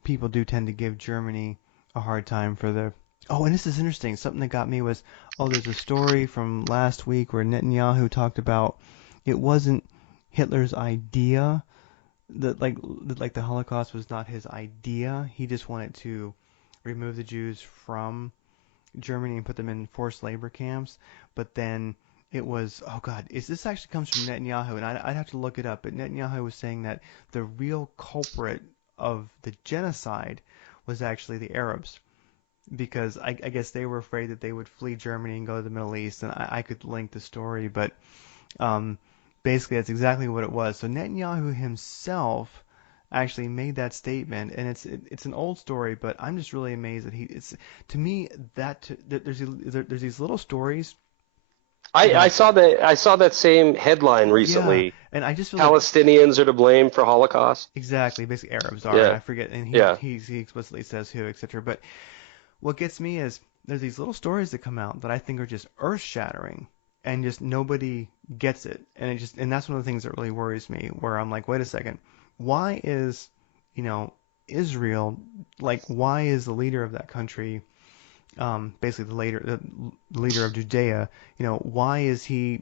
people do tend to give Germany a hard time for their. Oh, and this is interesting. Something that got me was, there's a story from last week where Netanyahu talked about it wasn't Hitler's idea that the Holocaust was not his idea. He just wanted to remove the Jews from Germany and put them in forced labor camps. But then it was, this actually comes from Netanyahu, and I'd have to look it up. But Netanyahu was saying that the real culprit of the genocide was actually the Arabs, because I guess they were afraid that they would flee Germany and go to the Middle East. And I could link the story, but basically that's exactly what it was. So Netanyahu himself actually made that statement, and it's an old story, but I'm just really amazed that there's these little stories. I saw that same headline recently. Yeah, and I just feel Palestinians are to blame for Holocaust. Exactly, basically Arabs are. Yeah. And I forget, and he explicitly says who, etc. But what gets me is there's these little stories that come out that I think are just earth-shattering, and just nobody gets it, and that's one of the things that really worries me. Where I'm like, wait a second, why is Israel, why is the leader of that country, basically the leader of Judea, why is he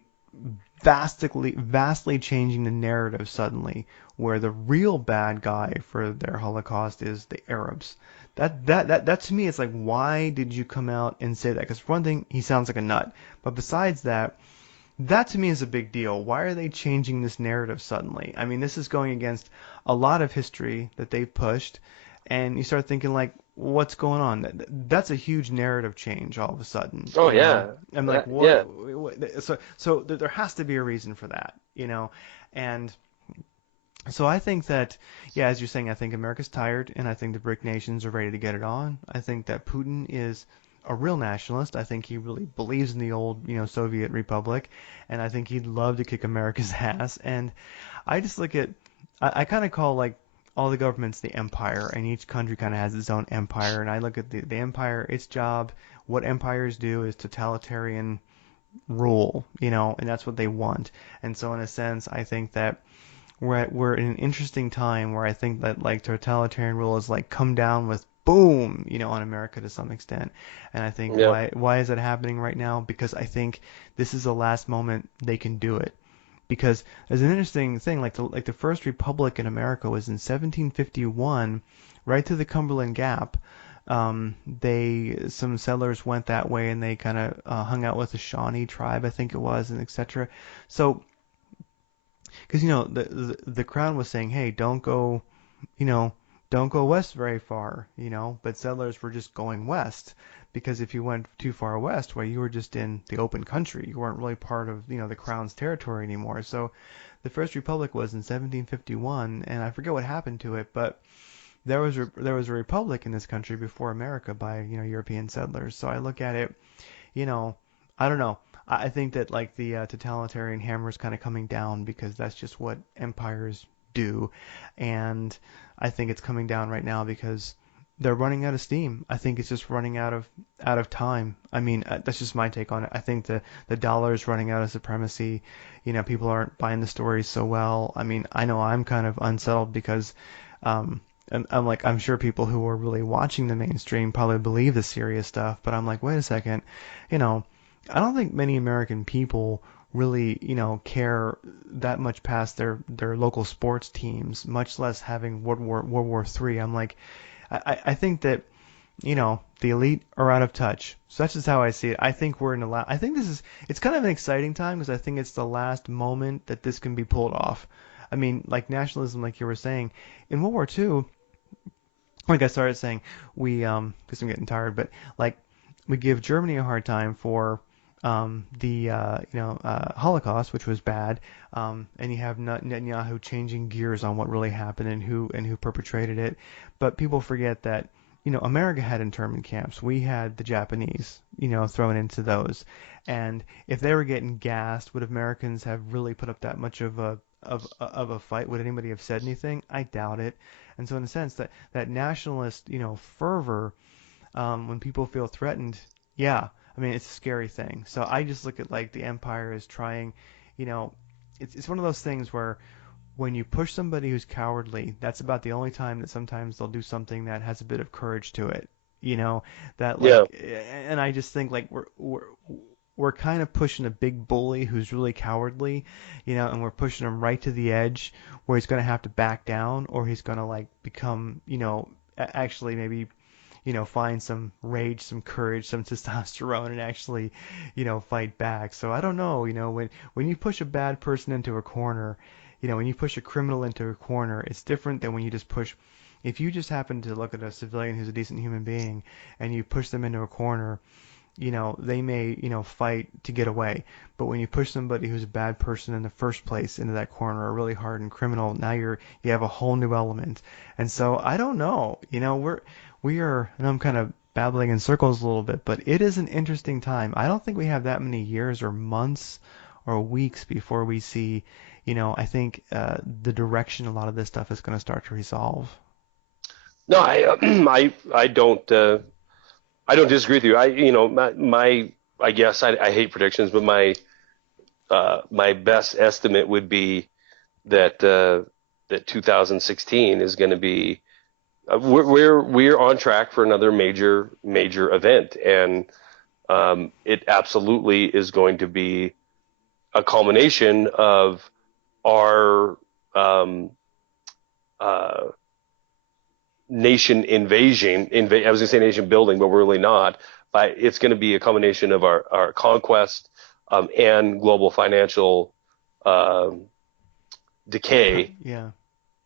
vastly changing the narrative suddenly, where the real bad guy for their Holocaust is the Arabs. That to me is like, why did you come out and say that? Because for one thing, he sounds like a nut. But besides that, that to me is a big deal. Why are they changing this narrative suddenly? I mean, this is going against a lot of history that they've pushed, and you start thinking like, what's going on? That's a huge narrative change all of a sudden. Oh You know, yeah, I'm like, yeah. so there has to be a reason for that. You know, and so I think that, yeah, as you're saying, I think America's tired, and I think the BRIC nations are ready to get it on. I think that Putin is a real nationalist. I think he really believes in the old, Soviet republic, and I think he'd love to kick America's ass. And I just look at, I kind of call like all the governments the empire, and each country kind of has its own empire. And I look at the empire, its job, what empires do is totalitarian rule, and that's what they want. And so in a sense, I think that we're in an interesting time where I think that like totalitarian rule has like come down with boom, on America to some extent. And I think Yeah. why is that happening right now? Because I think this is the last moment they can do it. Because there's an interesting thing, like the first republic in America was in 1751, right through the Cumberland Gap. Some settlers went that way and they kind of hung out with the Shawnee tribe, I think it was, and etc. So because the crown was saying, hey, you know, don't go west very far, but settlers were just going west because if you went too far west, well, you were just in the open country. You weren't really part of, the crown's territory anymore. So the first republic was in 1751, and I forget what happened to it, but there was a republic in this country before America by, European settlers. So I look at it, you know, I don't know. I think that like the totalitarian hammer is kind of coming down because that's just what empires do, and I think it's coming down right now because they're running out of steam. I think it's just running out of time. I mean, that's just my take on it. I think the dollar is running out of supremacy. People aren't buying the stories so well. I mean, I know I'm kind of unsettled because I'm sure people who are really watching the mainstream probably believe the serious stuff, but I'm like, wait a second, you know, I don't think many American people really, care that much past their local sports teams, much less having World War III. I'm like, I think that, the elite are out of touch. So that's just how I see it. I think we're in the I think it's kind of an exciting time because I think it's the last moment that this can be pulled off. I mean, like nationalism, like you were saying, in World War II, like I started saying, because I'm getting tired, but like we give Germany a hard time for the Holocaust, which was bad, and you have Netanyahu changing gears on what really happened and who perpetrated it, but people forget that America had internment camps. We had the Japanese, thrown into those, and if they were getting gassed, would Americans have really put up that much of a fight? Would anybody have said anything? I doubt it. And so in a sense that nationalist, fervor, when people feel threatened, yeah, I mean, it's a scary thing. So I just look at like the empire as trying, you know, it's one of those things where when you push somebody who's cowardly, that's about the only time that sometimes they'll do something that has a bit of courage to it. That Yeah. like, and I just think like we're kind of pushing a big bully who's really cowardly, and we're pushing him right to the edge where he's going to have to back down or he's going to like become, actually maybe find some rage, some courage, some testosterone, and actually, fight back. So I don't know, when you push a bad person into a corner, when you push a criminal into a corner, it's different than when you just push. If you just happen to look at a civilian who's a decent human being and you push them into a corner, they may, fight to get away. But when you push somebody who's a bad person in the first place into that corner, a really hardened criminal, now you have a whole new element. And so I don't know, we are, and I'm kind of babbling in circles a little bit, but it is an interesting time. I don't think we have that many years or months or weeks before we see, I think the direction a lot of this stuff is going to start to resolve. No, I don't disagree with you. I guess I hate predictions, but my best estimate would be that 2016 is going to be we're on track for another major event, and it absolutely is going to be a culmination of our nation invasion. I was going to say nation building, but we're really not. But it's going to be a culmination of our conquest and global financial decay. Yeah.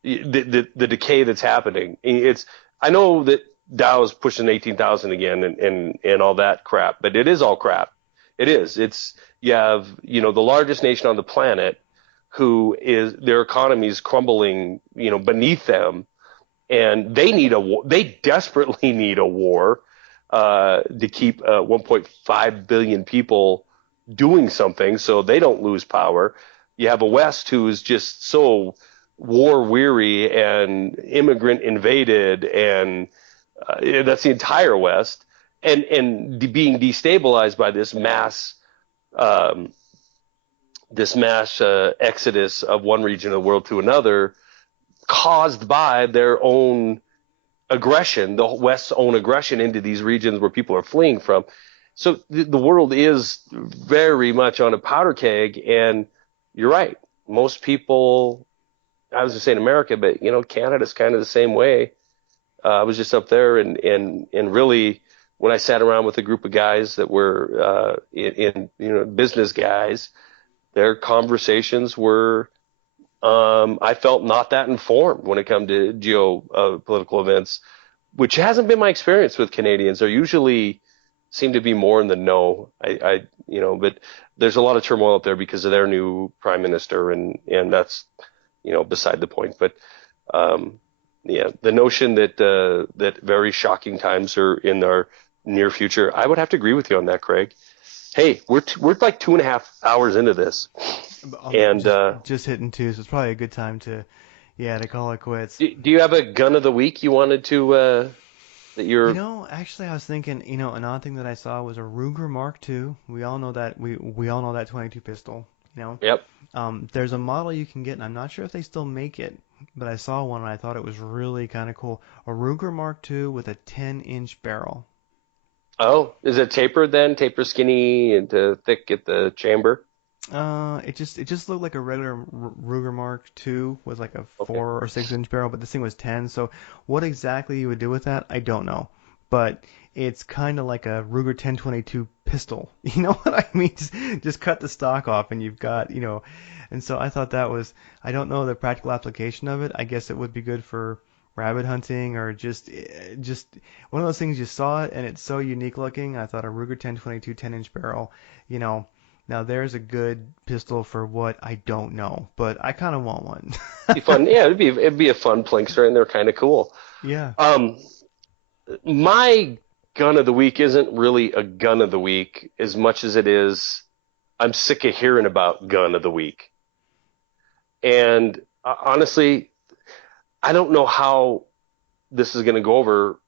The decay that's happening. I know that Dow's pushing 18,000 again and all that crap, but it is all crap. It is. You have, the largest nation on the planet who is, their economy is crumbling, beneath them, and they desperately need a war to keep 1.5 billion people doing something so they don't lose power. You have a West who is just so war weary and immigrant invaded, and that's the entire West, and being destabilized by this mass exodus of one region of the world to another, caused by their own aggression, the West's own aggression into these regions where people are fleeing from. So the world is very much on a powder keg, and you're right. Most people, I was just saying America, but Canada's kind of the same way. I was just up there, and really, when I sat around with a group of guys that were in business guys, their conversations were, I felt, not that informed when it come to geopolitical events, which hasn't been my experience with Canadians. They usually seem to be more in the know. But there's a lot of turmoil up there because of their new prime minister, and that's beside the point. But the notion that very shocking times are in our near future, I would have to agree with you on that, Craig. Hey, we're like 2.5 hours into this, and just hitting 2, so it's probably a good time to call it quits. Do you have a gun of the week you wanted to that you're? Actually, I was thinking, an odd thing that I saw was a Ruger Mark II. We all know that we all know that 22 pistol. Yep. There's a model you can get, and I'm not sure if they still make it, but I saw one and I thought it was really kind of cool. A Ruger Mark II with a 10-inch barrel. Oh, is it tapered then? Taper skinny and thick at the chamber? It just looked like a regular Ruger Mark II with like a 4 or 6-inch barrel, but this thing was 10. So what exactly you would do with that, I don't know. But it's kind of like a Ruger 10/22 pistol. You know what I mean? Just cut the stock off and you've got, And so I thought that was, I don't know the practical application of it. I guess it would be good for rabbit hunting, or just one of those things you saw it and it's so unique looking. I thought a Ruger 10/22 10-inch barrel, now there's a good pistol for what I don't know, but I kind of want one. It'd be fun. Yeah, it'd be a fun plinkster, and they're kind of cool. Yeah. My gun of the week isn't really a gun of the week as much as it is, I'm sick of hearing about gun of the week. And honestly, I don't know how this is going to go over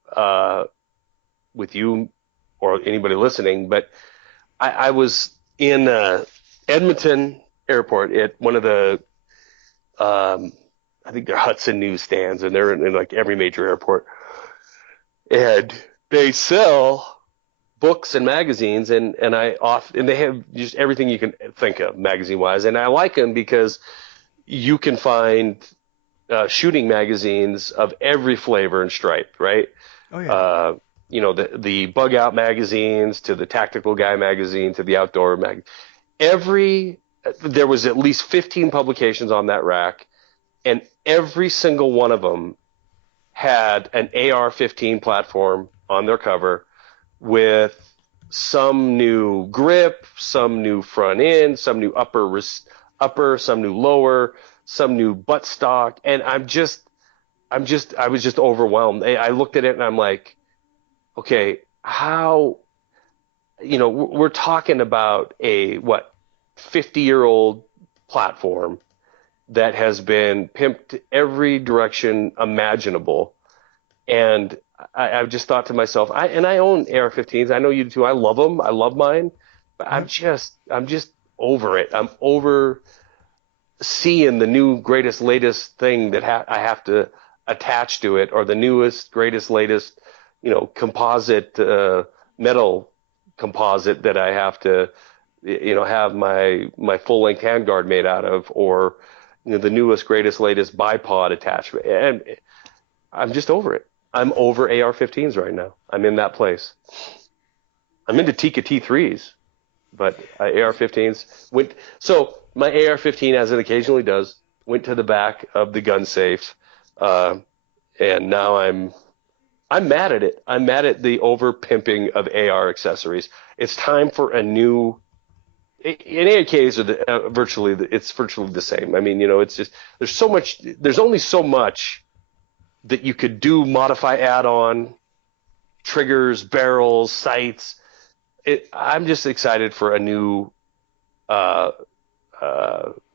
with you or anybody listening, but I was in Edmonton Airport at one of the, I think they're Hudson newsstands, and they're in like every major airport. And they sell books and magazines, and they have just everything you can think of magazine-wise. And I like them because you can find shooting magazines of every flavor and stripe, right? Oh yeah. The bug out magazines to the tactical guy magazine to the outdoor mag. There was at least 15 publications on that rack, and every single one of them had an AR-15 platform on their cover with some new grip, some new front end, some new upper, some new lower, some new buttstock, and I was just overwhelmed. I looked at it and I'm like, okay, how, we're talking about a 50-year-old platform that has been pimped every direction imaginable, and I've just thought to myself, I own AR-15s. I know you do too. I love them. I love mine, but I'm just over it. I'm over seeing the new greatest latest thing that I have to attach to it, or the newest greatest latest composite metal composite that I have to have my full length handguard made out of, or the newest, greatest, latest bipod attachment. And I'm just over it. I'm over AR-15s right now. I'm in that place. I'm into Tika T3s, but AR-15s went. So my AR-15, as it occasionally does, went to the back of the gun safe, and now I'm mad at it. I'm mad at the over pimping of AR accessories. It's time for a new. In AKs are it's virtually the same. I mean, it's just there's only so much that you could do, modify, add on, triggers, barrels, sights. I'm just excited for a new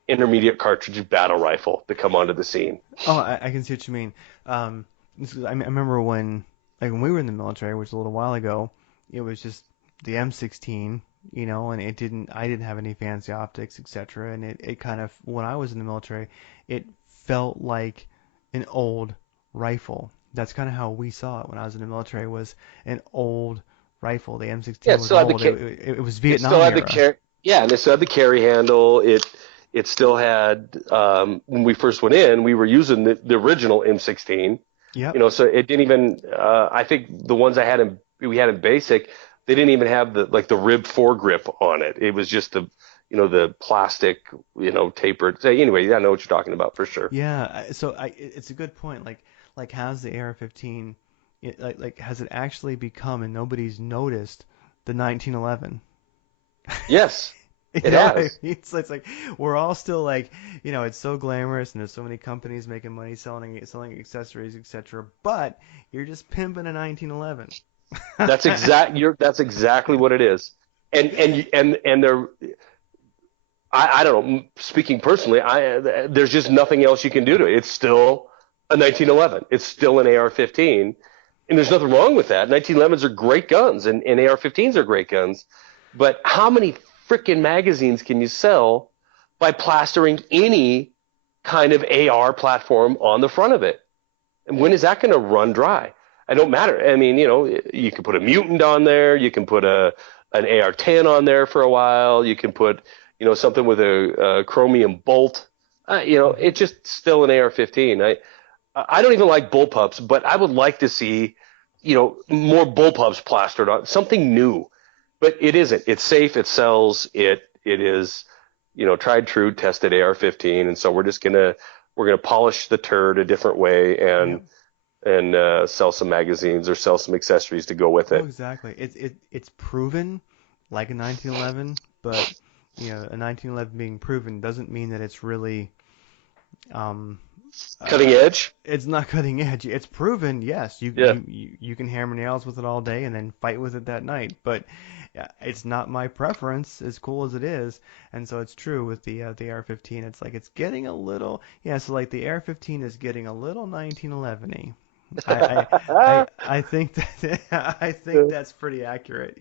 intermediate cartridge battle rifle to come onto the scene. Oh, I can see what you mean. I remember when we were in the military, which was a little while ago, it was just the M16, and I didn't have any fancy optics, etc. And it kind of, when I was in the military, it felt like an old rifle. That's kind of how we saw it when I was in the military, was an old rifle. The M16 was old. It was Vietnam era. And it still had the carry handle. It still had, when we first went in, we were using the original M16. Yeah. So it didn't even, I think the ones we had in basic, they didn't even have the rib foregrip on it. It was just the plastic, tapered. So anyway, I know what you're talking about for sure. Yeah. So it's a good point. Like has the AR-15, has it actually become, and nobody's noticed, the 1911? Yes. It has. It's like we're all still like, it's so glamorous and there's so many companies making money selling accessories, etc. But you're just pimping a 1911. That's exactly what it is. And they're, I don't know, speaking personally, there's just nothing else you can do to it. It's still a 1911. It's still an AR-15, and there's nothing wrong with that. 1911s are great guns, and AR-15s are great guns. But how many freaking magazines can you sell by plastering any kind of AR platform on the front of it? And when is that going to run dry? It don't matter. I mean, you can put a mutant on there. You can put an AR-10 on there for a while. You can put, something with a chromium bolt. It's just still an AR-15. I don't even like bullpups, but I would like to see, more bullpups plastered on, something new. But it isn't. It's safe. It sells. It is, tried, true, tested AR-15, and so we're gonna polish the turd a different way and sell some magazines or sell some accessories to go with it. Oh, exactly. It's proven like a 1911, but a 1911 being proven doesn't mean that it's really cutting edge. It's not cutting edge. It's proven. Yes, you can hammer nails with it all day and then fight with it that night, but it's not my preference, as cool as it is. And so it's true with the AR-15. It's like it's getting a little, so like the AR-15 is getting a little 1911-y. I think that's pretty accurate.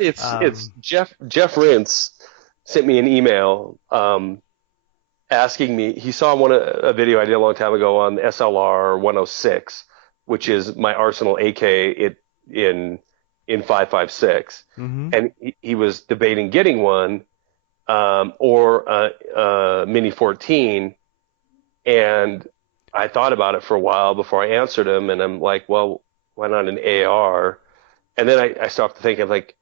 It's Jeff Rintz sent me an email asking me. He saw a video I did a long time ago on the SLR 106, which is my Arsenal AK in 5.56, and he was debating getting one or a Mini 14, and I thought about it for a while before I answered him, and I'm like, well, why not an AR? And then I stopped to think, I'm like,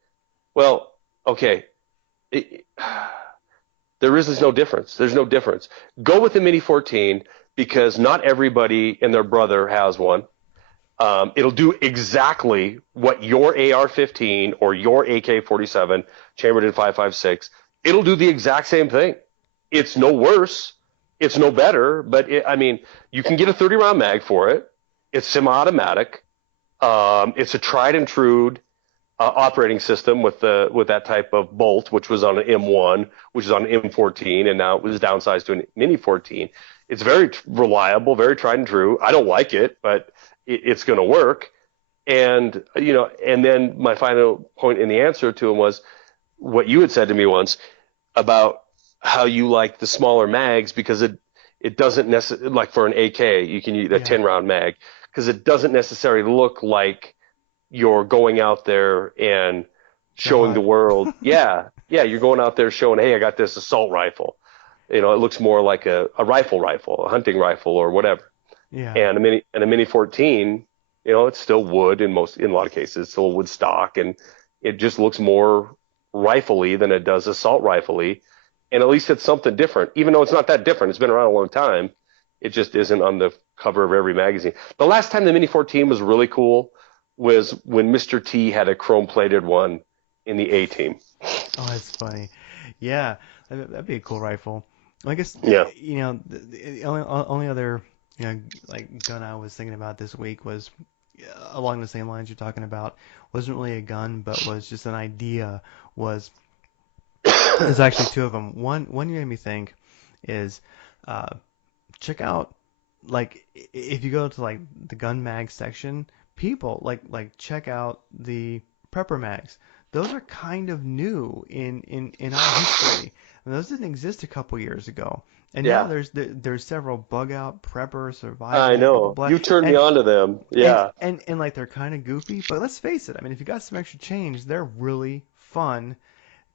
well, okay, there is no difference. There's no difference. Go with the Mini 14 because not everybody and their brother has one. It'll do exactly what your AR-15 or your AK-47 chambered in 5.56. It'll do the exact same thing. It's no worse. It's no better. But you can get a 30-round mag for it. It's semi-automatic. It's a tried and true operating system with that type of bolt, which was on an M1, which is on an M14, and now it was downsized to a Mini 14. It's very reliable, very tried and true. I don't like it, but it's going to work. And and then my final point in the answer to him was what you had said to me once about how you like the smaller mags because it doesn't necessarily, like for an AK, you can use a 10-round mag because it doesn't necessarily look like you're going out there and showing the world. Yeah. yeah, you're going out there showing, hey, I got this assault rifle. It looks more like a rifle, a hunting rifle or whatever. Yeah. And a mini 14, it's still wood in a lot of cases, it's still wood stock, and it just looks more rifle-y than it does assault rifle-y. And at least it's something different, even though it's not that different. It's been around a long time. It just isn't on the cover of every magazine. The last time the Mini 14 was really cool was when Mr. T had a chrome-plated one in the A team. Oh, that's funny. Yeah, that'd be a cool rifle. I guess Yeah. the only other like gun I was thinking about this week was along the same lines you're talking about. Wasn't really a gun, but was just an idea. Was There's actually two of them. One you made me think is uh, check out like if you go to like the gun mag section, people like check out the prepper mags. Those are kind of new in our history. And those didn't exist a couple years ago. And now Yeah. there's several bug out, prepper, I survival, blah blah know. blah. You turned me And on to them. and Yeah. and like they're kind of goofy, but let's face it. I mean, if you got some extra change, they're really fun.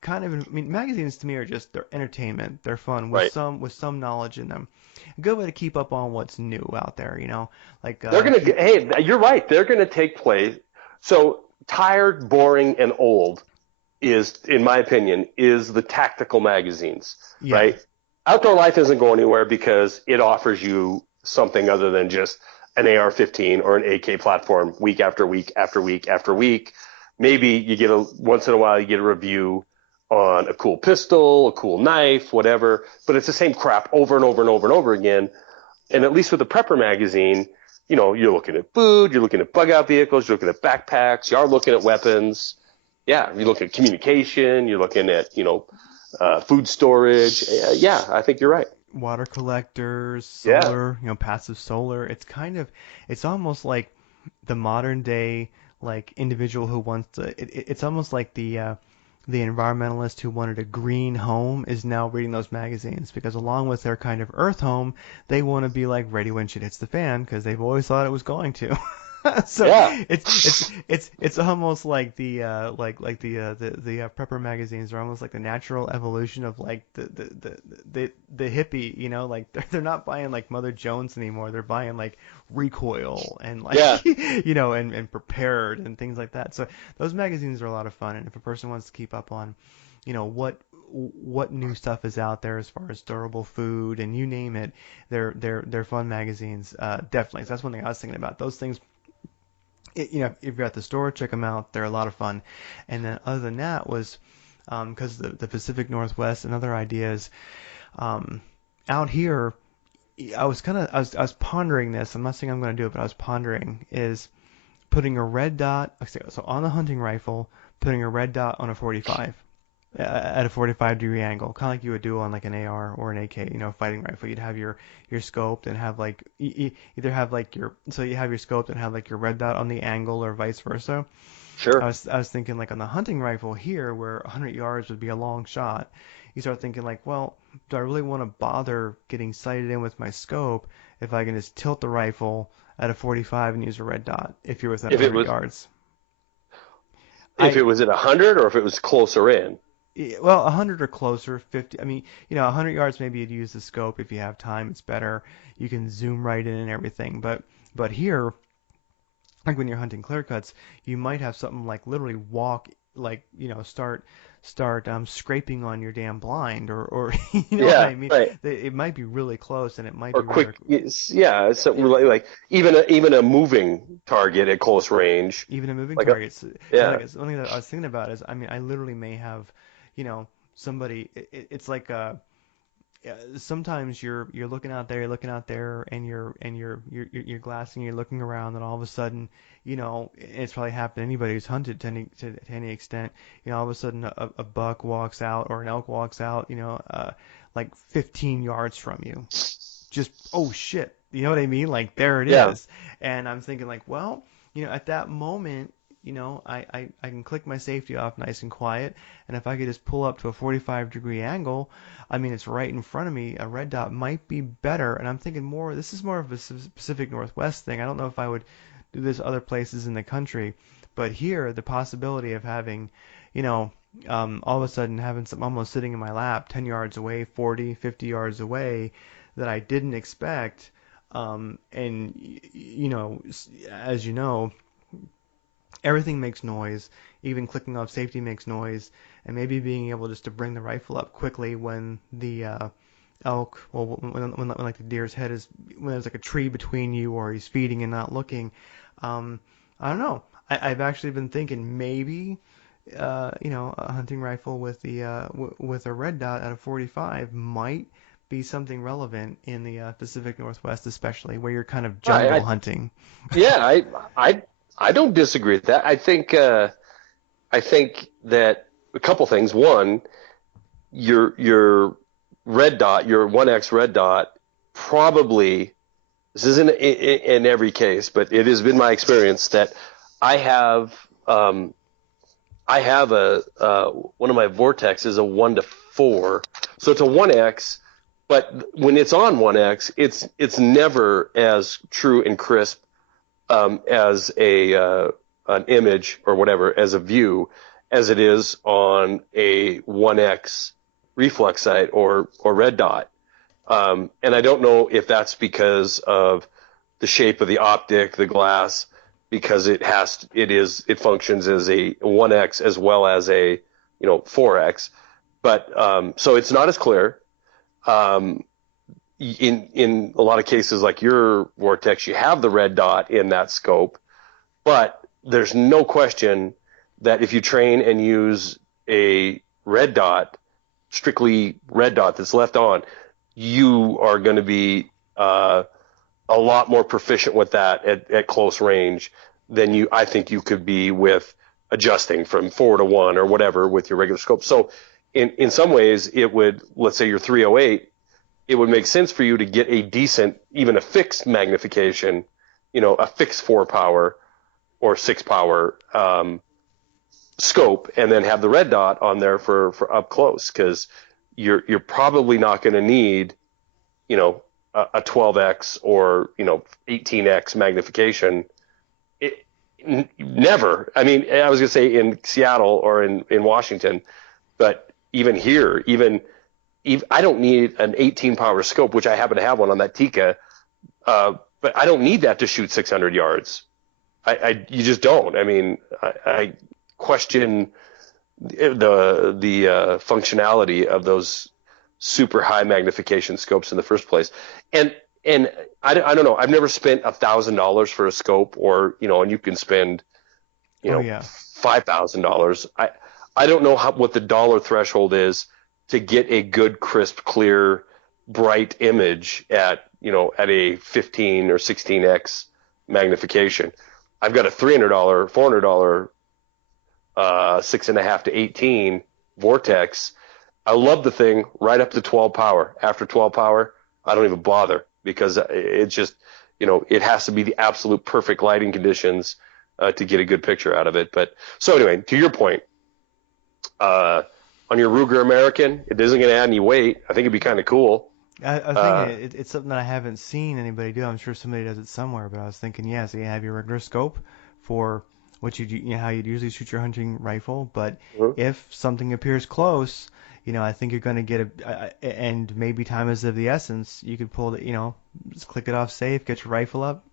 Kind of, I mean, magazines to me are just they're entertainment. They're fun with Right. some knowledge in them. A good way to keep up on what's new out there, like Hey, you're right. They're going to take place. So tired, boring, and old is, in my opinion, is the tactical magazines, yeah, right? Outdoor Life isn't going anywhere because it offers you something other than just an AR-15 or an AK platform week after week after week after week. Maybe you get once in a while you get a review on a cool pistol, a cool knife, whatever, but it's the same crap over and over and over and over again. And at least with the Prepper magazine, you're looking at food, you're looking at bug out vehicles, you're looking at backpacks, you are looking at weapons. Yeah, you look at communication, you're looking at, food storage. Yeah, I think you're right. water collectors, Yeah. solar, passive solar. It's almost like the modern day like individual who wants to. It's almost like the environmentalist who wanted a green home is now reading those magazines because along with their kind of earth home, they want to be like ready when shit hits the fan because they've always thought it was going to. So Yeah. it's almost like the prepper magazines are almost like the natural evolution of like the hippie, like they're not buying like Mother Jones anymore. They're buying like Recoil and like Yeah. and Prepared and things like that. So those magazines are a lot of fun, and if a person wants to keep up on what new stuff is out there as far as durable food and you name it, they're fun magazines, definitely. So that's one thing I was thinking about. Those things, if you're at the store, check them out. They're a lot of fun. And then other than that was because the Pacific Northwest and other ideas out here. I was pondering this. I'm not saying I'm going to do it, but I was pondering is putting a red dot. So on the hunting rifle, putting a red dot on a 45 at a 45-degree angle, kind of like you would do on like an AR or an AK, fighting rifle. You'd have your scope and have like either have like you have your scope and have like your red dot on the angle or vice versa. Sure. I was thinking like on the hunting rifle here, where 100 yards would be a long shot. You start thinking like, well, do I really want to bother getting sighted in with my scope if I can just tilt the rifle at a 45 and use a red dot if you're within If it 100 was yards? if it was at 100 or if it was closer in. Well, 100 or closer, 50. I mean, 100 yards maybe you'd use the scope if you have time. It's better. You can zoom right in and everything. But here, like when you're hunting clear cuts, you might have something like literally walk, like start scraping on your damn blind, or you know what Yeah, I mean. right. It might be really close, and it might Or be really quick, yeah, something like even a moving target at close range. even a moving Like targets. yeah, One thing that I was thinking about is, I mean, I literally may have, somebody. It's like yeah, sometimes you're looking out there, and you're glassing, you're looking around, and all of a sudden, it's probably happened to anybody who's hunted to any extent. All of a sudden a buck walks out or an elk walks out, like 15 yards from you. Just oh shit, you know what I mean? Like there it yeah, is, and I'm thinking like, well, at that moment. I can click my safety off nice and quiet, and if I could just pull up to a 45-degree angle, I mean, it's right in front of me. A red dot might be better, and I'm thinking this is more of a Pacific Northwest thing. I don't know if I would do this other places in the country, but here, the possibility of having, all of a sudden having something almost sitting in my lap 10 yards away, 40, 50 yards away that I didn't expect. And, as you know, everything makes noise. Even clicking off safety makes noise. And maybe being able just to bring the rifle up quickly when the elk, well, when like the deer's head is, when there's like a tree between you or he's feeding and not looking. I don't know. I've actually been thinking maybe a hunting rifle with with a red dot at a 45 might be something relevant in the Pacific Northwest, especially where you're kind of jungle hunting. Yeah, I don't disagree with that. I think that a couple things. One, your red dot, your 1X red dot, probably, this isn't in every case, but it has been my experience that I have one of my Vortex is a 1-4, so it's a 1X, but when it's on 1X, it's never as true and crisp as an image or whatever, as a view, as it is on a 1X reflex sight or red dot. And I don't know if that's because of the shape of the optic, the glass, because it functions as a 1X as well as a 4X, but so it's not as clear. In a lot of cases, like your Vortex, you have the red dot in that scope, but there's no question that if you train and use a red dot, strictly red dot that's left on, you are going to be a lot more proficient with that at close range than I think you could be with adjusting from 4 to 1 or whatever with your regular scope. So in some ways, it would, let's say you're 308, it would make sense for you to get a decent, even a fixed magnification, a fixed 4 power or 6 power scope, and then have the red dot on there for up close, because you're probably not going to need, a 12x or 18x magnification. Never. I mean, I was going to say in Seattle or in Washington, but even here, even I don't need an 18 power scope, which I happen to have one on that Tika, but I don't need that to shoot 600 yards. You just don't. I mean, I question the functionality of those super high magnification scopes in the first place. And I don't know. I've never spent $1,000 for a scope, or and you can spend $5,000. I don't know what the dollar threshold is to get a good, crisp, clear, bright image at a 15 or 16x magnification. I've got a $300, $400 6.5 to 18 Vortex. I love the thing right up to 12 power. After 12 power, I don't even bother, because it just, it has to be the absolute perfect lighting conditions to get a good picture out of it. But so anyway, to your point, on your Ruger American, it isn't going to add any weight. I think it'd be kind of cool. I think it's something that I haven't seen anybody do. I'm sure somebody does it somewhere, but I was thinking, so you have your regular scope for what how you'd usually shoot your hunting rifle, but if something appears close, I think you're going to get and maybe time is of the essence. You could pull the, just click it off safe, get your rifle up,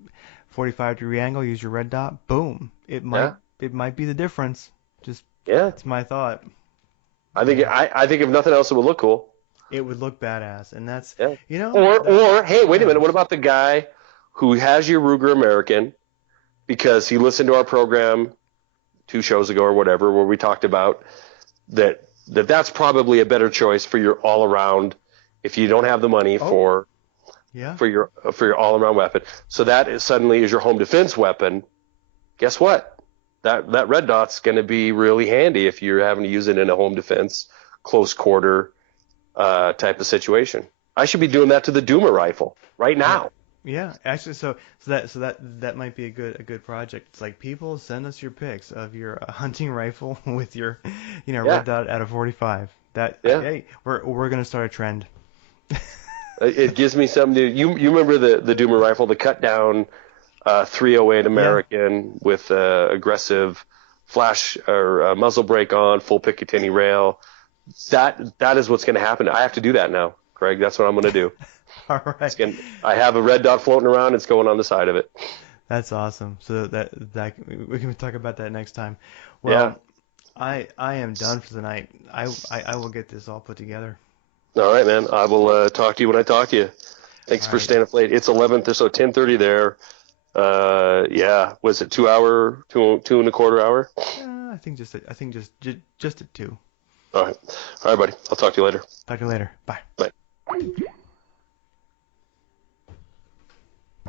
45-degree angle, use your red dot, boom. It might be the difference. Just it's my thought. I think if nothing else, it would look cool. It would look badass, and that's Or hey, wait a minute. What about the guy who has your Ruger American because he listened to our program 2 shows ago or whatever, where we talked about that's probably a better choice for your all around if you don't have the money for your all around weapon. So that suddenly is your home defense weapon. Guess what? That red dot's going to be really handy if you're having to use it in a home defense, close quarter type of situation. I should be doing that to the Doomer rifle right now. Yeah, actually, so that might be a good project. It's like, people, send us your pics of your hunting rifle with your red dot at a 45. Hey, we're gonna start a trend. It gives me something to. You remember the Doomer rifle, the cut down 308 American with aggressive flash or muzzle brake on, full Picatinny rail. That is what's going to happen. I have to do that now, Craig. That's what I'm going to do. All right. I have a red dot floating around. It's going on the side of it. That's awesome. So that we can talk about that next time. Well, I am done for the night. I will get this all put together. All right, man. I will talk to you when I talk to you. Thanks for staying up late. It's 11th, so 10:30 there. Was it 2 hour, two and a quarter hour? I think just at 2. All right, buddy. I'll talk to you later. Talk to you later. Bye. Bye.